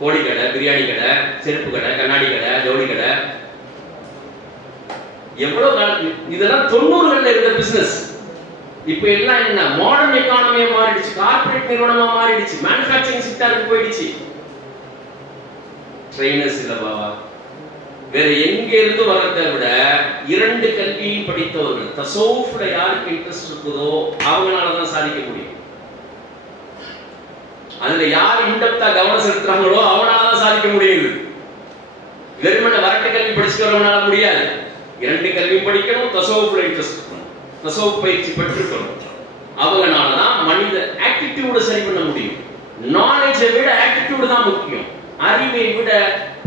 கோழி கடை, பிரியாணி கடை, செருப்பு கடை, கண்ணாடி கடை, ஜவுளி கடை, எவ்வளவு இதெல்லாம் 90களில் இருந்த பிசினஸ். இப்ப எல்லாம் என்ன மாடர்ன் எக்கானமியா மாறிடுச்சு, கார்பரேட் நிறுவனமா மாறிடுச்சு, மேனுஃபேக்சரிங் செக்டருக்கு போயிடுச்சு. ட்ரெயினர்ஸ் இல்ல பாவா, வேற எங்க இருந்து வரதை விட 2 கல்வியும் படித்தவர்கள் தசௌஃப்ல யாருக்கு இன்ட்ரெஸ்ட் இருக்குதோ அவங்களாலதான் சாதிக்க முடியும். அதுல யார் இன்டெப்தா கவனம் செலுத்துறாங்களோ அவனாலதான் சாதிக்க முடியுது. வெறுமனே வரட்டு கல்வி படிச்சுட்டு வரவனால முடியாது. 2 கல்வியும் படிக்கணும், தசௌஃப்ல இன்ட்ரெஸ்ட் இருக்கணும், தசௌஃப் பயிற்சி பெற்றிருக்கணும். அவங்கனாலதான் மனித ஆட்டிடியூட சரி பண்ண முடியும். நாலேஜை விட ஆட்டிடியூடு தான் முக்கியம். அறிவை விட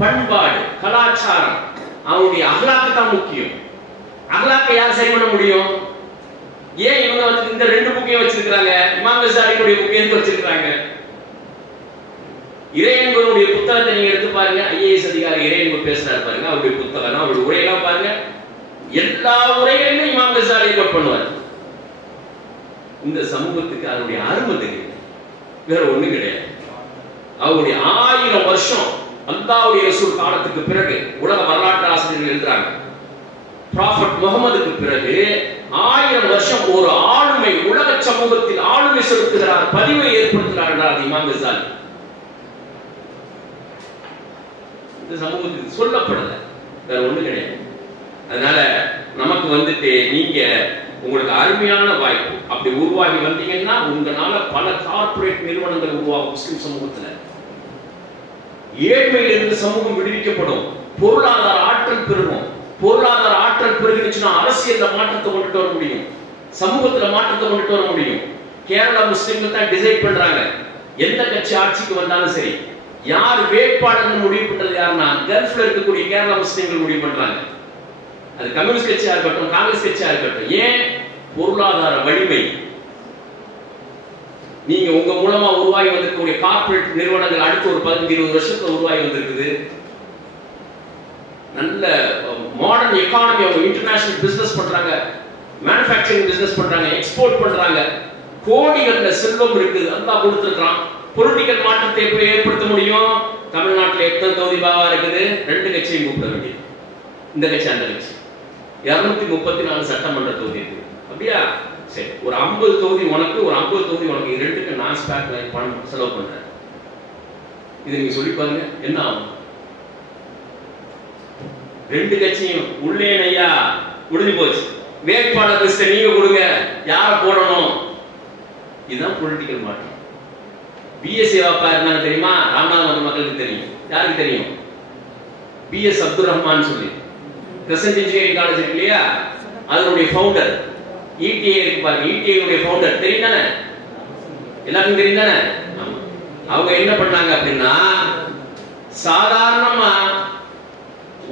பண்பாடு, கலாச்சாரம், அவனுடைய அகலாக்கு தான் முக்கியம். அகலாக்கை யார் சரி பண்ண முடியும்? ஏன் இவங்க வந்து இந்த 2 புக்கையும் வச்சிருக்காங்க? இமாம் கசாலியுடைய புக்கை எதுக்கு வச்சிருக்காங்க? இறையன்பருடைய புத்தகத்தை நீங்க எடுத்து பாருங்க. ஐஏஎஸ் அதிகாரி இறையன்பர் பேசுறாரு பாருங்க, அவருடைய புத்தகம், அவருடைய உரையெல்லாம் பாருங்க. எல்லா உரைகளிலும் இமாம் கசாலியை கோட் பண்ணுவார். இந்த சமூகத்துக்கு அதனுடைய அருமை தெரியும், வேற ஒண்ணும் கிடையாது. அவருடைய 1000 வருஷம் அல்லாஹ்வுடைய ரசூல் காலத்துக்கு பிறகு உலக வரலாற்று ஆசிரியர்கள் எழுதுறாங்க. ப்ராஃபட் முகமதுக்கு பிறகு 1000 வருஷம் ஒரு ஆளுமை உலக சமூகத்தில் ஆளுமை செலுத்துகிறார், பதிவை ஏற்படுத்துகிறார் என்றார் இமாம் கசாலி. இந்த சமூகத்துக்கு சொல்லப்படல, வேற ஒண்ணு கிடையாது. அதனால நமக்கு வந்துட்டு நீங்க உங்களுக்கு அருமையான வாய்ப்பு அப்படி உருவாகி வந்தீங்கன்னா உங்களால பல கார்பரேட் நிறுவனங்கள் உருவாகும். முஸ்லிம் சமூகத்துல ஏழ்மையில் இருந்து சமூகம் விடுவிக்கப்படும், பொருளாதார ஆற்றல் பெருகும். பொருளாதார ஆற்றல் பெருகிடுச்சுன்னா அரசியல்ல மாற்றத்தை கொண்டுட்டு வர முடியும், சமூகத்துல மாற்றத்தை கொண்டுட்டு வர முடியும். கேரளா முஸ்லிம்கள் தான் டிசைட் பண்றாங்க எந்த கட்சி ஆட்சிக்கு வந்தாலும் சரி. யார் வேட்பாளர் முடிவு பண்றது யாருன்னா கல்ஃப்ல இருக்கக்கூடிய கேரளா முஸ்லிம்கள் முடிவு பண்றாங்க. அது கம்யூனிஸ்ட் கட்சியா இருக்கட்டும், காங்கிரஸ் கட்சியா இருக்கட்டும். ஏன்? பொருளாதார வலிமை. நீங்க உங்க மூலமா உருவாகி வந்திருக்கக்கூடிய கார்பரேட் நிறுவனங்கள் அடுத்த ஒரு 15-20 வருஷத்துல உருவாகி வந்திருக்குது. நல்ல மாடர்ன் எக்கானமி, அவங்க இன்டர்நேஷனல் பிசினஸ் பண்றாங்க, மேனுஃபேக்சரிங் பிசினஸ் பண்றாங்க, எக்ஸ்போர்ட் பண்றாங்க. கோடிகள்ல செல்வம் இருக்குது, அல்லாஹ் கொடுத்திருக்கான். பொலிட்டிக்கல் மாற்றத்தை எப்படி ஏற்படுத்த முடியும்? தமிழ்நாட்டில் எத்தனை தொகுதி பாவா இருக்குது? 2 கட்சியும் கூப்பிட வேண்டியது, இந்த கட்சி அந்த கட்சி. 234 சட்டமன்ற தொகுதி இருக்கு. அப்படியா? சரி, ஒரு 50 தொகுதி உனக்கு, ஒரு 50 தொகுதி உனக்கு. 2க்கு நான் ஸ்பேக் பணம் செலவு பண்றேன். இது நீங்க சொல்லி பாருங்க என்ன ஆகும்? 2 கட்சியும் உள்ளே ஐயா முடிஞ்சு போச்சு. வேட்பாளர் லிஸ்ட் நீங்க கொடுங்க, யார போடணும். இதுதான் பொலிட்டிக்கல் மாற்றம். பிஎஸ்சி வாப்பா இருந்தாங்க தெரியுமா? ராமநாதபுரம் மக்களுக்கு தெரியும். யாருக்கு தெரியும்? பிஎஸ் அப்துல் ரஹ்மான் சொல்லி கிரசன்ட் இன்ஜினியரிங் காலேஜ் இருக்கு இல்லையா, அதனுடைய ஃபவுண்டர். இடிஏ இருக்கு பாருங்க, இடிஏ உடைய ஃபவுண்டர் தெரியும் தானே? எல்லாருக்கும் தெரியும் தானே? அவங்க என்ன பண்ணாங்க அப்படின்னா, சாதாரணமா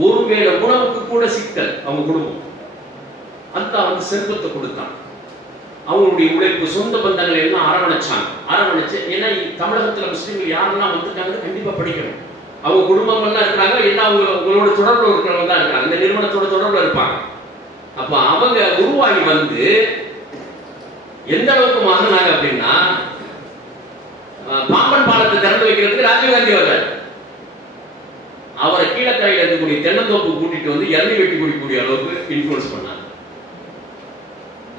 ஒருவேளை உணவுக்கு கூட சிக்கல் அவங்க குடும்பம். அந்த வந்து செல்வத்தை கொடுத்தான். அவங்களுடைய உழைப்பு, சொந்த பந்தங்களை எல்லாம் அரவணைச்சு. ஏன்னா தமிழகத்துல முஸ்லீம்கள் யாரெல்லாம் வந்துட்டாங்க கண்டிப்பா படிக்கணும். அவங்க குடும்பங்கள்லாம் இருக்கிறாங்க, எல்லாம் அவங்களோட தொடர்புல இருக்கிறவங்க தான் இருக்காங்க, இந்த நிறுவனத்தோட தொடர்புல இருப்பாங்க. அப்ப அவங்க உருவாகி வந்து எந்த அளவுக்கு மாறினாங்க அப்படின்னா, பாம்பன் பாலத்தை திறந்து வைக்கிறதுக்கு ராஜீவ்காந்தி அவரை கீழக்கரையில் இருக்கக்கூடிய தென்னந்தோப்பு கூட்டிட்டு வந்து இறங்கி வெட்டி குடிக்கக்கூடிய அளவுக்கு இன்ஃபுளுன்ஸ் பண்ணாங்க.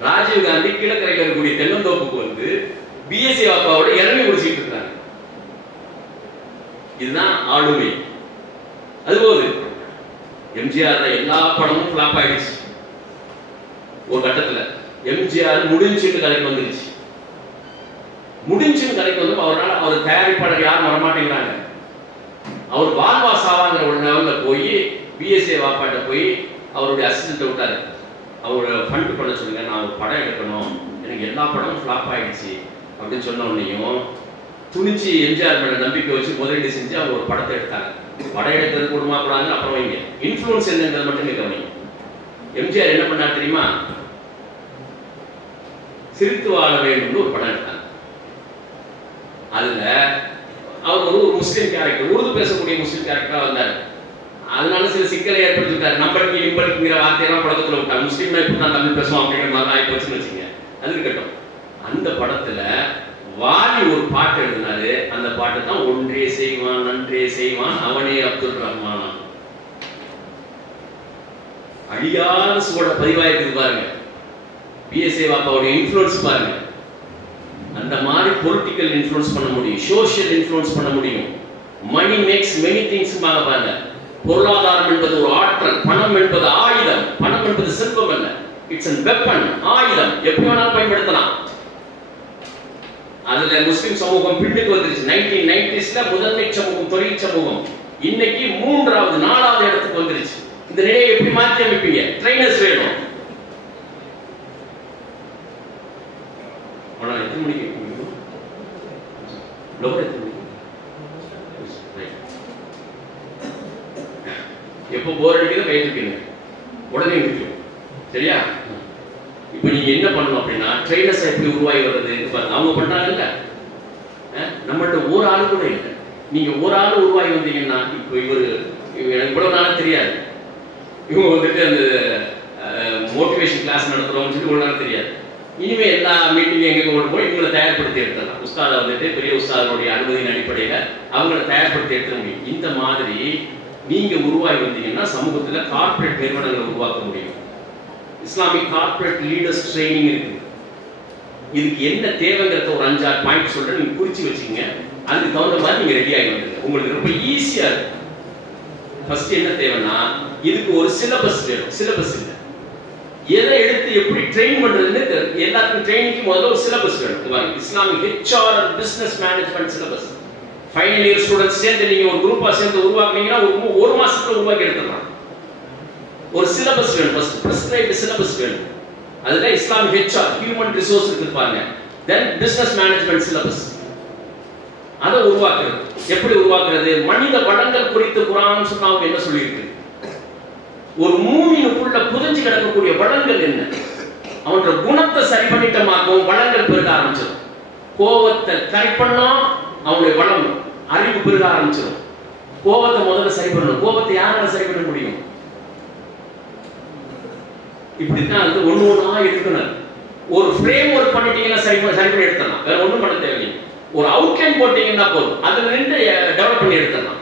ராஜீவ்காந்தி கீழக்கரையில் இருக்கக்கூடிய தென்னந்தோப்புக்கு வந்து பிஎஸ்சி வாப்பாவோட இறங்கி குடிச்சிட்டு இருக்காங்க. இதுதான் ஆளுமை. அதுபோது எம்ஜிஆர் எல்லா படமும் ஃபிளாப் ஆயிடுச்சு. ஒரு கட்டத்துல எம்ஜிஆர் முடிஞ்சுன்னு கதைக்கு வந்துருச்சு. முடிஞ்சுன்னு கதைக்கு வந்து அவரால் அவர் தயாரிப்பாளர் யாரும் வரமாட்டேங்கிறாங்க. அவர் வாழ்வா சாவாங்கிற ஒரு லெவல்ல போய் பிஎஸ்சி வாப்பாட்ட போய் அவருடைய அசிஸ்டன்ட் விட்டாரு. அவரை ஃபண்ட் பண்ண சொல்லுங்க, நான் ஒரு படம் எடுக்கணும், எனக்கு எல்லா படமும் ஃபிளாப் ஆயிடுச்சு அப்படின்னு சொன்ன உடனேயும் துணிச்சு எம்ஜிஆர் மேல நம்பிக்கை வச்சு முதலீடு செஞ்சு அவங்க ஒரு படத்தை எடுத்தாங்க. படம் எடுக்கிறது கூடுமா கூடாதுன்னு அப்புறம் வைங்க, இன்ஃப்ளூயன்ஸ் என்னங்கிறது மட்டுமே கவனிங்க. எம்ஜிஆர் என்ன பண்ணார் தெரியுமா? சிரித்து வாழ வேண்டும்னு ஒரு படம் எடுத்தாங்க. அதுல அவர் ஒரு முஸ்லீம் கேரக்டர், உருது பேசக்கூடிய முஸ்லீம் கேரக்டரா வந்தார். அதனால சில சிக்கலை ஏற்படுத்திட்டாரு. நம்பருக்கு இம்பருக்குங்கிற வார்த்தையெல்லாம் பழக்கத்துல விட்டாங்க. முஸ்லீம்னா இப்படி தான் தமிழ் பேசுவோம் அப்படிங்கிற மாதிரி ஆகி போச்சுன்னு வச்சுங்க. அது இருக்கட்டும். அந்த படத்துல வாலி ஒரு பாட்டு எழுதினாரு. அந்த பாட்டு தான் ஒன்றே செய்வான் நன்றே செய்வான் அவனே அப்துல் ரஹ்மான். அழியாத சுவட பதிவாயிருக்கு பாருங்க. பிஎஸ்ஏ பாப்பாவுடைய இன்ஃப்ளூயன்ஸ் பாருங்க. அந்த மாதிரி பொலிட்டிக்கல் இன்ஃப்ளூயன்ஸ் பண்ண முடியும், சோஷியல் இன்ஃப்ளூயன்ஸ் பண்ண முடியும். மணி மேக்ஸ் மெனி திங்ஸ் பாருங்க. பொருளாதாரம் என்பது ஒரு ஆற்றல், பணம் என்பது ஆயுதம். பணம் என்பது செல்வம் அல்ல, இட்ஸ் அன் வெப்பன், ஆயுதம். எப்படி வேணாலும் பயன்படுத்தலாம். அதுல முஸ்லிம் சமூகம் பின்னுக்கு வந்துருச்சு. 1990s முதன்மை சமூகம், தொழில் சமூகம். இன்னைக்கு 3வது 4வது இடத்துக்கு வந்துருச்சு. இந்த நிலையை எப்படி மாற்றி அமைப்பீங்க? ட்ரைனர்ஸ் வேணும். ஆனா எத்தனை மணிக்கு எப்போ போர் அடிக்கிறத கை தூக்கிடுங்க, உடனே முடிக்கும். சரியா? இப்ப நீங்க என்ன பண்ணணும் அப்படின்னா, ட்ரைனர்ஸ் எப்படி உருவாகி வர்றது பாருங்க. அவங்க பண்றாங்கல்ல, நம்மகிட்ட ஒரு ஆள் கூட இல்லை. நீங்க ஒரு ஆள் உருவாகி வந்தீங்கன்னா, இப்போ எனக்கு இவ்வளவு நாளும் தெரியாது. இவங்க வந்துட்டு அந்த மோட்டிவேஷன் கிளாஸ் நடத்துறோம்னு சொல்லி இவ்வளவு நாளும் தெரியாது. இனிமே எல்லா மீட்டிங்கும் எங்க கொண்டு போய் இவங்களை தயார்படுத்தி எடுத்துடலாம். உஸ்தாதை வந்துட்டு பெரிய உஸ்தாதனுடைய அனுமதியின் அடிப்படையில அவங்களை தயார்படுத்தி எடுத்துட முடியும். இந்த மாதிரி நீங்க உருவாகி வந்தீங்கன்னா சமூகத்துல கார்ப்பரேட் நிறுவனங்களை உருவாக்க முடியும். இஸ்லாமிக் கார்ப்பரேட் லீடர்ஸ் ட்ரைனிங் இருக்கு. இதுக்கு என்ன தேவைங்கிறத ஒரு 5-6 பாயிண்ட் சொல்றேன், நீங்க குறிச்சு வச்சுக்கோங்க. அதுக்கு தகுந்த மாதிரி நீங்க ரெடி ஆகி வந்துருங்க. உங்களுக்கு ரொம்ப ஈஸியா இருக்கு. ஃபர்ஸ்ட் என்ன தேவைன்னா, இதுக்கு ஒரு சிலபஸ் வேணும். சிலபஸ் இல்லை, எதை எடுத்து எப்படி ட்ரெயின் பண்றதுன்னு எல்லாத்துக்கும் ட்ரைனிங்க்கு முதல்ல ஒரு சிலபஸ் வேணும். Islamic HR business management syllabus. Final year students சேர்ந்து நீங்க ஒரு குரூப்பா சேர்ந்து உருவாக்குனீங்கன்னா ஒரு மாசத்துல உருவாக்கி எடுத்துடலாம். ஒரு சிலபஸ் வேணும். ஃபர்ஸ்ட் பிரிஸ்கிரைப்ட் சிலபஸ் வேணும். அதுல இஸ்லாமிக் HR ஹியூமன் ரிசோர்ஸ் இருக்கு பாருங்க. தென் பிசினஸ் மேனேஜ்மெண்ட் சிலபஸ். அதை உருவாக்குறது. எப்படி உருவாக்குறது? மனித வளங்கள் குறித்து குர்ஆன் சுன்னாஹ் என்ன சொல்லியிருக்கு? ஒரு மூமினுக்குள்ள புதைஞ்சு கிடக்கக்கூடிய வளங்கள் என்ன? அவனோட குணத்தை சரி பண்ணிட்டமாக்கும் வளங்கள் பெருக ஆரம்பிச்சிடும். கோபத்தை சரி பண்ணா அவனுடைய வளம் அறிவு பெருக ஆரம்பிச்சிடும். கோபத்தை முதல்ல சரி பண்ணணும். கோபத்தை யாரால சரி பண்ண முடியும்? இப்படித்தான் வந்து ஒண்ணு ஒண்ணா எடுக்கணும். ஒரு ஃப்ரேம் ஒர்க் பண்ணிட்டீங்கன்னா சரி பண்ணி எடுத்துடலாம். வேற ஒண்ணும் பண்ண தேவையில்லை. ஒரு அவுட்லைன் போட்டீங்கன்னா போதும், அதுல நின்று டெவலப் பண்ணி எடுத்துடலாம்.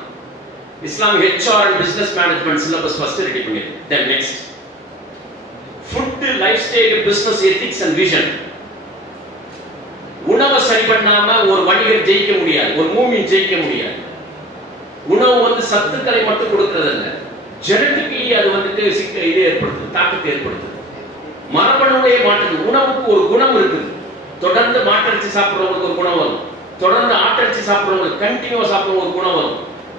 Islamic HR and business management syllabus first ready பண்ணிரு. Then next, food, lifestyle, business ethics and vision. உணவை சரி பண்ணாம ஒரு வணிகர் ஜெயிக்க முடியாது, ஒரு மூமின் ஜெயிக்க முடியாது. உணவு வந்து சத்துக்களை மட்டும் கொடுக்கிறது இல்ல, ஜெனட்டிக்கலி அது வந்துட்டு இது ஏற்படுத்துது, தாக்கத்தை ஏற்படுத்துது. மரபணுடைய மாற்றம். உணவுக்கு ஒரு குணம் இருக்குது. தொடர்ந்து மாட்டரிசி சாப்பிடுறவங்களுக்கு ஒரு குணம் வரும். தொடர்ந்து ஆட்டரிசி சாப்பிடுறவங்களுக்கு கண்டினியூவா சாப்பிடுற ஒரு குணம் வரும்.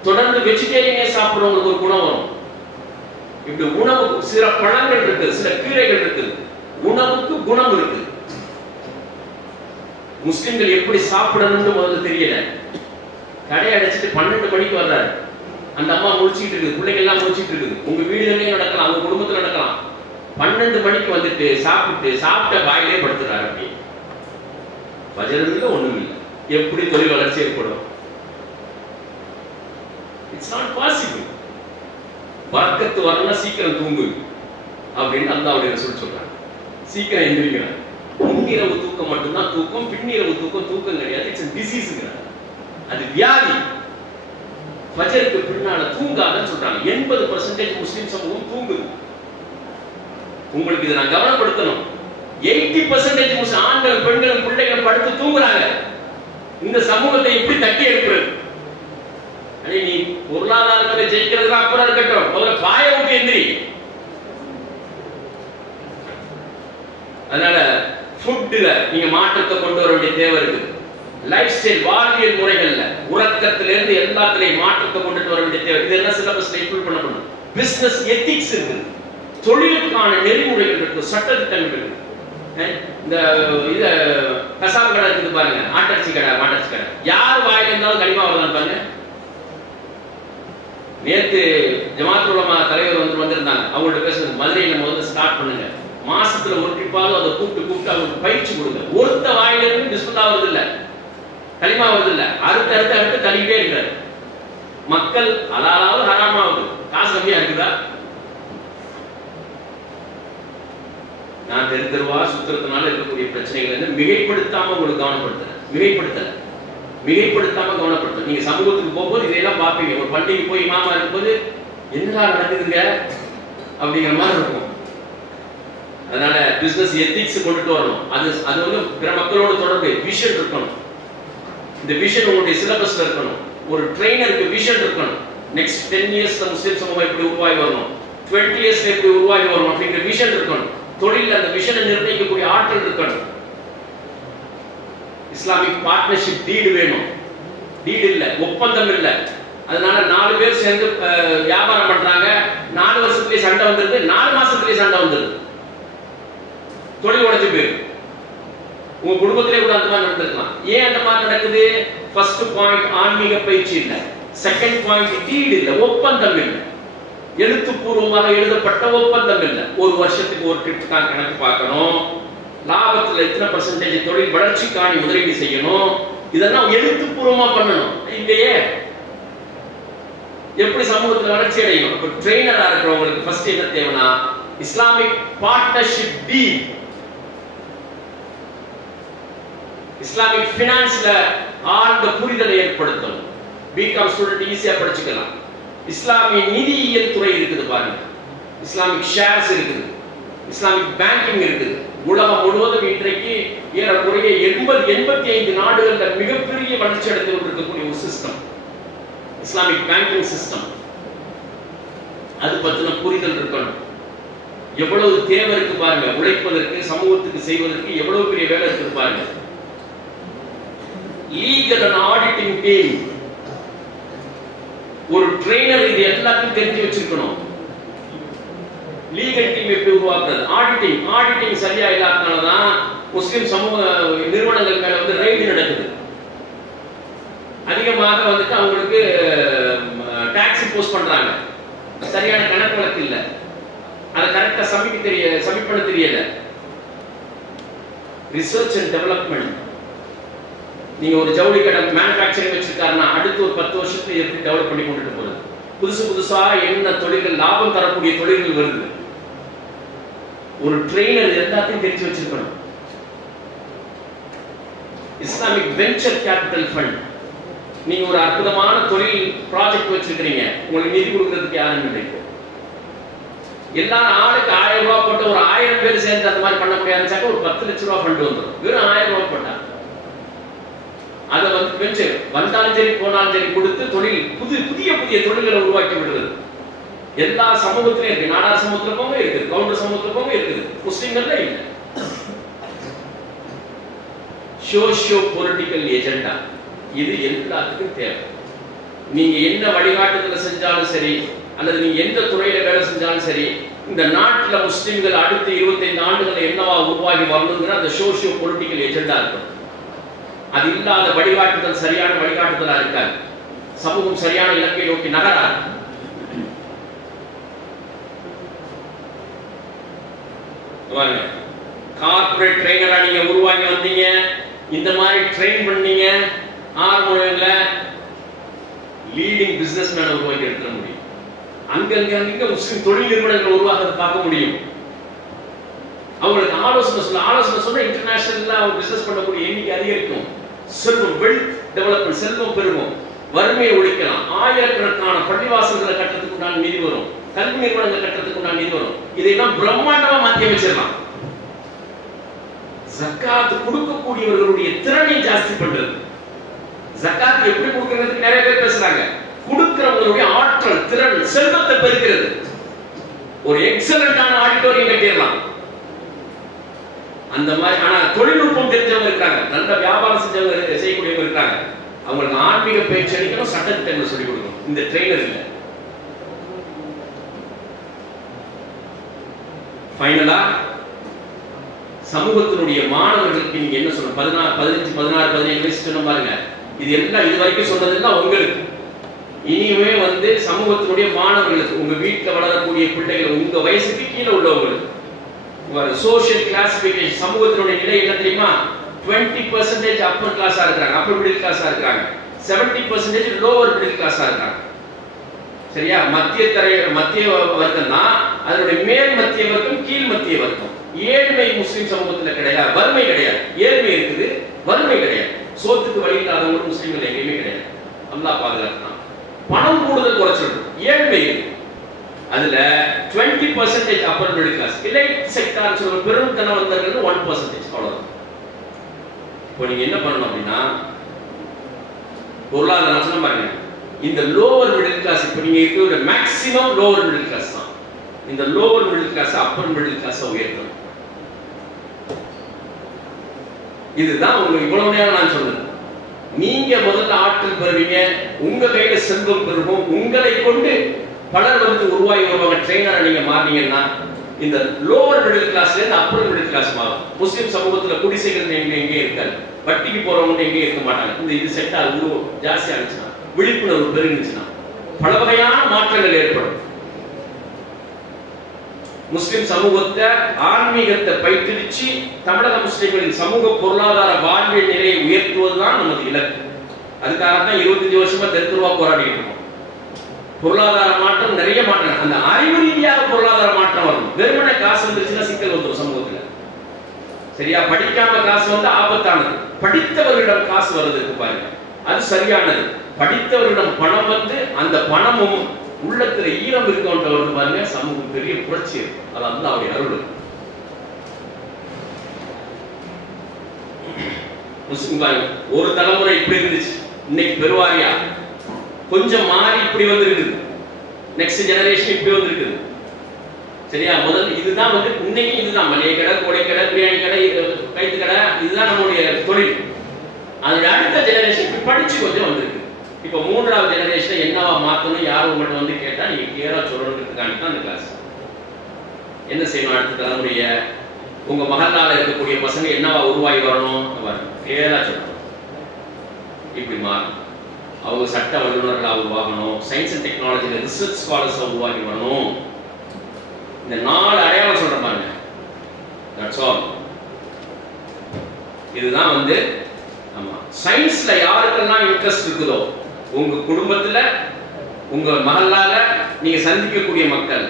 தொடர்ந்து வெஜிடேரியனே சாப்பிடுறவங்களுக்கு ஒரு குணம் வரும். இப்படி உணவுக்கு சில பழங்கள் இருக்கு, சில கீரைகள் இருக்கு. உணவுக்கு குணம் இருக்கு. முஸ்லிம்கள் எப்படி சாப்பிடணும்னு முதல்ல தெரியல. கடை அடைச்சிட்டு 12 மணிக்கு வர்றாரு. அந்த அம்மா முடிச்சிட்டு இருக்குது, பிள்ளைங்க எல்லாம் முடிச்சிட்டு இருக்குது. உங்க வீடுகளே நடக்கலாம், உங்க குடும்பத்துல நடக்கலாம். 12 மணிக்கு வந்துட்டு சாப்பிட்ட வாயிலே படுத்துறாரு. அப்படி வஜரம் இல்லை, ஒண்ணும் இல்லை. எப்படி தொழில் வளர்ச்சி ஏற்படும்? It's not possible. பரக்கத்து வரணும்னா சீக்கிரம் தூங்கு அப்படின்னு அல்லாஹ்வுடைய ரசூல் சொல்றாங்க. சீக்கிரம் எந்திரிக்கிறாங்க. முன்னிரவு தூக்கம் மட்டும்தான் தூக்கம், பின்னிரவு தூக்கம் கிடையாது. It's a disease. அது வியாதி. ஃபஜருக்கு பின்னால தூங்காதன்னு சொல்றாங்க. 80% முஸ்லிம் சமூகம் தூங்குது. உங்களுக்கு இதை நான் கவனப்படுத்தணும். 80% முஸ்லிம் ஆண்கள், பெண்கள், பிள்ளைகள் படுத்து தூங்குறாங்க. இந்த சமூகத்தை எப்படி தட்டி எழுப்புறது? நீ பொருளாதாரத்தை ஜெயிக்கிறதுக்கு அப்புறம் இருக்கட்டும், முதல்ல பாய விட்டு எந்திரி. அதனால ஃபுட்ல நீங்க மாற்றத்தை கொண்டு வர வேண்டிய தேவை இருக்கு. லைஃப் ஸ்டைல், வாழ்வியல் முறைகள்ல உறக்கத்திலிருந்து எல்லாத்திலையும் மாற்றத்தை கொண்டுட்டு வர வேண்டிய தேவை. இதெல்லாம் சிலபஸ்ல இன்க்ளூட் பண்ணணும். பிசினஸ் எத்திக்ஸ் இருக்கு, தொழிலுக்கான நெறிமுறைகள் இருக்கு, சட்டத்திட்டங்கள் இருக்கு. இந்த இத கசாப்பு கடை இருக்குது பாருங்க, ஆட்டரிசி கடை, மாட்டரிசி கடை. யார் வாயில இருந்தாலும் கனிமா வருதான்னு பாருங்க. நேற்று ஜமாத் உலமா தலைவர் வந்திருந்தாங்க. அவங்கள்ட்ட பேசுறது, மதுரையில முதல்ல ஸ்டார்ட் பண்ணுங்க. மாசத்துல ஒரு ட்ரிப்பாவது அதை கூப்பிட்டு அவங்களுக்கு பயிற்சி கொடுங்க. ஒருத்த வாயில இருந்து பிஸ்மில்லா வருது இல்ல, கலிமா வருது இல்ல, அடுத்து தள்ளிக்கிட்டே இருக்காரு. மக்கள் அலாலாவது ஹராமாவது, காசு கம்மியா நான் தெரு தெருவா சுத்துறதுனால இருக்கக்கூடிய பிரச்சனைகள் வந்து மிகைப்படுத்தாம உங்களுக்கு கவனப்படுத்துறேன். மிகைப்படுத்தாம கவனப்படுத்துறேன். நீங்க சமூகத்துக்கு போகும்போது இதெல்லாம் பார்ப்பீங்க. ஒரு பண்டிகை போய் இமாமா இருக்கும்போது என்னடா நடக்குதுங்க அப்படிங்கிற மாதிரி இருக்கும். அதனால பிசினஸ் எத்திக்ஸ் கொண்டுட்டு வரணும். அது வந்து பிற மக்களோட தொடர்பு விஷன் இருக்கணும். இந்த விஷன் உங்களுடைய சிலபஸ்ல இருக்கணும். ஒரு ட்ரெயினருக்கு விஷன் இருக்கணும். நெக்ஸ்ட் 10 இயர்ஸ் முஸ்லிம் சமூகம் எப்படி உருவாகி வரணும், 20 இயர்ஸ் எப்படி உருவாகி வரணும் அப்படிங்கிற விஷன் இருக்கணும். தொழில் அந்த விஷனை நிர்ணயிக்கக்கூடிய ஆற்றல் இருக்கணும். இஸ்லாமிக் பார்ட்னர்ஷிப் டீடு வேணும். டீடு இல்ல, ஒப்பந்தம் இல்ல. அதனால 4 பேர் சேர்ந்து வியாபாரம் பண்றாங்க. 4 வருஷத்துலயே சண்டை வந்துருது, 4 மாசத்துலயே சண்டை வந்துருது, தொழில் உடைஞ்சு போயிடும். உங்க குடும்பத்திலே கூட அந்த மாதிரி நடந்திருக்கலாம். ஏன் அந்த மாதிரி நடக்குது? ஃபர்ஸ்ட் பாயிண்ட் ஆன்மீக பயிற்சி இல்ல, செகண்ட் பாயிண்ட் டீடு இல்ல, ஒப்பந்தம் இல்ல, எழுத்துப்பூர்வமாக எழுதப்பட்ட ஒப்பந்தம் இல்ல. ஒரு வருஷத்துக்கு ஒரு ட்ரிப் தான் கணக்கு பார்க்கணும், லாபத்துல எத்தனை பர்சன்டேஜ் தொழில் வளர்ச்சிக்கான முதலீடு செய்யணும், இதெல்லாம் எழுத்துப்பூர்வமா பண்ணணும். இல்லையே எப்படி சமூகத்துல வளர்ச்சி அடையும்? அப்ப ட்ரெயினரா இருக்கிறவங்களுக்கு ஃபர்ஸ்ட் என்ன தேவைன்னா இஸ்லாமிக் பார்ட்னர்ஷிப் டீட், இஸ்லாமிக் பினான்ஸ்ல ஆழ்ந்த புரிதலை ஏற்படுத்தணும். பிகாம் ஸ்டூடெண்ட் ஈஸியா படிச்சுக்கலாம். இஸ்லாமிய நிதியியல் துறை இருக்குது பாருங்க, இஸ்லாமிக் ஷேர்ஸ் இருக்குது, இஸ்லாமிக் பேங்கிங் இருக்குது. உலகம் முழுவதும் இன்றைக்கு ஏறக்குறைய 85 நாடுகள்ல மிகப்பெரிய வளர்ச்சி அடைந்து கொண்டிருக்கக்கூடிய ஒரு சிஸ்டம் இஸ்லாமிக் பேங்கிங் சிஸ்டம். அது பத்தின புரிதல் இருக்கணும். எவ்வளவு தேவை இருக்கு பாருங்க, உழைப்பதற்கு சமூகத்துக்கு செய்வதற்கு எவ்வளவு பெரிய வேலை இருக்கு பாருங்க. லீகல் அண்ட் ஆடிட்டிங் டீம், ஒரு ட்ரெயினர் இது எல்லாத்தையும் தெரிஞ்சு வச்சிருக்கணும். லீகல் டீம் எப்படி உருவாக்குறது, ஆடிட்டிங் சரியா இல்லாதனாலதான் முஸ்லிம் சமூக நிறுவனங்கள் மேல வந்து ரைடு நடக்குது. அதிகமாக வந்துட்டு அவங்களுக்கு டாக்ஸ் இம்போஸ் பண்றாங்க. சரியான கணக்கு வழக்கு இல்ல, அதை கரெக்டா சப்மிட் பண்ண தெரியல. ரிசர்ச் அண்ட் டெவலப்மெண்ட், நீங்க ஒரு ஜவுளி கடை மேனுஃபேக்சரிங் வச்சிருக்காருன்னா அடுத்து ஒரு 10 வருஷத்துல எப்படி டெவலப் பண்ணி கொண்டுட்டு போறது? புதுசா என்ன தொழில்கள் லாபம் தரக்கூடிய தொழில்கள் வருது. ஒரு ட்ரெயினர் எல்லாத்தையும் தெரிஞ்சு வச்சிருக்கணும். இஸ்லாமிக் வெஞ்சர் கேபிட்டல் ஃபண்ட், நீங்க ஒரு அற்புதமான தொழில் ப்ராஜெக்ட் வச்சிருக்கீங்க, உங்களுக்கு நிதி கொடுக்கிறதுக்கு யாரும் இல்லை. எல்லாரும் ஆளுக்கு 1000 ரூபாய் போட்டு ஒரு 1000 பேர் சேர்ந்து அந்த மாதிரி பண்ண முடியாதுன்னு ஒரு 10 லட்சம் ரூபாய் ஃபண்ட் வந்துடும். வெறும் 1000 ரூபாய் போட்டா அதை வந்து வெஞ்சர் வந்தாலும் சரி போனாலும் சரி கொடுத்து தொழில் புதிய தொழில்களை உருவாக்கி விடுறது. எல்லா சமூகத்திலும் இருக்கு. நாடார் சமூகத்துல போங்க இருக்குது, கவுண்டர் சமூகத்துல போங்க இருக்குது, முஸ்லிம்கள்ல இல்லை. சோஷியோ பொலிட்டிக்கல் எஜெண்டா, இது எல்லாத்துக்கும் தேவை. நீங்க என்ன வழிகாட்டுதல செஞ்சாலும் சரி, அல்லது நீங்க எந்த துறையில வேலை செஞ்சாலும் சரி, இந்த நாட்டில் முஸ்லிம்கள் அடுத்த 25 ஆண்டுகள் என்னவா உருவாகி வரணுங்கிற அந்த சோஷியோ பொலிட்டிக்கல் எஜெண்டா இருக்கும். அது இல்லாத வழிகாட்டுதல் சரியான வழிகாட்டுதலா இருக்காது. சமூகம் சரியான இலக்கை நோக்கி நகராது. கார்ப்பரேட் ட்ரெயினரா நீங்க உருவாக்கி வந்தீங்க, இந்த மாதிரி ட்ரெயின் பண்ணீங்க, 6 மாதங்கள்ல லீடிங் பிசினஸ் மேன உருவாக்கி எடுத்துட முடியும். அங்க முஸ்லிம் தொழில் நிறுவனங்கள் உருவாக்குறத பார்க்க முடியும். அவங்களுக்கு ஆலோசனை சொன்னா இன்டர்நேஷனல்ல அவங்க பிசினஸ் பண்ணக்கூடிய எண்ணிக்கை அதிகரிக்கும். செல்வம், வெல்த் டெவலப்மெண்ட், செல்வம் பெருகும், வறுமையை ஒழிக்கலாம், ஆயிரக்கணக்கான பள்ளிவாசல்களை கட்டத்துக்கு உண்டான நிதி வரும், கல்வி நிறுவனங்கள் கட்டத்துக்கு உண்டான நிதி வரும். இதையெல்லாம் பிரம்மாண்டமா மாற்றி வச்சிடலாம். ஜக்காத் கொடுக்கக்கூடியவர்களுடைய திறனை ஜாஸ்தி பண்றது. ஜக்காத் எப்படி கொடுக்கறதுக்கு நிறைய பேர் பேசுறாங்க. கொடுக்கிறவங்களுடைய ஆற்றல், திறன், செல்வத்தை பெருக்கிறது. ஒரு எக்ஸலண்டான ஆடிட்டோரியம் கட்டிடலாம். அந்த மாதிரி. ஆனா தொழில்நுட்பம் தெரிஞ்சவங்க இருக்காங்க, நல்ல வியாபாரம் செஞ்சவங்க செய்யக்கூடியவங்க இருக்காங்க. அவங்களுக்கு ஆன்மீக பயிற்சி அளிக்கணும், சட்டத்திட்டங்களை சொல்லிக் கொடுக்கணும். இந்த ட்ரெயினர் இல்லை. ஃபைனலா சமூகத்தினுடைய மாணவர்களுக்கு நீங்க என்ன சொல்லணும்? 15, 16, 17 வயசு சொன்ன பாருங்க. இது எல்லாம் இது வரைக்கும் சொன்னதெல்லாம் உங்களுக்கு. இனிமே வந்து சமூகத்தினுடைய மாணவர்களுக்கு, உங்க வீட்டில் வளரக்கூடிய பிள்ளைகள், உங்க வயசுக்கு கீழே உள்ளவங்களுக்கு சோஷியல் கிளாசிபிகேஷன், சமூகத்தினுடைய நிலை என்ன தெரியுமா? 20% அப்பர் கிளாஸா இருக்காங்க, அப்பர் மிடில் கிளாஸா இருக்காங்க, 70% லோவர் மிடில் கிளாஸா இருக்காங்க. சரியா? மத்திய வர்க்கம் தான் அதனுடைய மேல் மத்திய வர்க்கம், கீழ் மத்திய வர்க்கம். ஏழ்மை முஸ்லிம் சமூகத்துல கிடையாது, வறுமை கிடையாது. ஏழ்மை இருக்குது, வறுமை கிடையாது. சோத்துக்கு வழி இல்லாதவங்க முஸ்லிம்கள் எங்கேயுமே கிடையாது. அல்லாஹ் பாதுகாத்தான். பணம் கூடுதல் குறைச்சிடும், ஏழ்மை இருக்கு. அதுல 20% upper middle class, elite sector சொல்ற பெரும் தனவந்தர்கள் 1% அவ்வளவுதான். இப்போ நீங்க என்ன பண்ணணும் அப்படின்னா, பொருளாதார நஷ்டம் பாருங்க. இந்த லோவர் மிடில் கிளாஸ், இப்போ நீங்க இருக்கிற மேக்ஸிமம் லோவர் மிடில் கிளாஸ் தான். இந்த lower middle class upper middle class உயர்த்தணும். இதுதான் உங்களுக்கு இவ்வளவு நேரம் நான் சொன்னது. நீங்க முதல்ல ஆற்றல் பெறுவீங்க, உங்க கையில செல்வம் பெறுவோம், உங்களை கொண்டு பலர் வந்து உருவாகி வருவாங்க. ட்ரெயினரை நீங்க மாறினீங்கன்னா இந்த லோவர் மிடில் கிளாஸ்ல இருந்து அப்பர் மிடில் கிளாஸ் மாறும். முஸ்லிம் சமூகத்துல குடிசைகள் எங்கே இருக்காது, வட்டிக்கு போறவங்க எங்கே இருக்க மாட்டாங்க. இந்த இது செட்டா உருவம் ஜாஸ்தி ஆனிச்சுன்னா, விழிப்புணர்வு பெருங்குச்சுன்னா பல வகையான மாற்றங்கள் ஏற்படும். முஸ்லிம் சமூகத்தை ஆன்மீகத்தை பயிற்றுவிச்சு தமிழக முஸ்லிம்களின் சமூக பொருளாதார வாழ்வியல் நிலையை உயர்த்துவதுதான் நமது இலக்கு. அதுக்காக தான் 25 வருஷமா தெருவா போராடிட்டு இருக்கோம். பொருளாதார மாற்றம், நிறைய மாற்றம், அந்த அறிவு ரீதியாக பொருளாதார மாற்றம் வரணும். வெறுமனை காசு வந்துருச்சுன்னா சிக்கல் வந்துடும் சமூகத்துல. சரியா? படிக்காம காசு வந்து ஆபத்தானது. படித்தவர்களிடம் காசு வருது பாருங்க, அது சரியானது. படித்தவர்களிடம் பணம் வந்து அந்த பணமும் உள்ளத்துல ஈரம் இருக்கவன் பாருங்க, சமூகம் பெரிய புரட்சி இருக்கும். அது வந்து அவருடைய அருள். முஸ்லிம் பாருங்க, ஒரு தலைமுறை இப்படி இருந்துச்சு, இன்னைக்கு பெருவாரியா கொஞ்சம் மாறி இப்படி வந்திருக்குது. நெக்ஸ்ட் ஜெனரேஷன் இப்படி வந்திருக்குது. சரியா? முதல் இதுதான் வந்து இன்னைக்கு இதுதான் மளிகை கடை, கோடை கடை, பிரியாணி கடை, கைத்து கடை, இதுதான் நம்மளுடைய தொழில். அதோட அடுத்த ஜெனரேஷன் இப்படி படிச்சு கொஞ்சம் வந்திருக்கு. இப்ப மூன்றாவது ஜெனரேஷன் என்னவா மாத்தணும், யாரும் உங்கள்கிட்ட வந்து கேட்டா நீங்க கிளியரா சொல்லணுன்றதுக்காண்டி தான் அந்த கிளாஸ். என்ன செய்யணும்? அடுத்த தலைமுறைய உங்க மகளால இருக்கக்கூடிய பசங்க என்னவா உருவாகி வரணும், கிளியரா சொல்லணும். இப்படி மாறும். அவங்க சட்ட வல்லுநர்களாக உருவாகணும், சயின்ஸ் அண்ட் டெக்னாலஜியில் ரிசர்ச் ஸ்காலர்ஸ் உருவாகி வரணும். இந்த 4 அடையாளம் சொல்ற பாருங்க. That's all. இதுதான் வந்து ஆமா சயின்ஸ்ல யாருக்கெல்லாம் இன்ட்ரெஸ்ட் இருக்குதோ, உங்க குடும்பத்துல உங்க மகளால நீங்க சந்திக்கக்கூடிய மக்கள்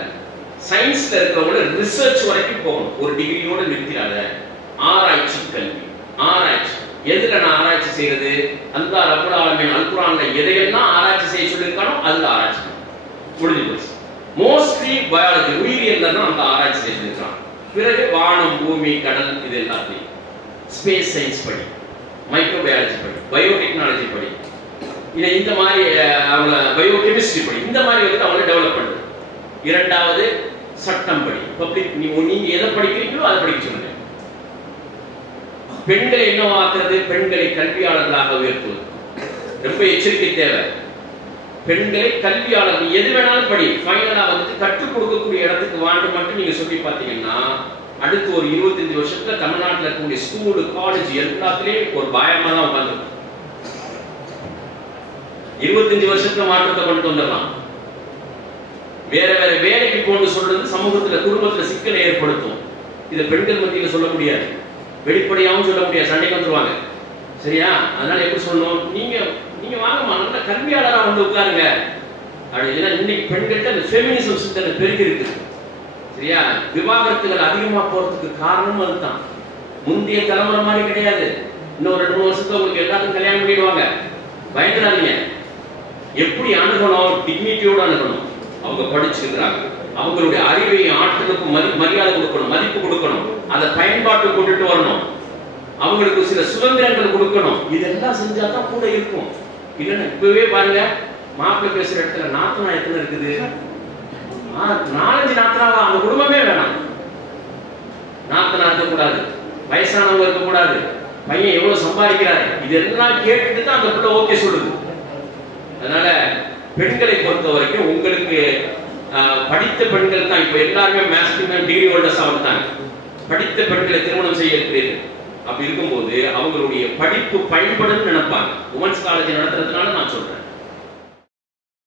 சயின்ஸ்ல இருக்கிறவங்க ரிசர்ச் வரைக்கும் போகணும். ஒரு டிகிரியோட நிறுத்திடாத. ஆராய்ச்சி கல்வி, ஆராய்ச்சி. எதுல நான் ஆராய்ச்சி செய்யறது? அல்லாஹ் ரப்பல் ஆலமீன் அல் குர்ஆன்ல எதையெல்லாம் ஆராய்ச்சி செய்ய சொல்லியிருக்கானோ அதுல ஆராய்ச்சி முடிஞ்சு போச்சு. மோஸ்ட்லி பயாலஜி, உயிரியல்ல தான் அந்த ஆராய்ச்சி செய்ய சொல்லியிருக்கான். பிறகு வானம், பூமி, கடல், இது எல்லாத்தையும் ஸ்பேஸ் சயின்ஸ் படி, மைக்ரோபயாலஜி படி, பயோடெக்னாலஜி படி, இல்லை இந்த மாதிரி அவங்கள பயோகெமிஸ்ட்ரி படி, இந்த மாதிரி வந்து அவங்கள டெவலப் பண்ணுது. இரண்டாவது சட்டம் படி, பப்ளிக். நீங்க எதை படிக்கிறீங்களோ அதை படிக்க சொல்லுங்க. பெண்களை என்னவாக்குறது? பெண்களை கல்வியாளர்களாக உயர்த்துவது. ரொம்ப எச்சரிக்கை தேவை. பெண்களை கல்வியாளர்கள் எது வேணாலும் படி, ஃபைனலா வந்து கற்றுக் கொடுக்கக்கூடிய இடத்துக்கு வாண்டு மட்டும் நீங்க சொல்லி பார்த்தீங்கன்னா, அடுத்து ஒரு 25 வருஷத்துல தமிழ்நாட்டில் இருக்கக்கூடிய ஸ்கூலு, காலேஜ் எல்லாத்துலயும் ஒரு பயமா தான் உட்காந்துருக்கும். 25 வருஷத்துல மாற்றத்தை கொண்டு வந்துடலாம். வேற வேற வேலைக்கு போன்னு சொல்றது சமூகத்துல, குடும்பத்துல சிக்கலை ஏற்படுத்தும். இதை பெண்கள் மத்தியில சொல்ல முடியாது, வெளிப்படையாகவும் சொல்ல முடியாது, சண்டைக்கு வந்துருவாங்க. சரியா? அதனால எப்படி சொல்லணும்? நீங்க வாங்கம்மா, நல்ல கல்வியாளரா வந்து உட்காருங்க அப்படின்னா. இன்னைக்கு பெண்கள்கிட்ட அந்த ஃபெமினிசம் சிந்தனை பெருகி இருக்கு. சரியா? விவாகரத்துகள் அதிகமா போறதுக்கு காரணம் அதுதான். முந்தைய தலைமுறை மாதிரி கிடையாது. இன்னும் 2-3 வருஷத்துல உங்களுக்கு எல்லாத்துக்கும் கல்யாணம் பண்ணிடுவாங்க. பயந்துடாதீங்க. எப்படி அணுகணும்? டிக்னிட்டியோட அணுகணும். அவங்க படிச்சிருக்கிறாங்க, அவங்களுடைய அறிவையும் ஆற்றலுக்கும் மரியாதை கொடுக்கணும், மதிப்பு கொடுக்கணும், அதை பயன்பாட்டு கொண்டுட்டு வரணும், அவங்களுக்கு சில சுதந்திரங்கள் கொடுக்கணும். இதெல்லாம் செஞ்சாதான் கூட இருக்கும். இல்லைன்னா இப்பவே பாருங்க, மாப்பிள்ளை பேசுற இடத்துல நாத்தனா எத்தனை இருக்குது? 4-5 நாத்தனாவா? அந்த குடும்பமே வேணாம். நாத்தனா இருக்கக்கூடாது, வயசானவங்க இருக்கக்கூடாது, பையன் எவ்வளவு சம்பாதிக்கிறாரு, இதெல்லாம் கேட்டுட்டு தான் அந்த பிள்ளை ஓகே சொல்லுது. அதனால பெண்களை பொறுத்த வரைக்கும் உங்களுக்கு படித்த பெண்கள் தான் இப்ப எல்லாருமே மேக்ஸிமம் டிகிரி ஹோல்டர்ஸா வந்துட்டாங்க. படித்த பெண்களை திருமணம் செய்ய இருக்கிறீர்கள். அப்படி இருக்கும்போது அவங்களுடைய படிப்பு பயன்படுன்னு நினைப்பாங்க. உமன்ஸ் காலேஜ் நடத்துறதுனால நான் சொல்றேன்.